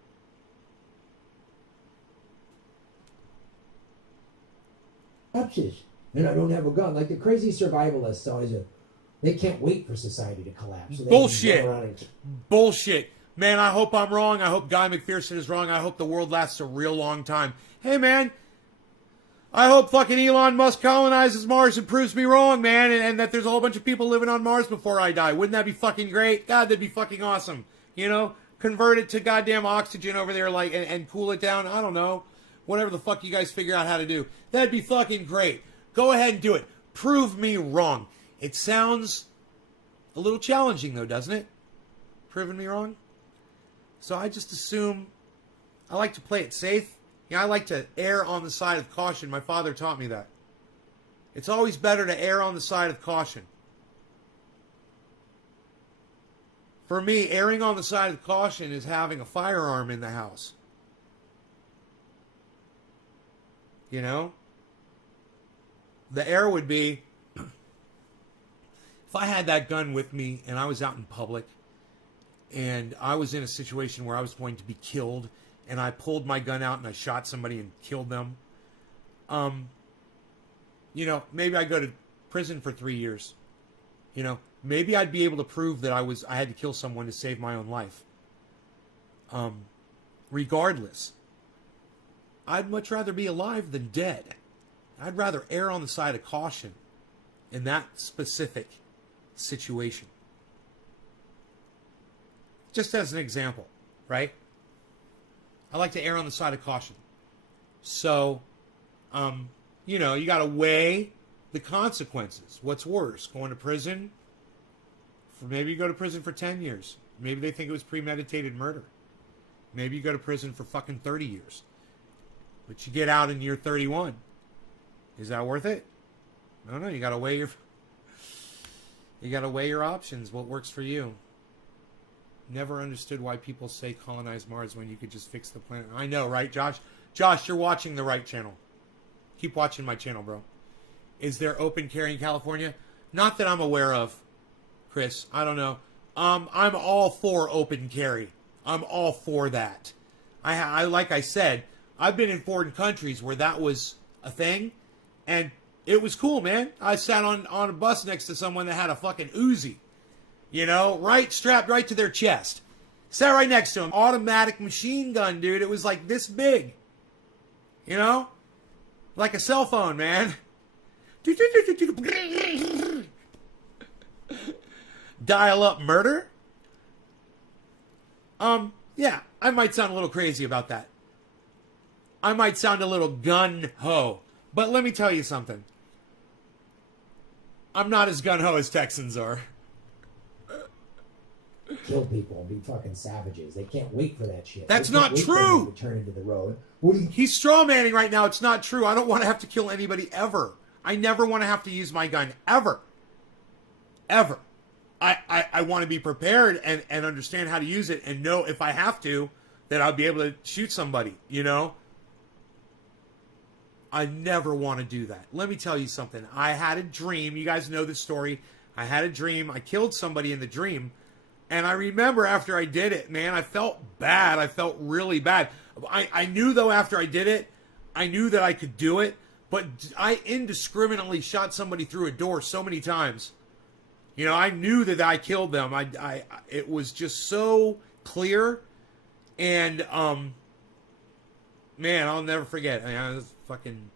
Collapses, and I don't have a gun. Like the crazy survivalists always, they can't wait for society to collapse. So Bullshit. Bullshit. Man, I hope I'm wrong. I hope Guy McPherson is wrong. I hope the world lasts a real long time. Hey, man, I hope fucking Elon Musk colonizes Mars and proves me wrong, man, and that there's a whole bunch of people living on Mars before I die. Wouldn't that be fucking great? God, that'd be fucking awesome. You know, convert it to goddamn oxygen over there, like, and cool it down. I don't know. Whatever the fuck you guys figure out how to do. That'd be fucking great. Go ahead and do it. Prove me wrong. It sounds a little challenging, though, doesn't it? Proving me wrong? So I just assume I like to play it safe. I like to err on the side of caution. My father taught me that. It's always better to err on the side of caution. For me, erring on the side of caution is having a firearm in the house. You know? The error would be, if I had that gun with me and I was out in public and I was in a situation where I was going to be killed and I pulled my gun out and I shot somebody and killed them, you know, maybe I go to prison for 3 years. You know, maybe I'd be able to prove that I had to kill someone to save my own life. Regardless, I'd much rather be alive than dead. I'd rather err on the side of caution in that specific situation. Just as an example, right? I like to err on the side of caution. So, you know, you got to weigh the consequences. What's worse, going to prison? Maybe you go to prison for 10 years. Maybe they think it was premeditated murder. Maybe you go to prison for fucking 30 years. But you get out in year 31. Is that worth it? No, you got to weigh your options. What works for you? Never understood why people say colonize Mars when you could just fix the planet. I know, right, Josh? Josh, you're watching the right channel. Keep watching my channel, bro. Is there open carry in California? Not that I'm aware of, Chris. I don't know. I'm all for open carry. I'm all for that. I like I said, I've been in foreign countries where that was a thing, and it was cool, man. I sat on a bus next to someone that had a fucking Uzi. You know, strapped right to their chest. Sat right next to him. Automatic machine gun, dude. It was like this big. You know? Like a cell phone, man. Dial up murder? Yeah, I might sound a little crazy about that. I might sound a little gun-ho. But let me tell you something. I'm not as gun-ho as Texans are. Kill people and be fucking savages. They can't wait for that shit. That's not true. To turn into the road. He's strawmanning right now. It's not true. I don't want to have to kill anybody ever. I never want to have to use my gun ever. Ever. I want to be prepared and understand how to use it and know if I have to that I'll be able to shoot somebody, you know? I never want to do that. Let me tell you something. I had a dream. You guys know this story. I had a dream. I killed somebody in the dream. And I remember after I did it, man, I felt bad. I felt really bad. I knew, though, after I did it, I knew that I could do it. But I indiscriminately shot somebody through a door so many times. You know, I knew that I killed them. It was just so clear. And, man, I'll never forget. I was fucking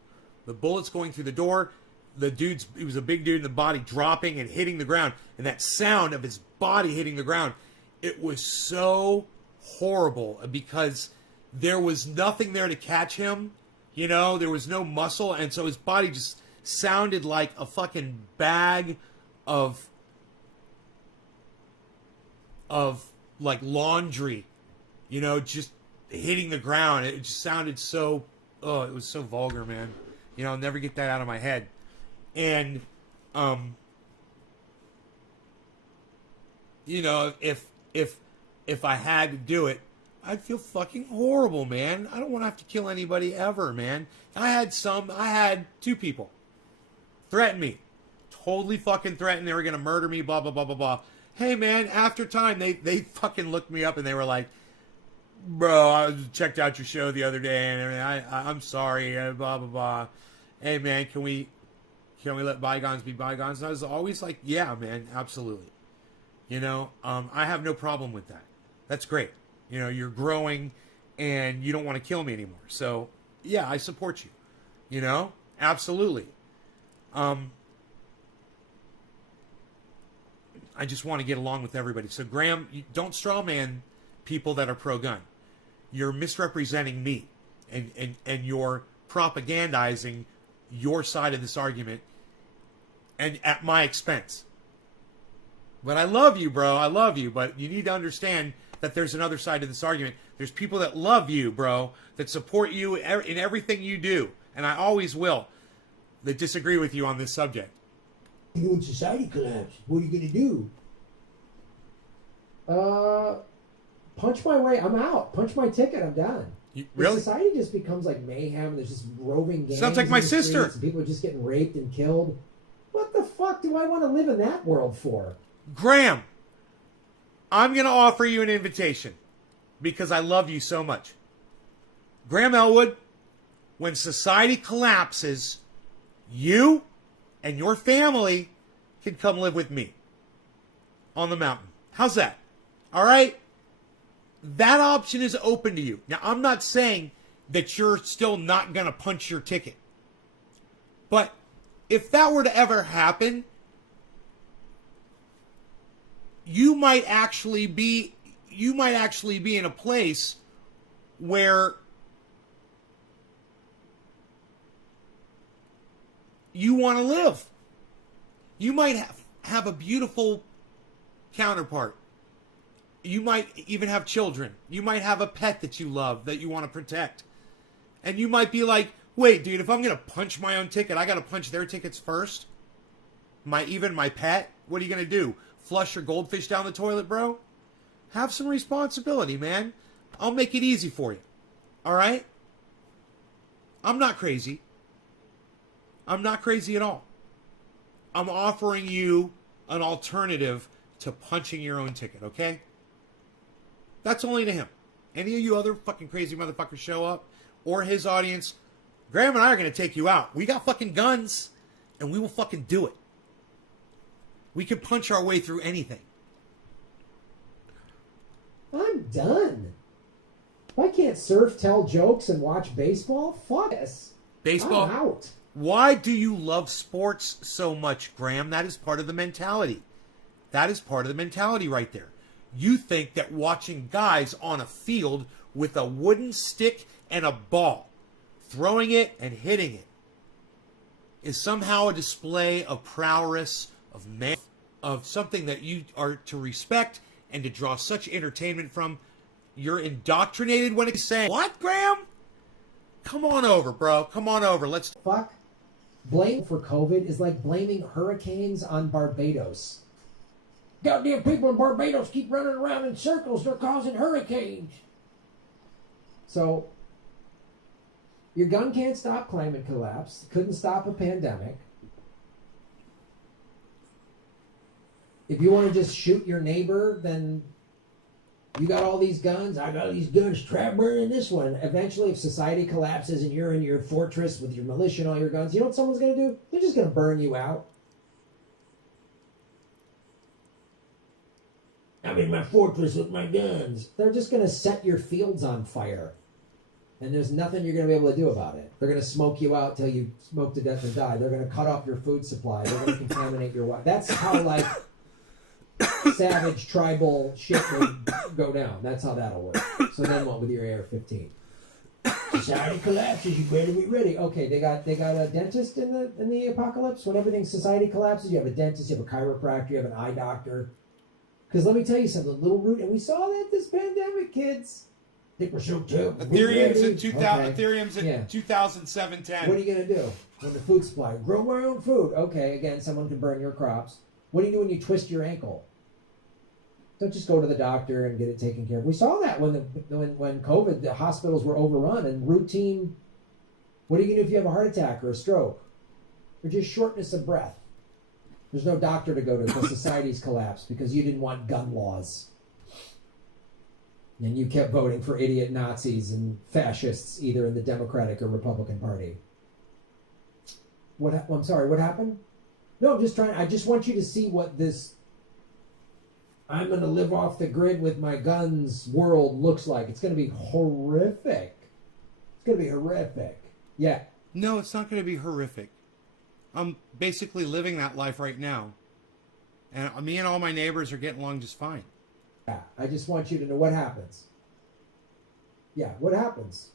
the bullets going through the door. He was a big dude in the body, dropping and hitting the ground. And that sound of his body hitting the ground, it was so horrible because there was nothing there to catch him. You know, there was no muscle. And so his body just sounded like a fucking bag of like laundry, you know, just hitting the ground. It just sounded so, it was so vulgar, man. You know, I'll never get that out of my head. And, you know, if I had to do it, I'd feel fucking horrible, man. I don't want to have to kill anybody ever, man. I had 2 people threaten me. Totally fucking threatened they were going to murder me, blah, blah, blah, blah, blah. Hey, man, after time, they fucking looked me up and they were like, bro, I checked out your show the other day and I'm sorry, blah, blah, blah. Hey, man, can we let bygones be bygones? And I was always like, yeah, man, absolutely. You know, I have no problem with that. That's great. You know, you're growing and you don't want to kill me anymore. So, yeah, I support you. You know? Absolutely. I just want to get along with everybody. So, Grahm, don't strawman people that are pro-gun. You're misrepresenting me, and you're propagandizing your side of this argument, and at my expense. But I love you, bro. I love you. But you need to understand that there's another side to this argument. There's people that love you, bro, that support you in everything you do, and I always will, that disagree with you on this subject. When society collapses, what are you going to do? Punch my way. I'm out. Punch my ticket. I'm done. Really? Society just becomes like mayhem. There's just roving gangs. Sounds like my sister. And people are just getting raped and killed. What the fuck do I want to live in that world for? Grahm, I'm going to offer you an invitation because I love you so much. Grahm Elwood, when society collapses, you and your family can come live with me on the mountain. How's that? All right? That option is open to you. Now, I'm not saying that you're still not going to punch your ticket. But if that were to ever happen, you might actually be in a place where you want to live. You might have a beautiful counterpart. You might even have children. You might have a pet that you love, that you want to protect. And you might be like, wait, dude, if I'm going to punch my own ticket, I got to punch their tickets first? Even my pet? What are you going to do? Flush your goldfish down the toilet, bro? Have some responsibility, man. I'll make it easy for you. All right? I'm not crazy. I'm not crazy at all. I'm offering you an alternative to punching your own ticket, okay? That's only to him. Any of you other fucking crazy motherfuckers show up, or his audience, Grahm and I are going to take you out. We got fucking guns, and we will fucking do it. We can punch our way through anything. I'm done. If I can't surf, tell jokes, and watch baseball, fuck this. Baseball? I'm out. Why do you love sports so much, Grahm? That is part of the mentality. That is part of the mentality right there. You think that watching guys on a field with a wooden stick and a ball, throwing it and hitting it, is somehow a display of prowess, of man, of something that you are to respect and to draw such entertainment from. You're indoctrinated when it's saying, what, Grahm? Come on over, bro. Come on over. Let's... Fuck. Blame for COVID is like blaming hurricanes on Barbados. Goddamn people in Barbados keep running around in circles. They're causing hurricanes. So, your gun can't stop climate collapse. Couldn't stop a pandemic. If you want to just shoot your neighbor, then you got all these guns. I got these guns. Try burning this one. Eventually, if society collapses and you're in your fortress with your militia and all your guns, you know what someone's going to do? They're just going to burn you out. I'm in my fortress with my guns. They're just going to set your fields on fire. And there's nothing you're going to be able to do about it. They're going to smoke you out till you smoke to death and die. They're going to cut off your food supply. They're going to contaminate your water. That's how, like, savage tribal shit would go down. That's how that'll work. So then what with your AR-15? Society collapses, you better be ready. Okay, they got a dentist in the apocalypse. When everything society collapses, you have a dentist, you have a chiropractor, you have an eye doctor. Because let me tell you something, little root, and we saw that this pandemic, kids. I think we're so terrible. Ethereum's in 2007-10. What are you going to do when the food supply? Grow my own food. Okay, again, someone can burn your crops. What do you do when you twist your ankle? Don't just go to the doctor and get it taken care of. We saw that when COVID, the hospitals were overrun and routine. What are you going to do if you have a heart attack or a stroke? Or just shortness of breath? There's no doctor to go to because society's collapsed because you didn't want gun laws. And you kept voting for idiot Nazis and fascists either in the Democratic or Republican Party. I'm sorry, what happened? No, I'm just trying. I just want you to see what this I'm going to live off the grid with my guns world looks like. It's going to be horrific. It's going to be horrific. Yeah. No, it's not going to be horrific. I'm basically living that life right now. And me and all my neighbors are getting along just fine. Yeah. I just want you to know what happens. Yeah. What happens?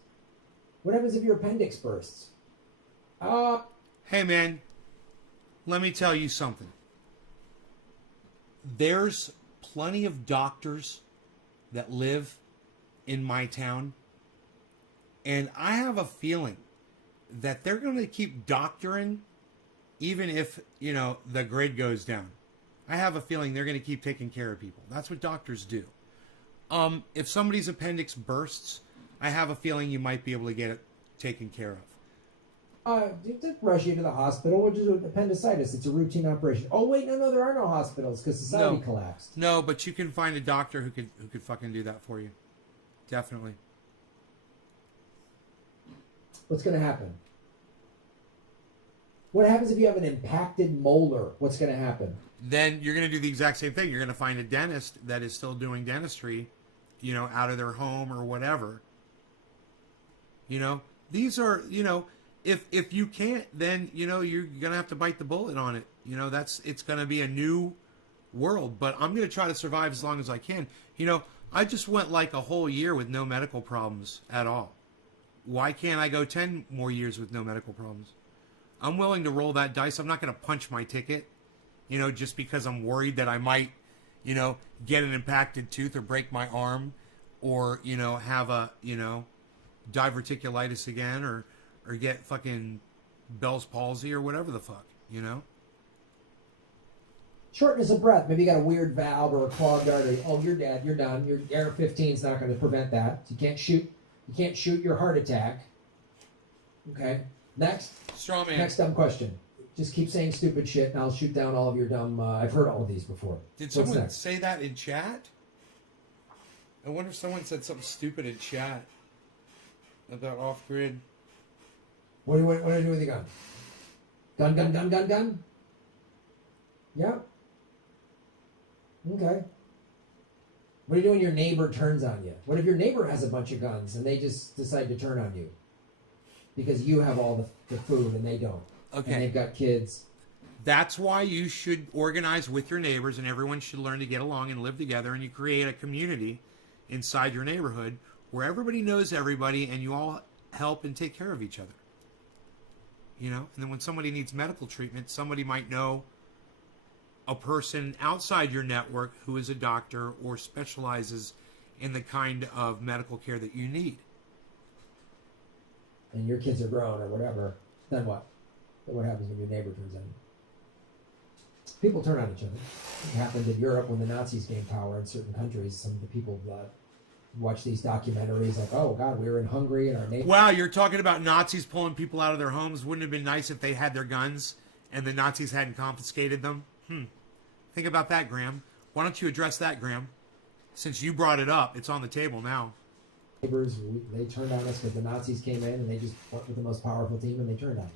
What happens if your appendix bursts? Hey, man, let me tell you something. There's plenty of doctors that live in my town. And I have a feeling that they're going to keep doctoring even if, the grid goes down. I have a feeling they're going to keep taking care of people. That's what doctors do. If somebody's appendix bursts, I have a feeling you might be able to get it taken care of. Just rush you to the hospital, which is appendicitis. It's a routine operation. Oh wait, no, there are no hospitals because society collapsed. No, but you can find a doctor who could fucking do that for you. Definitely. What's going to happen? What happens if you have an impacted molar? What's going to happen? Then you're going to do the exact same thing. You're going to find a dentist that is still doing dentistry, out of their home or whatever. These are, if you can't, then, you're going to have to bite the bullet on it. It's going to be a new world, but I'm going to try to survive as long as I can. I just went like a whole year with no medical problems at all. Why can't I go 10 more years with no medical problems? I'm willing to roll that dice. I'm not going to punch my ticket, just because I'm worried that I might, get an impacted tooth or break my arm or, have a, diverticulitis again or get fucking Bell's palsy or whatever the fuck, Shortness of breath. Maybe you got a weird valve or a clogged artery. Oh, you're dead. You're done. Your Air 15 is not going to prevent that. You can't shoot. You can't shoot your heart attack. Okay. Next. Straw man. Next dumb question. Just keep saying stupid shit, and I'll shoot down all of your dumb. I've heard all of these before. Did someone say that in chat? I wonder if someone said something stupid in chat about off grid. What do I do with your gun? Gun. Yeah. Okay. What do you do when your neighbor turns on you? What if your neighbor has a bunch of guns and they just decide to turn on you? Because you have all the food and they don't. Okay. And they've got kids. That's why you should organize with your neighbors and everyone should learn to get along and live together, and you create a community inside your neighborhood where everybody knows everybody and you all help and take care of each other. And then when somebody needs medical treatment, somebody might know a person outside your network who is a doctor or specializes in the kind of medical care that you need. And your kids are grown or whatever. Then what? Then what happens when your neighbor turns on you? People turn on each other. It happened in Europe when the Nazis gained power in certain countries. Some of the people watch these documentaries like, oh, God, we were in Hungary and our neighbor... Wow, you're talking about Nazis pulling people out of their homes. Wouldn't it have been nice if they had their guns and the Nazis hadn't confiscated them? Think about that, Grahm. Why don't you address that, Grahm? Since you brought it up, it's on the table now. Neighbors, they turned on us because the Nazis came in and they just went with the most powerful team and they turned on us.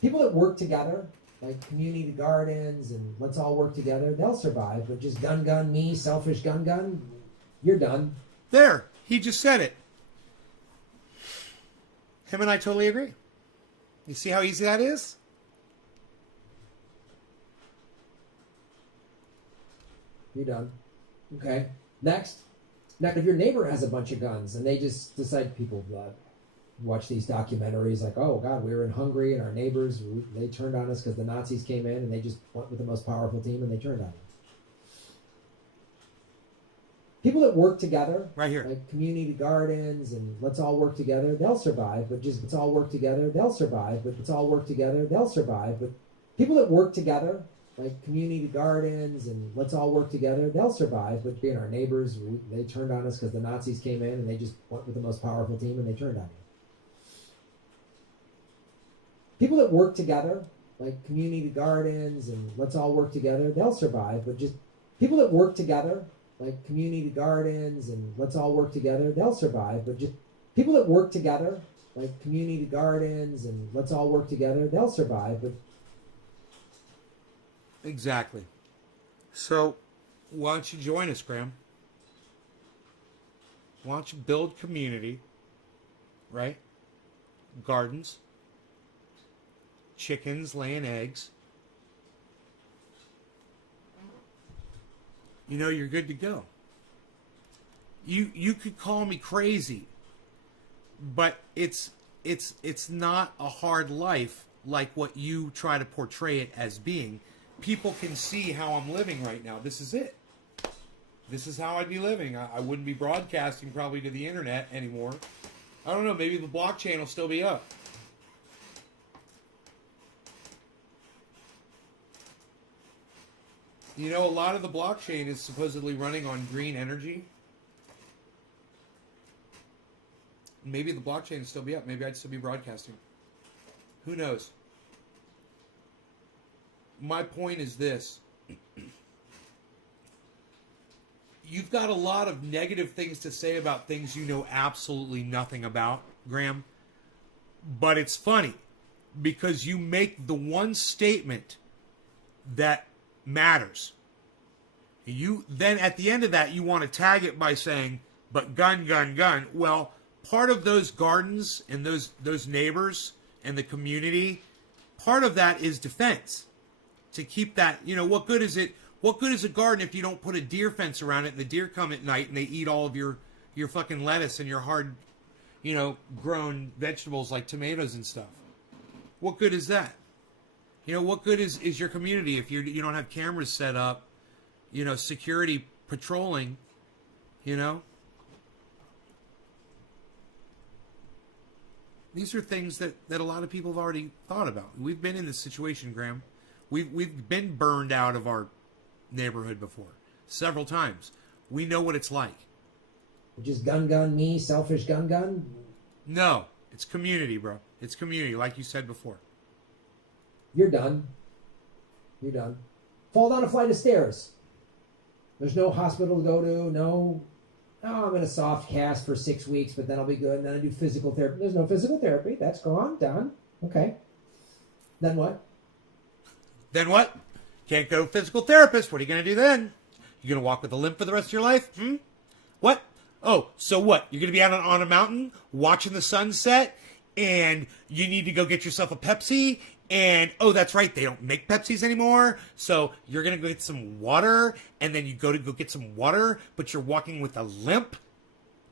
People that work together, like community gardens and let's all work together, they'll survive. But just gun, me, selfish gun, you're done. There, he just said it. Him and I totally agree. You see how easy that is? You're done. Okay. Next. Now, if your neighbor has a bunch of guns and they just decide, people watch these documentaries like, oh, God, we were in Hungary and our neighbors, they turned on us because the Nazis came in and they just went with the most powerful team and they turned on us. People that work together, right here, like community gardens and let's all work together, they'll survive. But just let's all work together, they'll survive. But let's all work together, they'll survive. But people that work together, like community gardens and let's all work together, they'll survive. But being our neighbors, they turned on us because the Nazis came in and they just went with the most powerful team and they turned on us. People that work together, like community gardens and let's all work together, they'll survive. But just people that work together, like community gardens and let's all work together, they'll survive. But just people that work together, like community gardens and let's all work together, they'll survive. But exactly. So, why don't you join us, Grahm? Why don't you build community, right? Gardens, chickens laying eggs. You know, you're good to go. You could call me crazy, but it's not a hard life like what you try to portray it as being. People can see how I'm living right now. This is it. This is how I'd be living. I wouldn't be broadcasting probably to the internet anymore. I don't know, maybe the blockchain will still be up. You know, a lot of the blockchain is supposedly running on green energy. Maybe the blockchain will still be up. Maybe I'd still be broadcasting. Who knows? My point is this. You've got a lot of negative things to say about things you know absolutely nothing about, Grahm. But it's funny because you make the one statement that matters. You then at the end of that you want to tag it by saying, but gun, gun, gun. Well, part of those gardens and those neighbors and the community, part of that is defense. To keep that, you know, what good is it? What good is a garden if you don't put a deer fence around it and the deer come at night and they eat all of your fucking lettuce and your hard, you know, grown vegetables like tomatoes and stuff? What good is that? You know, what good is your community if you don't have cameras set up, you know, security patrolling, you know? These are things that a lot of people have already thought about. We've been in this situation, Grahm. We've been burned out of our neighborhood before several times. We know what it's like. Just gun, gun, me, selfish gun, gun? No, it's community, bro. It's community, like you said before. You're done. You're done. Fall down a flight of stairs. There's no hospital to go to. No, oh, I'm in a soft cast for 6 weeks, but then I'll be good. And then I do physical therapy. There's no physical therapy. That's gone. Done. Okay. Then what? Then what? Can't go physical therapist. What are you going to do then? You going to walk with a limp for the rest of your life? What? Oh, so what? You're going to be out on a mountain watching the sunset and you need to go get yourself a Pepsi and, oh, that's right, they don't make Pepsis anymore. So you're going to go get some water and then you go get some water, but you're walking with a limp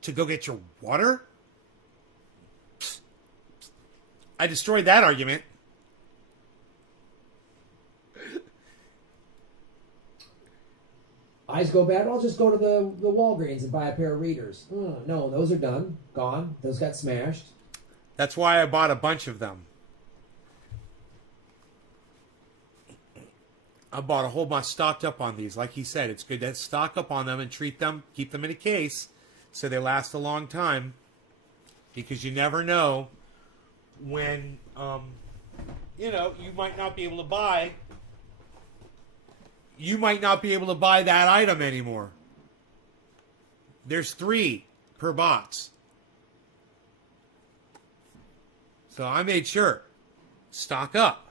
to go get your water? Psst. I destroyed that argument. Eyes go bad, I'll just go to the Walgreens and buy a pair of readers. No, those are done. Gone. Those got smashed. That's why I bought a bunch of them. I bought a whole bunch, stocked up on these. Like he said, it's good to stock up on them and treat them, keep them in a case so they last a long time. Because you never know when, you know, you might not be able to buy... You might not be able to buy that item anymore. There's 3 per box. So I made sure. Stock up.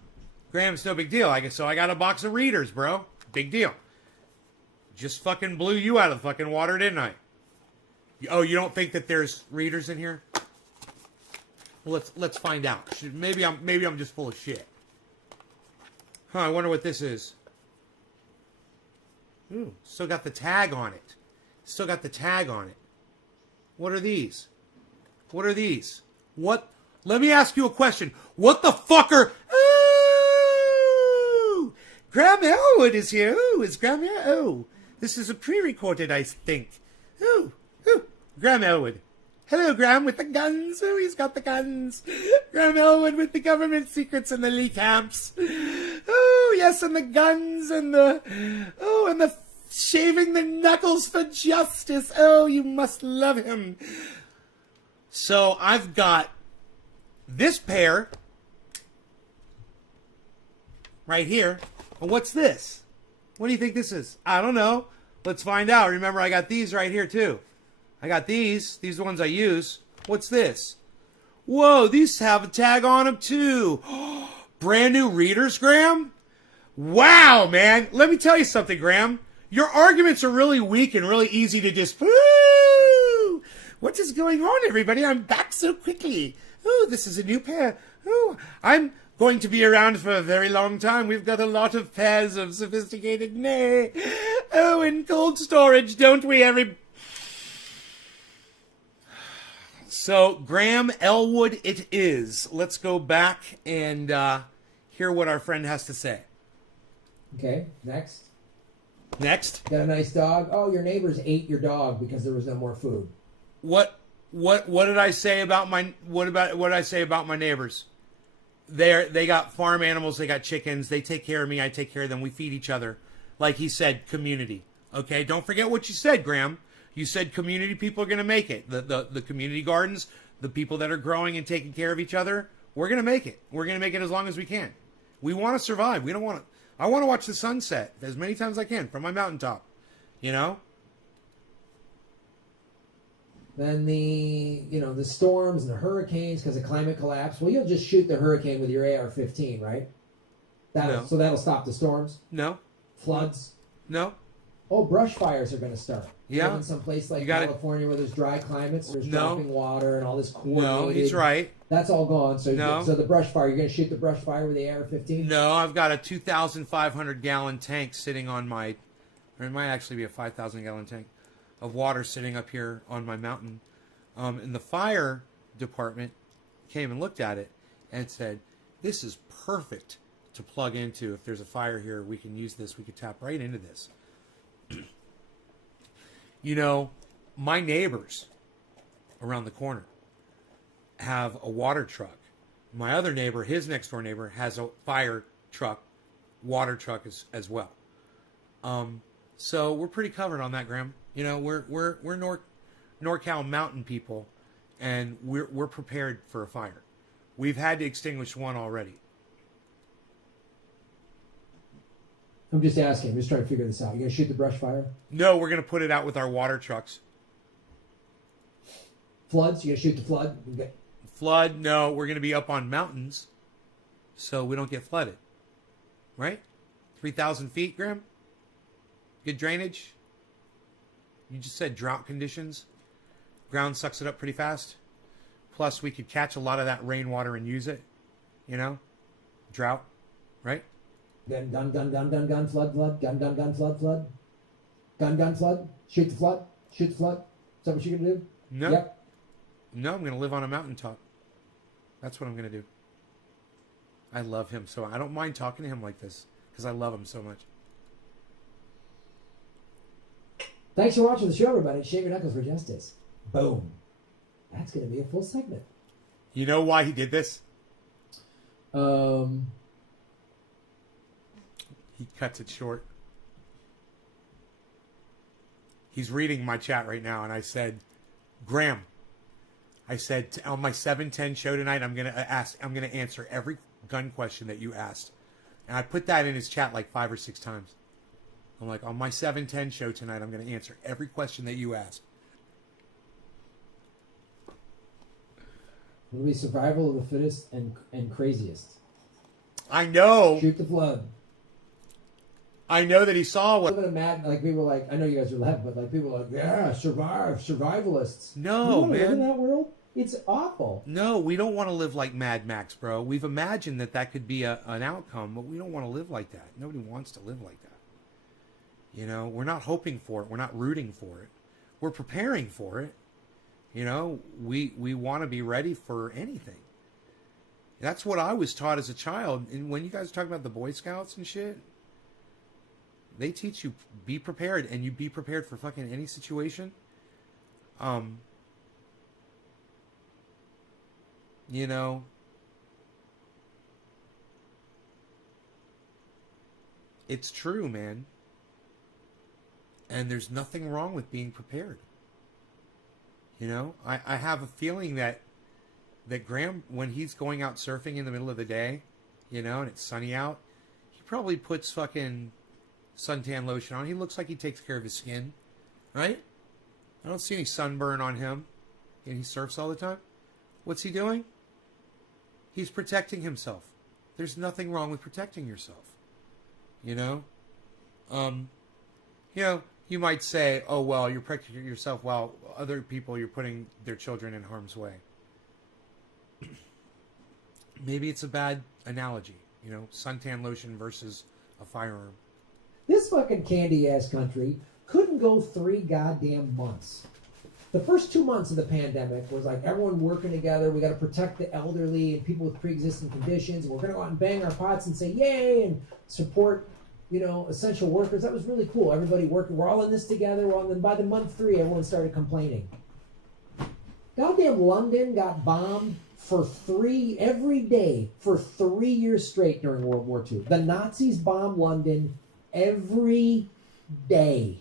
Graham's no big deal. So I got a box of readers, bro. Big deal. Just fucking blew you out of the fucking water, didn't I? Oh, you don't think that there's readers in here? Well, let's find out. Maybe I'm just full of shit. Huh, I wonder what this is. Ooh, still got the tag on it. Still got the tag on it. What are these? What are these? What? Let me ask you a question. What the fuck are... Ooh! Grahm Elwood is here. Ooh, is Grahm here? Oh, this is a pre-recorded, I think. Ooh, ooh. Grahm Elwood. Hello, Grahm with the guns. Oh, he's got the guns. Grahm Elwood with the government secrets and the Lee camps. Oh, yes, and the guns and the... Oh, and the shaving the knuckles for justice. Oh, you must love him. So I've got this pair right here. And what's this? What do you think this is? I don't know. Let's find out. Remember, I got these right here, too. I got these. These are the ones I use. What's this? Whoa, these have a tag on them, too. Brand new readers, Grahm? Wow, man. Let me tell you something, Grahm. Your arguments are really weak and really easy to just, woo! What is going on, everybody? I'm back so quickly. Oh, this is a new pair. Oh, I'm going to be around for a very long time. We've got a lot of pairs of sophisticated nay. Oh, in cold storage, don't we, So, Grahm, Elwood it is. Let's go back and hear what our friend has to say. Okay, next. Next. Got a nice dog. Oh, your neighbors ate your dog because there was no more food. What did I say about my what did I say about my neighbors? They got farm animals, they got chickens, they take care of me, I take care of them, we feed each other. Like he said, community. Okay, don't forget what you said, Grahm. You said community people are gonna make it. The community gardens, the people that are growing and taking care of each other, we're gonna make it. We're gonna make it as long as we can. We wanna survive. We don't wanna I wanna watch the sunset as many times as I can from my mountaintop. You know? Then the storms and the hurricanes because of climate collapse. Well, you'll just shoot the hurricane with your AR-15, right? No. So that'll stop the storms. No. Floods. No. Oh, brush fires are going to start. Yeah. In some place like California where there's dry climates, there's dropping water and all this coordinated. No, he's right. That's all gone. So no. So the brush fire, you're going to shoot the brush fire with the AR-15? No, I've got a 2,500 gallon tank sitting on my, or it might actually be a 5,000 gallon tank of water sitting up here on my mountain. And the fire department came and looked at it and said, this is perfect to plug into. If there's a fire here, we can use this. We could tap right into this. You know, my neighbors around the corner have a water truck. My other neighbor, his next door neighbor, has a fire truck, water truck as well. So we're pretty covered on that, Grahm. You know, we're NorCal mountain people, and we're prepared for a fire. We've had to extinguish one already. I'm just asking. I'm just trying to figure this out. You gonna shoot the brush fire? No, we're gonna put it out with our water trucks. Floods? You gonna shoot the flood? Flood? No, we're gonna be up on mountains, so we don't get flooded. Right? 3,000 feet, Grahm. Good drainage. You just said drought conditions. Ground sucks it up pretty fast. Plus, we could catch a lot of that rainwater and use it. You know? Drought. Right? Gun, flood, gun, flood. Gun, flood. Shoot the flood. Is that what you're going to do? No. Yep. No, I'm going to live on a mountaintop. That's what I'm going to do. I love him so I don't mind talking to him like this because I love him so much. Thanks for watching the show, everybody. Shave your knuckles for justice. Boom. That's going to be a full segment. You know why he did this? He cuts it short. He's reading my chat right now, and I said, Grahm, I said on my 710 show tonight, I'm gonna answer every gun question that you asked, and I put that in his chat like 5 or 6 times. I'm like, on my 710 show tonight, I'm gonna answer every question that you asked. It'll be survival of the fittest and craziest. I know. Shoot the flood. I know that he saw what. Living a mad, like people are like, I know you guys are laughing, but like people are like, yeah, survivalists. No, man. Live in that world? It's awful. No, we don't want to live like Mad Max, bro. We've imagined that could be an outcome, but we don't want to live like that. Nobody wants to live like that. You know, we're not hoping for it. We're not rooting for it. We're preparing for it. You know, we want to be ready for anything. That's what I was taught as a child. And when you guys are talking about the Boy Scouts and shit, they teach you be prepared, and you be prepared for fucking any situation. You know, it's true, man. And there's nothing wrong with being prepared. You know, I have a feeling that Grahm, when he's going out surfing in the middle of the day, you know, and it's sunny out, he probably puts fucking suntan lotion on. He looks like he takes care of his skin, right? I don't see any sunburn on him, and he surfs all the time. What's he doing? He's protecting himself. There's nothing wrong with protecting yourself. You know? You know, you might say, oh, well, you're protecting yourself while other people, you're putting their children in harm's way. Maybe it's a bad analogy. You know, suntan lotion versus a firearm. This fucking candy-ass country couldn't go 3 goddamn months. The first 2 months of the pandemic was like everyone working together. We got to protect the elderly and people with pre-existing conditions. We're going to go out and bang our pots and say yay and support, you know, essential workers. That was really cool. Everybody working. We're all in this together. By the month 3, everyone started complaining. Goddamn London got bombed every day for 3 years straight during World War II. The Nazis bombed London every day.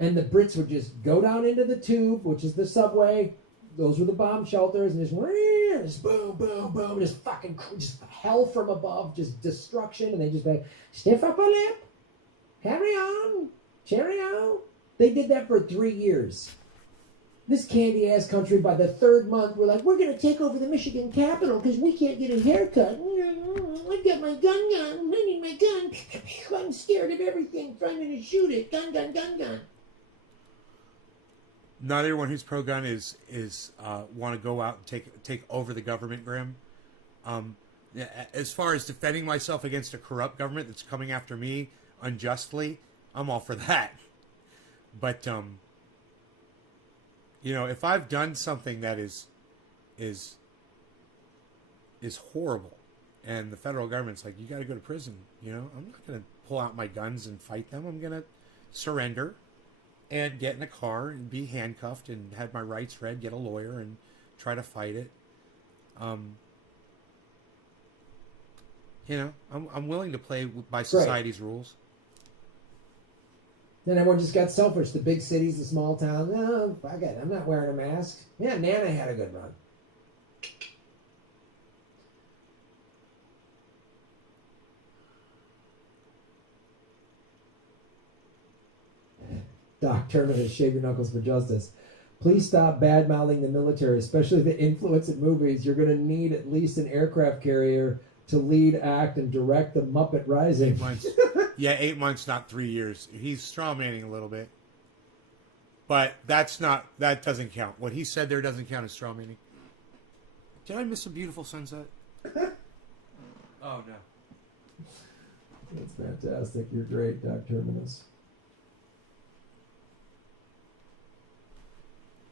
And the Brits would just go down into the tube, which is the subway. Those were the bomb shelters, and just boom, boom, boom, just hell from above, just destruction. And they just like, stiff upper lip, carry on, cheerio. They did that for 3 years. This candy-ass country, by the 3rd month, we're like, we're going to take over the Michigan Capitol because we can't get a haircut. I've got my gun. I need my gun. I'm scared of everything, so I'm going to shoot it. Gun, gun, gun, gun. Not everyone who's pro-gun is want to go out and take over the government, Grahm. As far as defending myself against a corrupt government that's coming after me unjustly, I'm all for that. But you know, if I've done something that is horrible, and the federal government's like, you got to go to prison, you know, I'm not going to pull out my guns and fight them. I'm going to surrender and get in a car and be handcuffed and have my rights read, get a lawyer and try to fight it. You know, I'm willing to play by society's rules. Then everyone just got selfish. The big cities, the small towns. No, fuck it. I'm not wearing a mask. Yeah, Nana had a good run. Doc Terminus, shave your knuckles for justice. Please stop bad-mouthing the military, especially the influence in movies. You're going to need at least an aircraft carrier to lead, act, and direct the Muppet Rising. 8 months. Yeah, 8 months, not 3 years. He's strawmanning a little bit. But that doesn't count. What he said there doesn't count as strawmanning. Did I miss a beautiful sunset? Oh, no. That's fantastic. You're great, Doc Terminus.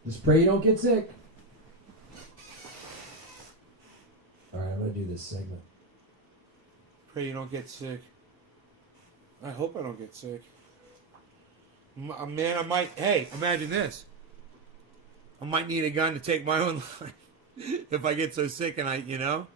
Just pray you don't get sick. All right, I'm going to do this segment. Pray you don't get sick. I hope I don't get sick. Man, I might... Hey, imagine this. I might need a gun to take my own life if I get so sick and you know...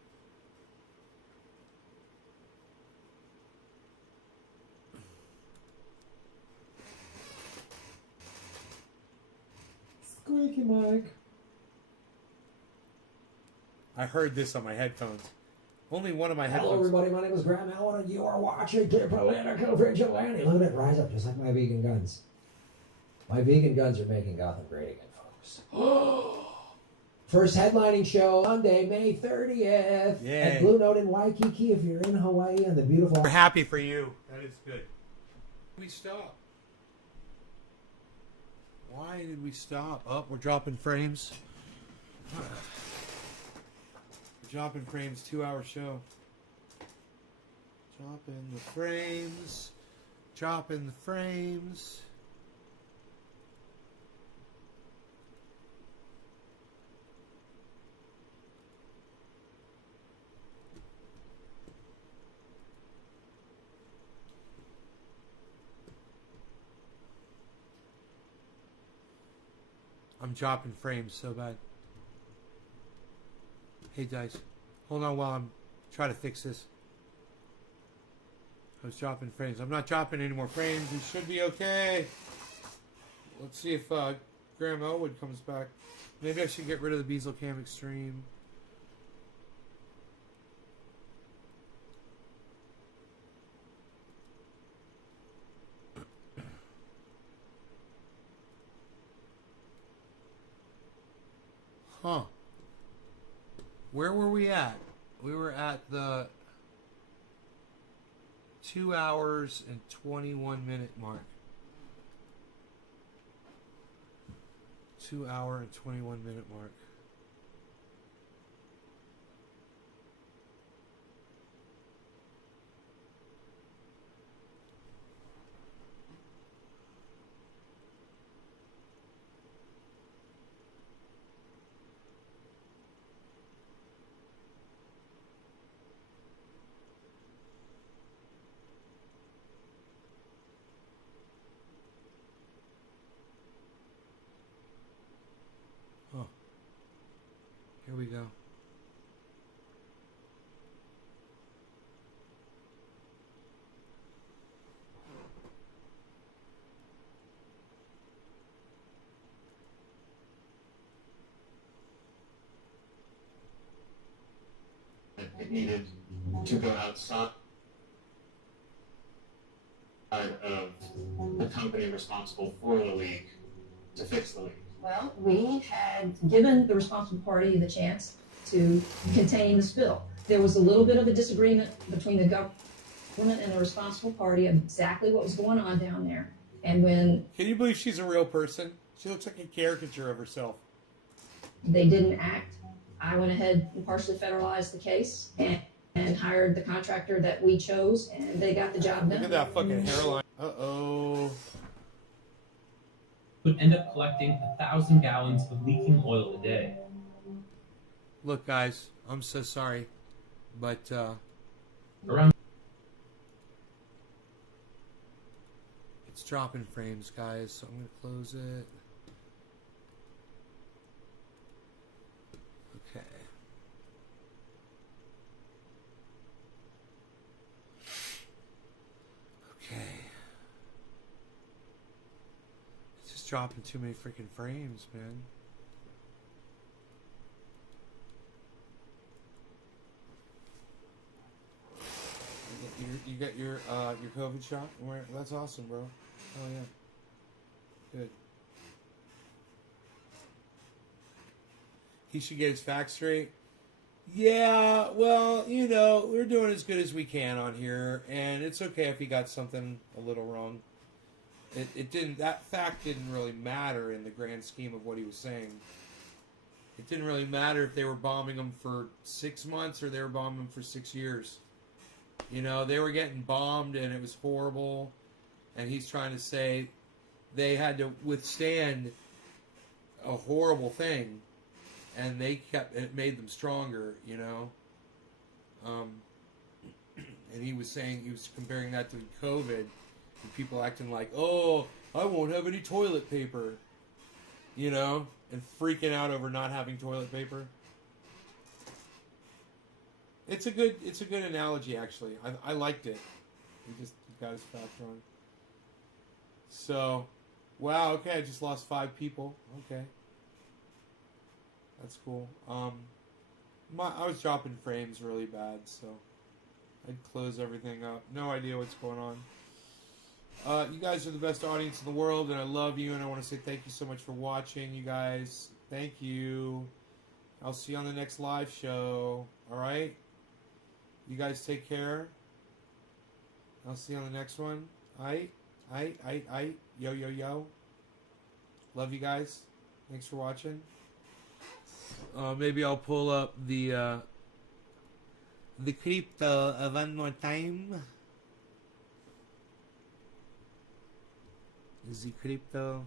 Squeaky Mike. I heard this on my headphones. Only one of my headphones. Hello, everybody. My name is Grahm Elwood, and you are watching Political Vigilante. Look at it rise up just like my vegan guns. My vegan guns are making Gotham great again, folks. First headlining show Monday, May 30th at Blue Note in Waikiki. If you're in Hawaii and the beautiful... We're happy for you. That is good. We stop. Why did we stop? Oh, we're dropping frames. We're dropping frames, 2-hour show. Dropping the frames. Dropping the frames. I'm dropping frames so bad. Hey, Dice. Hold on while I'm trying to fix this. I was dropping frames. I'm not dropping any more frames. We should be okay. Let's see if Grahm Elwood comes back. Maybe I should get rid of the Beazle Cam Extreme. Huh. Where were we at? We were at the 2 hours and 21-minute mark. 2 hour and 21-minute mark. Oh, here we go. It needed to go outside of the company responsible for the leak to fix the leak. Well, we had given the responsible party the chance to contain the spill. There was a little bit of a disagreement between the government and the responsible party of exactly what was going on down there. And when Can you believe she's a real person? She looks like a caricature of herself. they didn't act, I went ahead and partially federalized the case and hired the contractor that we chose, and they got the job done. Look at that fucking hairline. Uh-oh. Would end up collecting 1,000 gallons of leaking oil a day. Look, guys, I'm so sorry, but Around it's dropping frames, guys, so I'm going to close it. Okay. Okay. It's just dropping too many freaking frames, man. You got your COVID shot? That's awesome, bro. Oh yeah. Good. He should get his facts straight. Yeah, well, you know, we're doing as good as we can on here, and it's okay if he got something a little wrong. It didn't. That fact didn't really matter in the grand scheme of what he was saying. It didn't really matter if they were bombing him for 6 months or they were bombing him for 6 years. You know, they were getting bombed and it was horrible. And he's trying to say they had to withstand a horrible thing, and it made them stronger, you know. And he was comparing that to COVID, and people acting like, oh, I won't have any toilet paper, you know, and freaking out over not having toilet paper. It's a good analogy, actually. I liked it. He got his fact wrong. So, wow, okay, I just lost 5 people. Okay. That's cool. I was dropping frames really bad, so I'd close everything up. No idea what's going on. You guys are the best audience in the world, and I love you, and I want to say thank you so much for watching, you guys. Thank you. I'll see you on the next live show. All right? You guys take care. I'll see you on the next one. Aight. Yo, yo, yo. Love you guys. Thanks for watching. Maybe I'll pull up the crypto one more time. The crypto.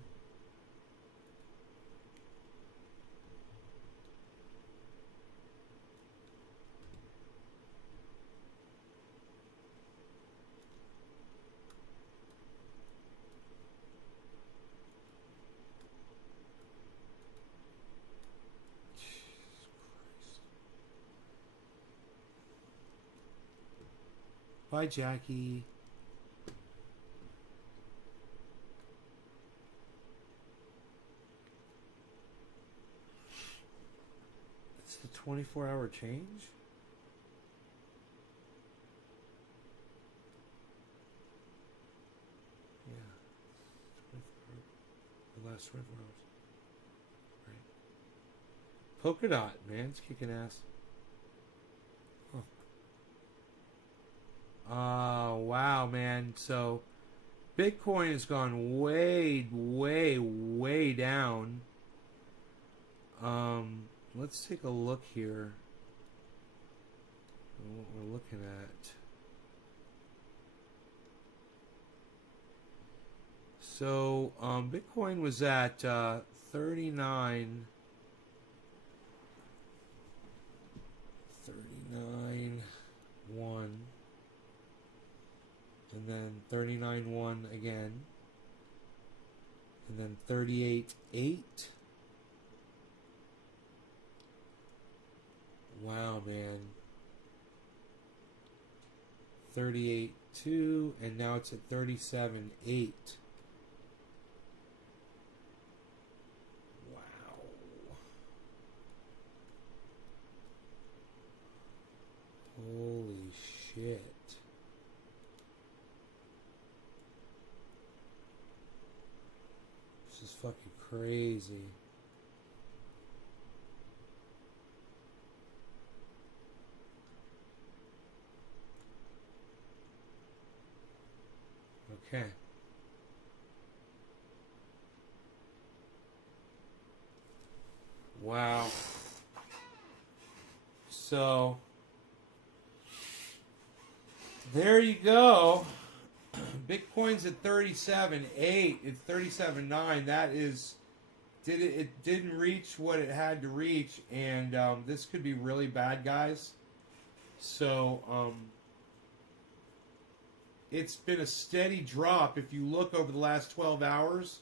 Bye, Jackie. It's the 24-hour change? Yeah. 24 the last 24 hours. Right. Polka dot, man. It's kicking ass. Huh. Wow, man. So Bitcoin has gone way, way, way down. Let's take a look here. What we're looking at. So Bitcoin was at 39. 39.1, and then 39.1 again, and then 38.8. Wow, man. 38.2, and now it's at 37.8. Holy shit. This is fucking crazy. Okay. Wow. So there you go. Bitcoin's at 37.8. It's 37.9. That is, it didn't reach what it had to reach, and this could be really bad, guys. So it's been a steady drop. If you look over the last 12 hours,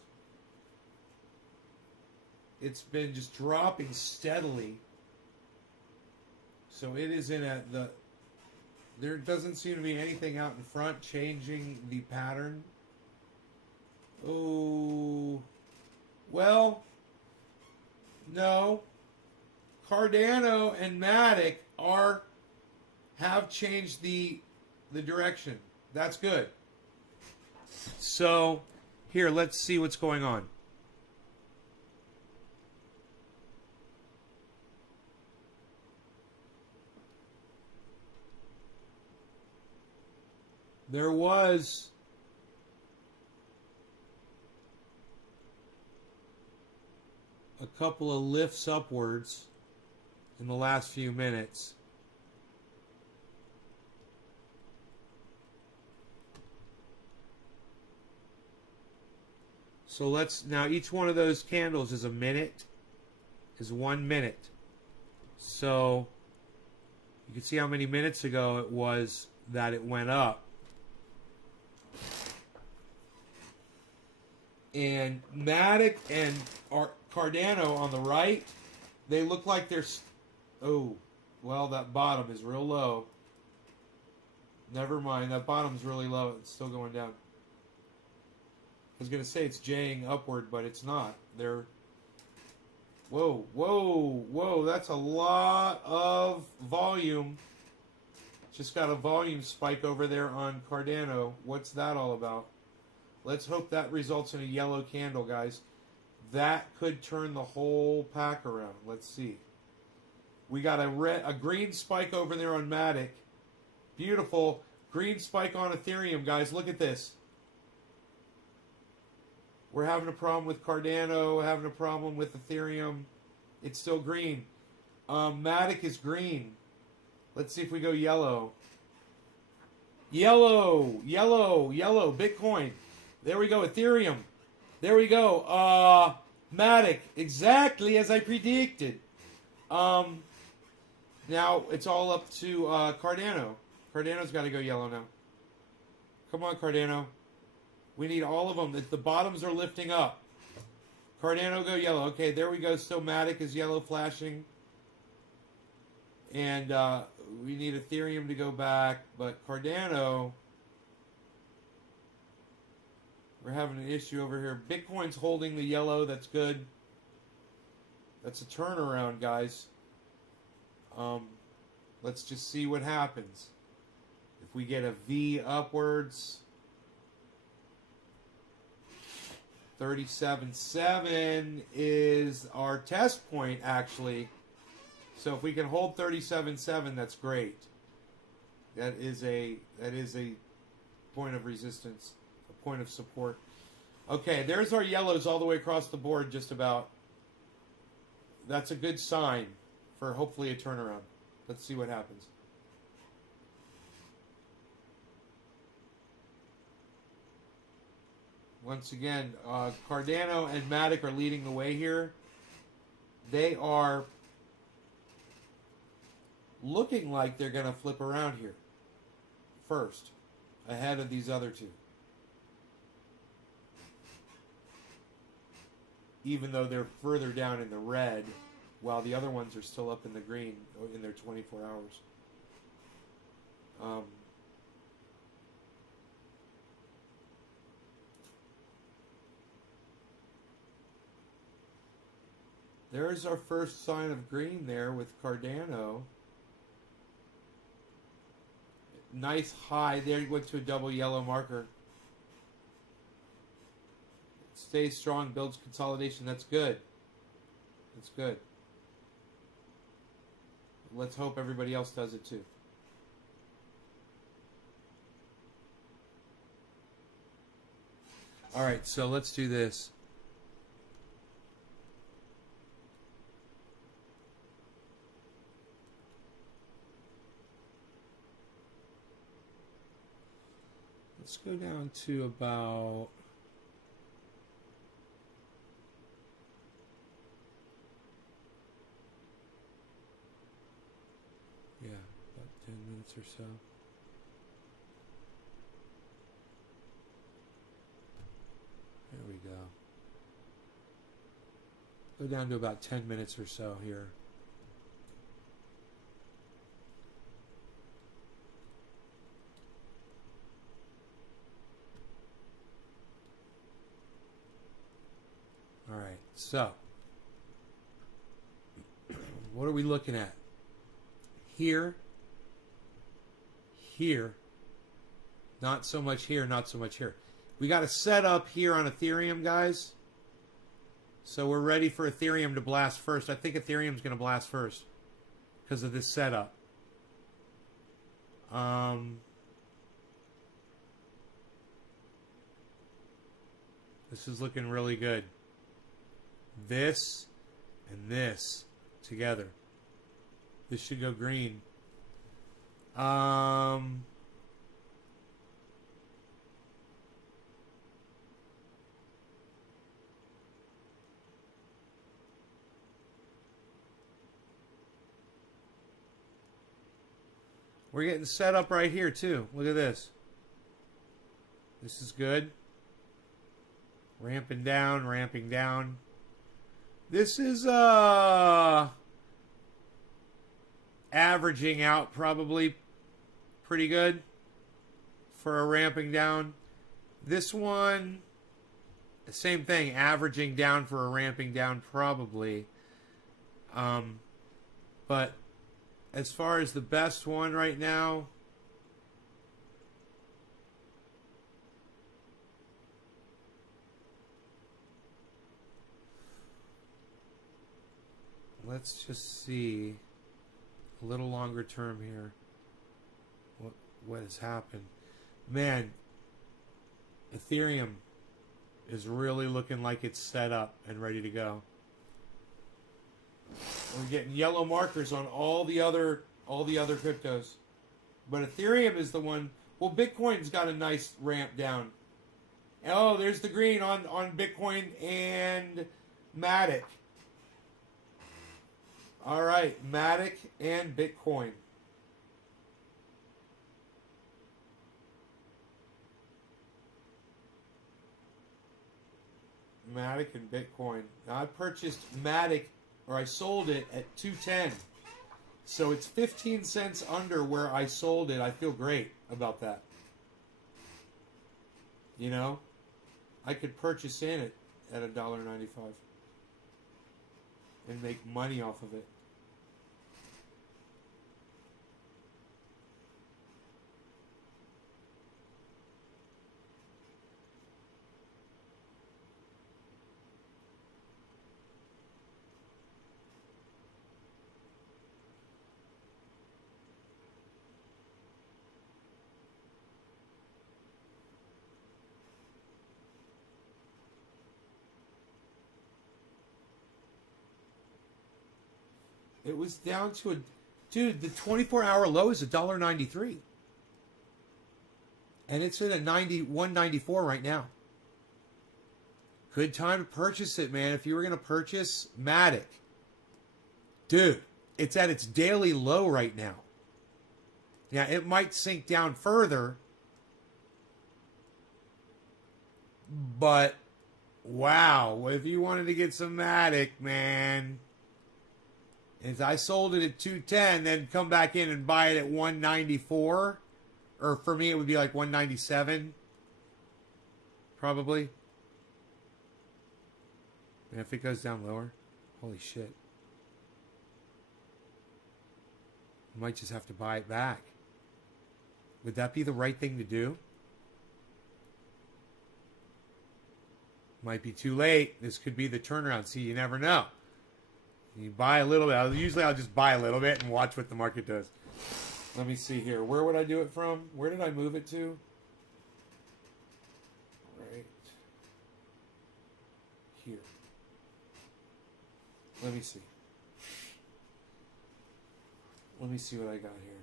it's been just dropping steadily. So it is in there doesn't seem to be anything out in front changing the pattern. Oh, well, no. Cardano and Matic have changed the direction. That's good. So here, let's see what's going on. There was a couple of lifts upwards in the last few minutes. So now each one of those candles is 1 minute. So you can see how many minutes ago it was that it went up. And Matic and Cardano on the right, they look like they're... Oh, well, that bottom is real low. Never mind, that bottom's really low. It's still going down. I was going to say it's jaying upward, but it's not. They're... Whoa, whoa, whoa, that's a lot of volume. Just got a volume spike over there on Cardano. What's that all about? Let's hope that results in a yellow candle, guys. That could turn the whole pack around. Let's see. We got a green spike over there on Matic. Beautiful. Green spike on Ethereum, guys. Look at this. We're having a problem with Cardano, having a problem with Ethereum. It's still green. Matic is green. Let's see if we go yellow. Yellow, yellow, yellow. Bitcoin. There we go. Ethereum. There we go. Matic. Exactly as I predicted. Now it's all up to Cardano. Cardano's got to go yellow now. Come on, Cardano. We need all of them. The bottoms are lifting up. Cardano go yellow. Okay, there we go. Still Matic is yellow flashing. And we need Ethereum to go back. But Cardano... We're having an issue over here. Bitcoin's holding the yellow. That's good. That's a turnaround, guys. Let's just see what happens. If we get a V upwards, 37.7 is our test point, actually. So if we can hold 37.7, that's great. That is a point of resistance, a point of support. Okay, there's our yellows all the way across the board, just about. That's a good sign for hopefully a turnaround. Let's see what happens. Once again, Cardano and Matic are leading the way here. They are looking like they're going to flip around here first, ahead of these other two. Even though they're further down in the red, while the other ones are still up in the green in their 24 hours. There's our first sign of green there with Cardano. Nice high. There you went to a double yellow marker. Stays strong, builds consolidation. That's good. That's good. Let's hope everybody else does it too. All right, so let's do this. Let's go down to about... yeah, about 10 minutes or so. There we go. Go down to about 10 minutes or so here. All right, so what are we looking at? Here, here, not so much here, not so much here. We got a setup here on Ethereum, guys. So we're ready for Ethereum to blast first. I think Ethereum's going to blast first because of this setup. This is looking really good. This and this together. This should go green. We're getting set up right here too. Look at this. This is good. Ramping down, ramping down. This is averaging out probably pretty good for a ramping down. This one, same thing, averaging down for a ramping down probably. But as far as the best one right now, let's just see a little longer term here what has happened. Man, Ethereum is really looking like it's set up and ready to go. We're getting yellow markers on all the other cryptos, but Ethereum is the one. Well, Bitcoin's got a nice ramp down. Oh, there's the green on Bitcoin and Matic. All right, Matic and Bitcoin. Matic and Bitcoin. Now I purchased Matic, or I sold it at 210. So it's 15 cents under where I sold it. I feel great about that. You know, I could purchase in it at $1.95 and make money off of it. It was down to a... Dude, the 24-hour low is $1.93. And it's at a 194 right now. Good time to purchase it, man. If you were going to purchase Matic. Dude, it's at its daily low right now. Yeah, it might sink down further. But, wow. If you wanted to get some Matic, man... If I sold it at 210, then come back in and buy it at 194, or for me it would be like 197, probably. And if it goes down lower, holy shit. I might just have to buy it back. Would that be the right thing to do? Might be too late. This could be the turnaround. See, you never know. You buy a little bit. Usually I'll just buy a little bit and watch what the market does. Let me see here. Where would I do it from? Where did I move it to? Right here. Let me see. Let me see what I got here.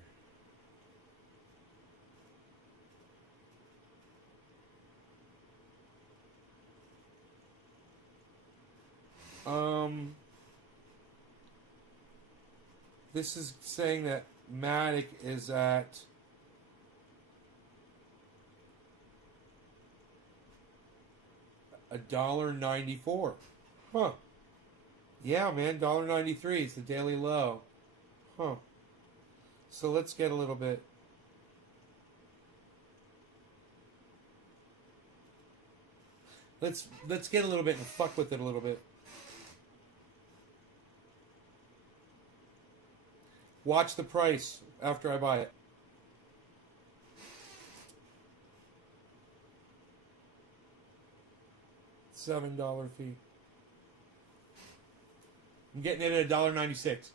This is saying that Matic is at $1.94. Huh. Yeah, man, $1.93 is the daily low. Huh. So let's get a little bit. Let's get a little bit and fuck with it a little bit. Watch the price after I buy it. $7 fee. I'm getting it at $1.96.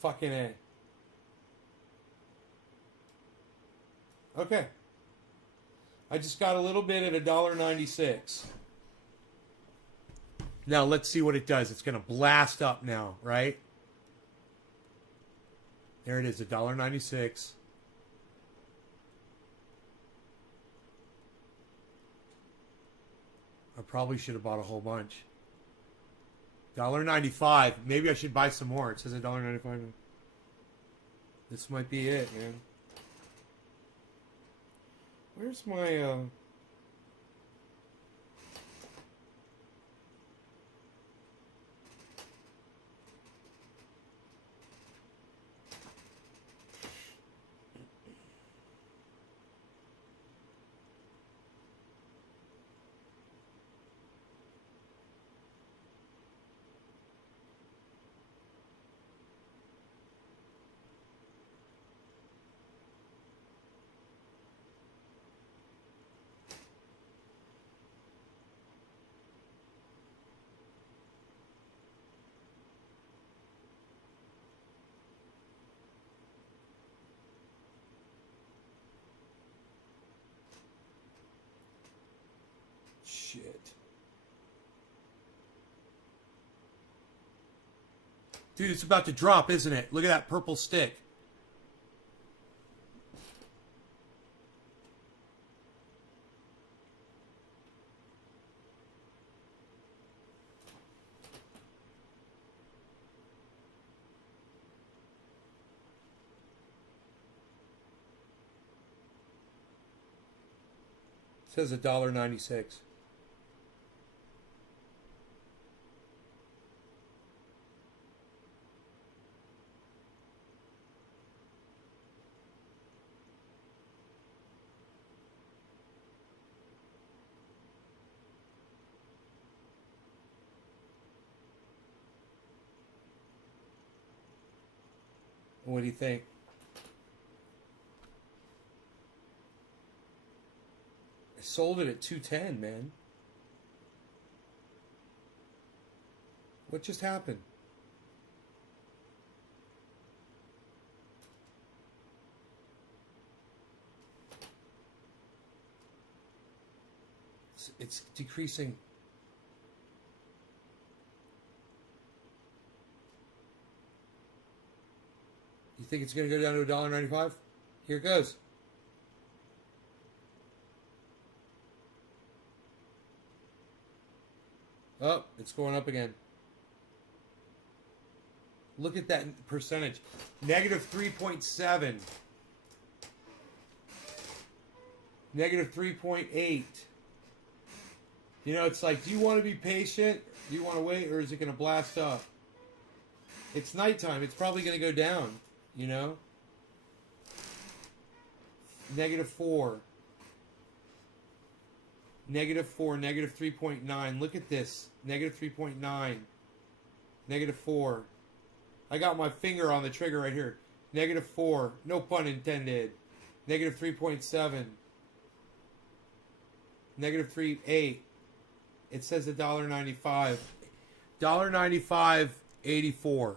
Fucking A. Okay. I just got a little bit at $1.96. Now let's see what it does. It's going to blast up now, right? There it is, $1.96. I probably should have bought a whole bunch. $1.95. Maybe I should buy some more. It says $1.95. This might be it, man. Where's my shit. Dude, it's about to drop, isn't it? Look at that purple stick. It says $1.96. What do you think? I sold it at 210, man. What just happened? It's decreasing. think it's going to go down to $1.95? Here it goes. Oh, it's going up again. Look at that percentage. Negative 3.7. Negative 3.8. You know, it's like, do you want to be patient? Do you want to wait? Or is it going to blast up? It's nighttime. It's probably going to go down, you know? Negative 4. Negative 4. Negative 3.9. Look at this. Negative 3.9. Negative 4. I got my finger on the trigger right here. Negative 4. No pun intended. Negative 3.7. Negative 3.8. It says $1.95. $1.95.84.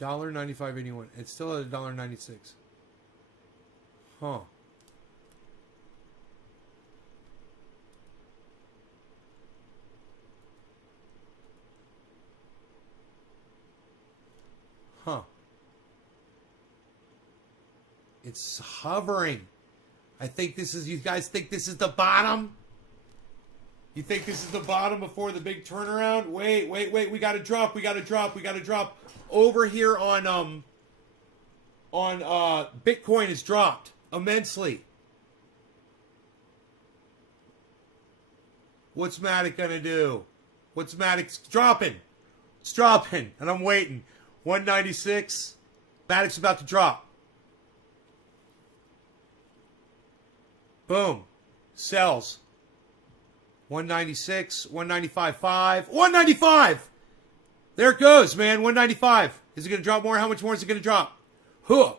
$1.95.81. It's still at $1.96. Huh. Huh. It's hovering. I think this is, you guys think this is the bottom? You think this is the bottom before the big turnaround? Wait. We got to drop. We got to drop. Over here on Bitcoin has dropped immensely. What's Matic going to do? What's Matic's dropping? It's dropping, and I'm waiting. 196. Matic's about to drop. Boom. Sells. 196, 195.5. 195! There it goes, man. 195. Is it going to drop more? How much more is it going to drop? Huh.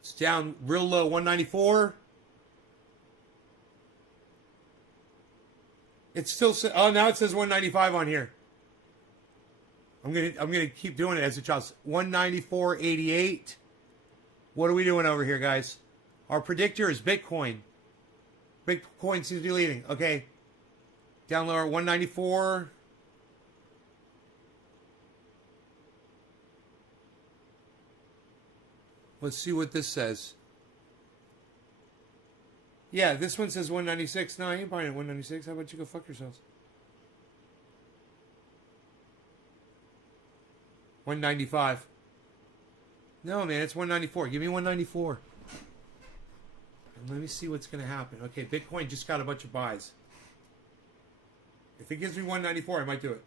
It's down real low, 194. It's still, oh, now it says 195 on here. I'm gonna keep doing it as it drops. 194.88. What are we doing over here, guys? Our predictor is Bitcoin. Bitcoin seems to be leading. Okay. Down lower, 194. Let's see what this says. Yeah, this one says 196. No, I ain't buying it 196. How about you go fuck yourselves? 195. No, man, it's 194. Give me 194. And let me see what's going to happen. Okay, Bitcoin just got a bunch of buys. If it gives me 194, I might do it.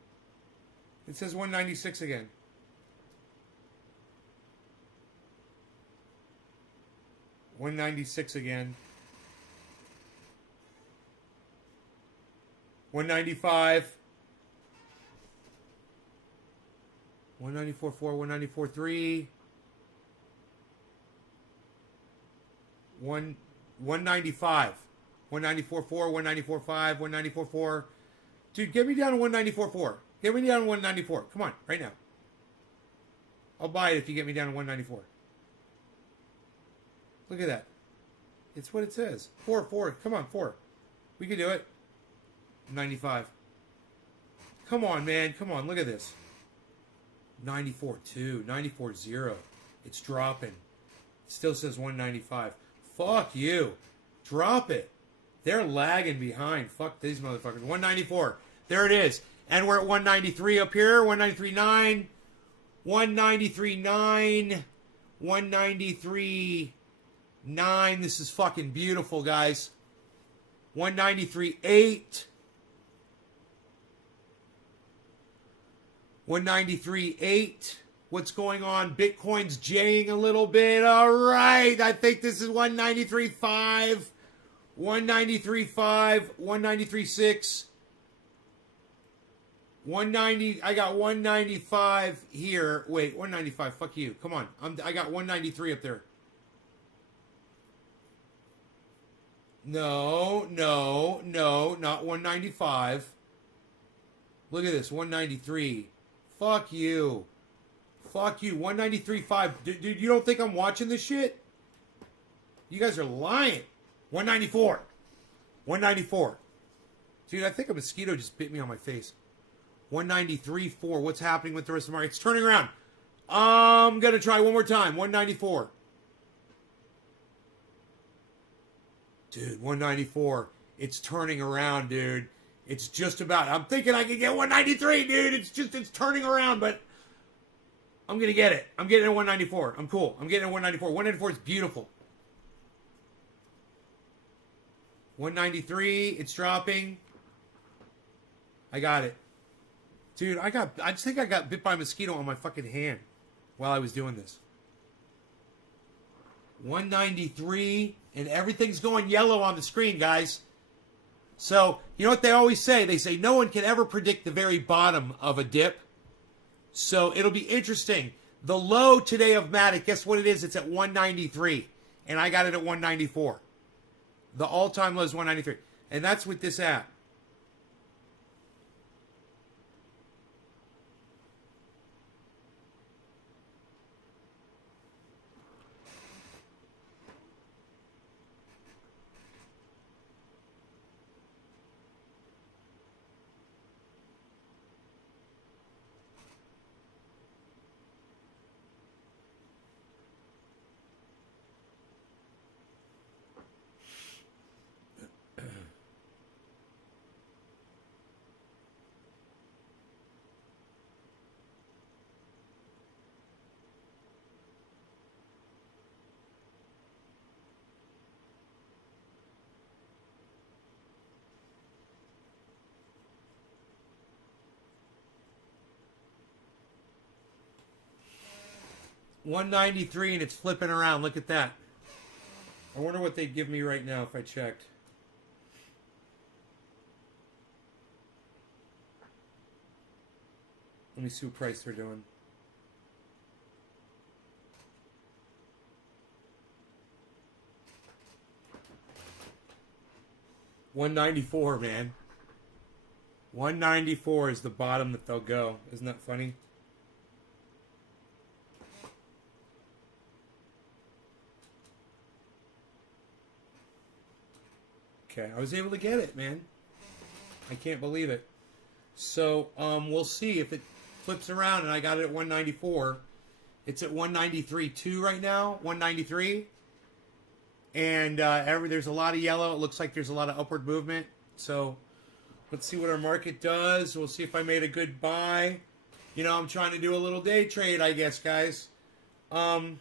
It says 196 again. $196 again. 195. 194.4, 194.3. 195. 194.4, 194.5, 194.4. Dude, get me down to 194.4. Get me down to 194. Come on, right now. I'll buy it if you get me down to 194. Look at that. It's what it says. 4. Come on, 4. We can do it. 95. Come on, man. Come on. Look at this. 94.2. 94.0. It's dropping. It still says 195. Fuck you. Drop it. They're lagging behind. Fuck these motherfuckers. 194. There it is. And we're at 193 up here. 193.9. 193.9. 193.9. This is fucking beautiful, guys. 193.8. 193.8. What's going on? Bitcoin's jaying a little bit. All right. I think this is 193.5. 193.5. 193.6. 190. I got 195 here. Wait, 195. Fuck you. Come on. I got 193 up there. No, not 195. Look at this, 193. Fuck you. Fuck you, 193.5. Dude, you don't think I'm watching this shit? You guys are lying. 194. 194. Dude, I think a mosquito just bit me on my face. 193.4. What's happening with the rest of the market? It's turning around. I'm going to try one more time. 194. Dude, 194. It's turning around, dude. It's just about. I'm thinking I could get 193, dude. It's turning around, but I'm going to get it. I'm getting it at 194. I'm cool. I'm getting it at 194. 194 is beautiful. 193. It's dropping. I got it. Dude, I just think I got bit by a mosquito on my fucking hand while I was doing this. 193, and everything's going yellow on the screen, guys. So, you know what they always say? They say no one can ever predict the very bottom of a dip. So, it'll be interesting. The low today of Matic, guess what it is? It's at 193, and I got it at 194. The all-time low is 193, and that's with this app. $193 and it's flipping around. Look at that. I wonder what they'd give me right now if I checked. Let me see what price they're doing. $194, man. 194 is the bottom that they'll go. Isn't that funny? Okay, I was able to get it, man. I can't believe it. So, we'll see if it flips around, and I got it at 194. It's at 193.2 right now, 193. And there's a lot of yellow. It looks like there's a lot of upward movement. So, let's see what our market does. We'll see if I made a good buy. You know, I'm trying to do a little day trade, I guess, guys. Mm-hmm.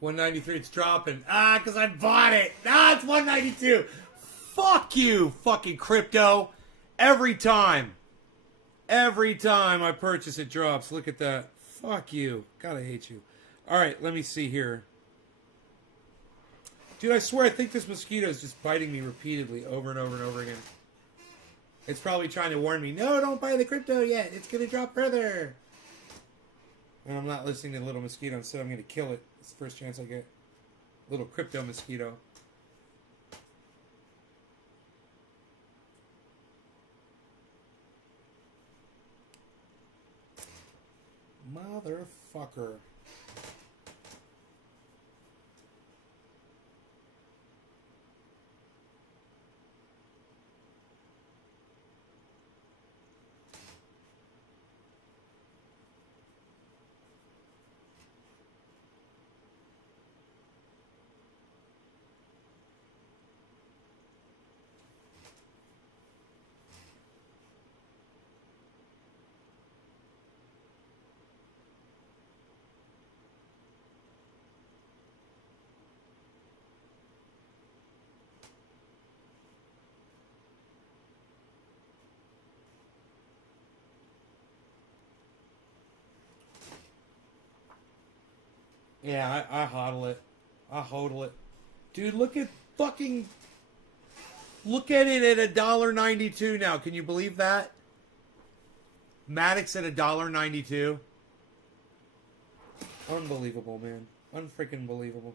193, it's dropping. Because I bought it. It's 192. Fuck you, fucking crypto. Every time I purchase, it drops. Look at that. Fuck you. God, I hate you. All right, let me see here. Dude, I swear, I think this mosquito is just biting me repeatedly over and over and over again. It's probably trying to warn me, no, don't buy the crypto yet. It's going to drop further. And I'm not listening to the little mosquito. Instead, I'm going to kill it. It's the first chance I get. Little crypto mosquito. Motherfucker. Yeah, I hodl it. I hodl it. Dude, look at fucking... Look at it at $1.92 now. Can you believe that? Maddox at $1.92. Unbelievable, man. Unfreaking believable.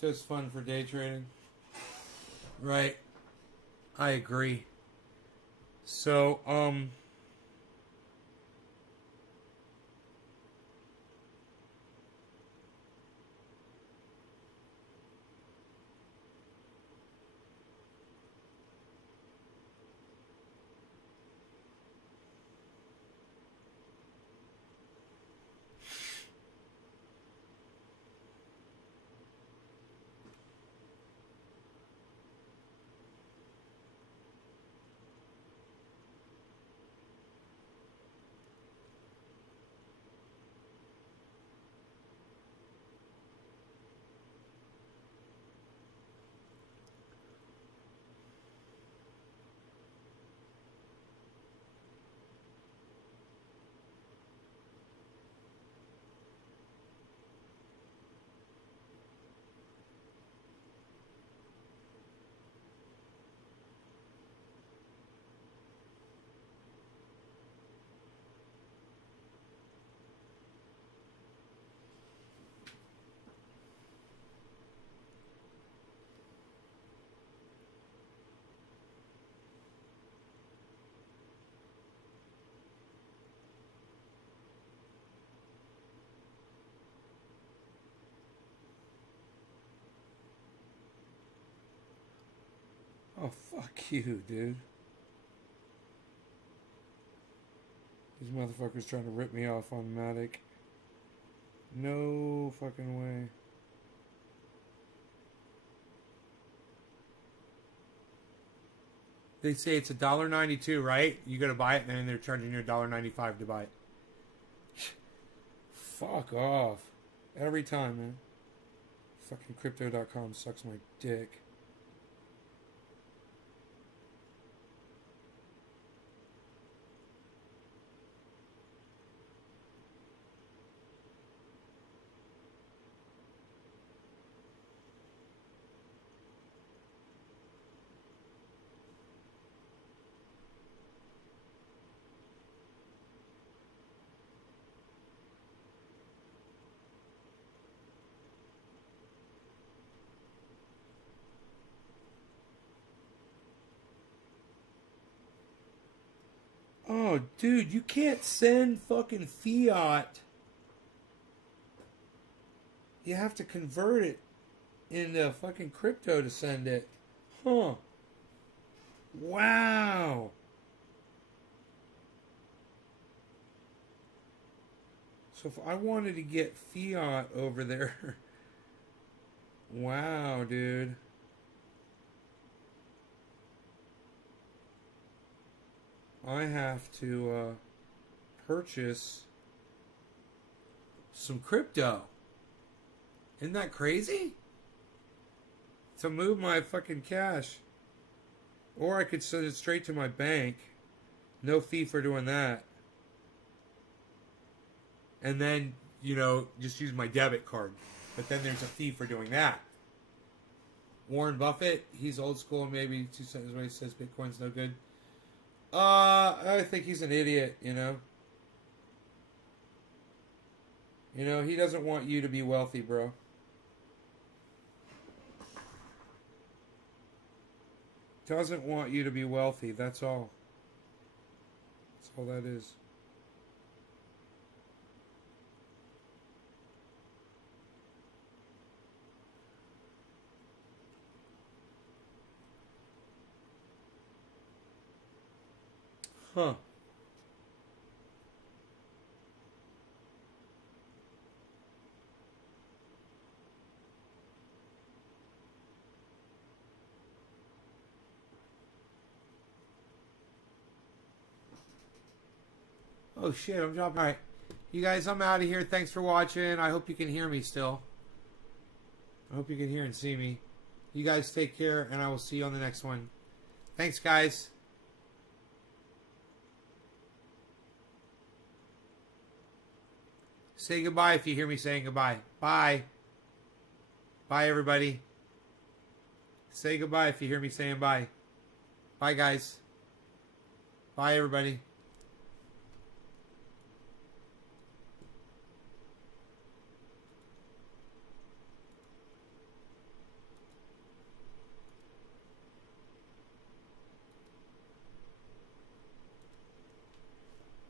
Crypto's fun for day trading. Right. I agree. So, oh, fuck you, dude. These motherfuckers trying to rip me off on Matic. No fucking way. They say it's $1.92, right? You gotta buy it, and then they're charging you $1.95 to buy it. Fuck off. Every time, man. Fucking crypto.com sucks my dick. Oh, dude, you can't send fucking fiat. You have to convert it into fucking crypto to send it. Huh. Wow. So if I wanted to get fiat over there. Wow, dude. I have to purchase some crypto. Isn't that crazy? To move my fucking cash. Or I could send it straight to my bank. No fee for doing that. And then, you know, just use my debit card. But then there's a fee for doing that. Warren Buffett, he's old school, maybe 2 cents away, says Bitcoin's no good. I think he's an idiot, you know. You know, he doesn't want you to be wealthy, bro. doesn't want you to be wealthy. That's all. That's all that is. Huh. Oh shit, I'm dropping. Alright. You guys, I'm out of here. Thanks for watching. I hope you can hear me still. I hope you can hear and see me. You guys take care, and I will see you on the next one. Thanks, guys. Say goodbye if you hear me saying goodbye. Bye. Bye, everybody. Say goodbye if you hear me saying bye. Bye, guys. Bye, everybody.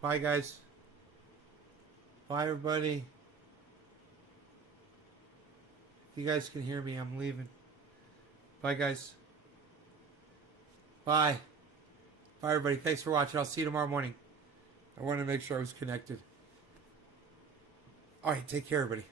Bye, guys. Bye, everybody. If you guys can hear me, I'm leaving. Bye, guys. Bye. Bye, everybody. Thanks for watching. I'll see you tomorrow morning. I wanted to make sure I was connected. All right, take care, everybody.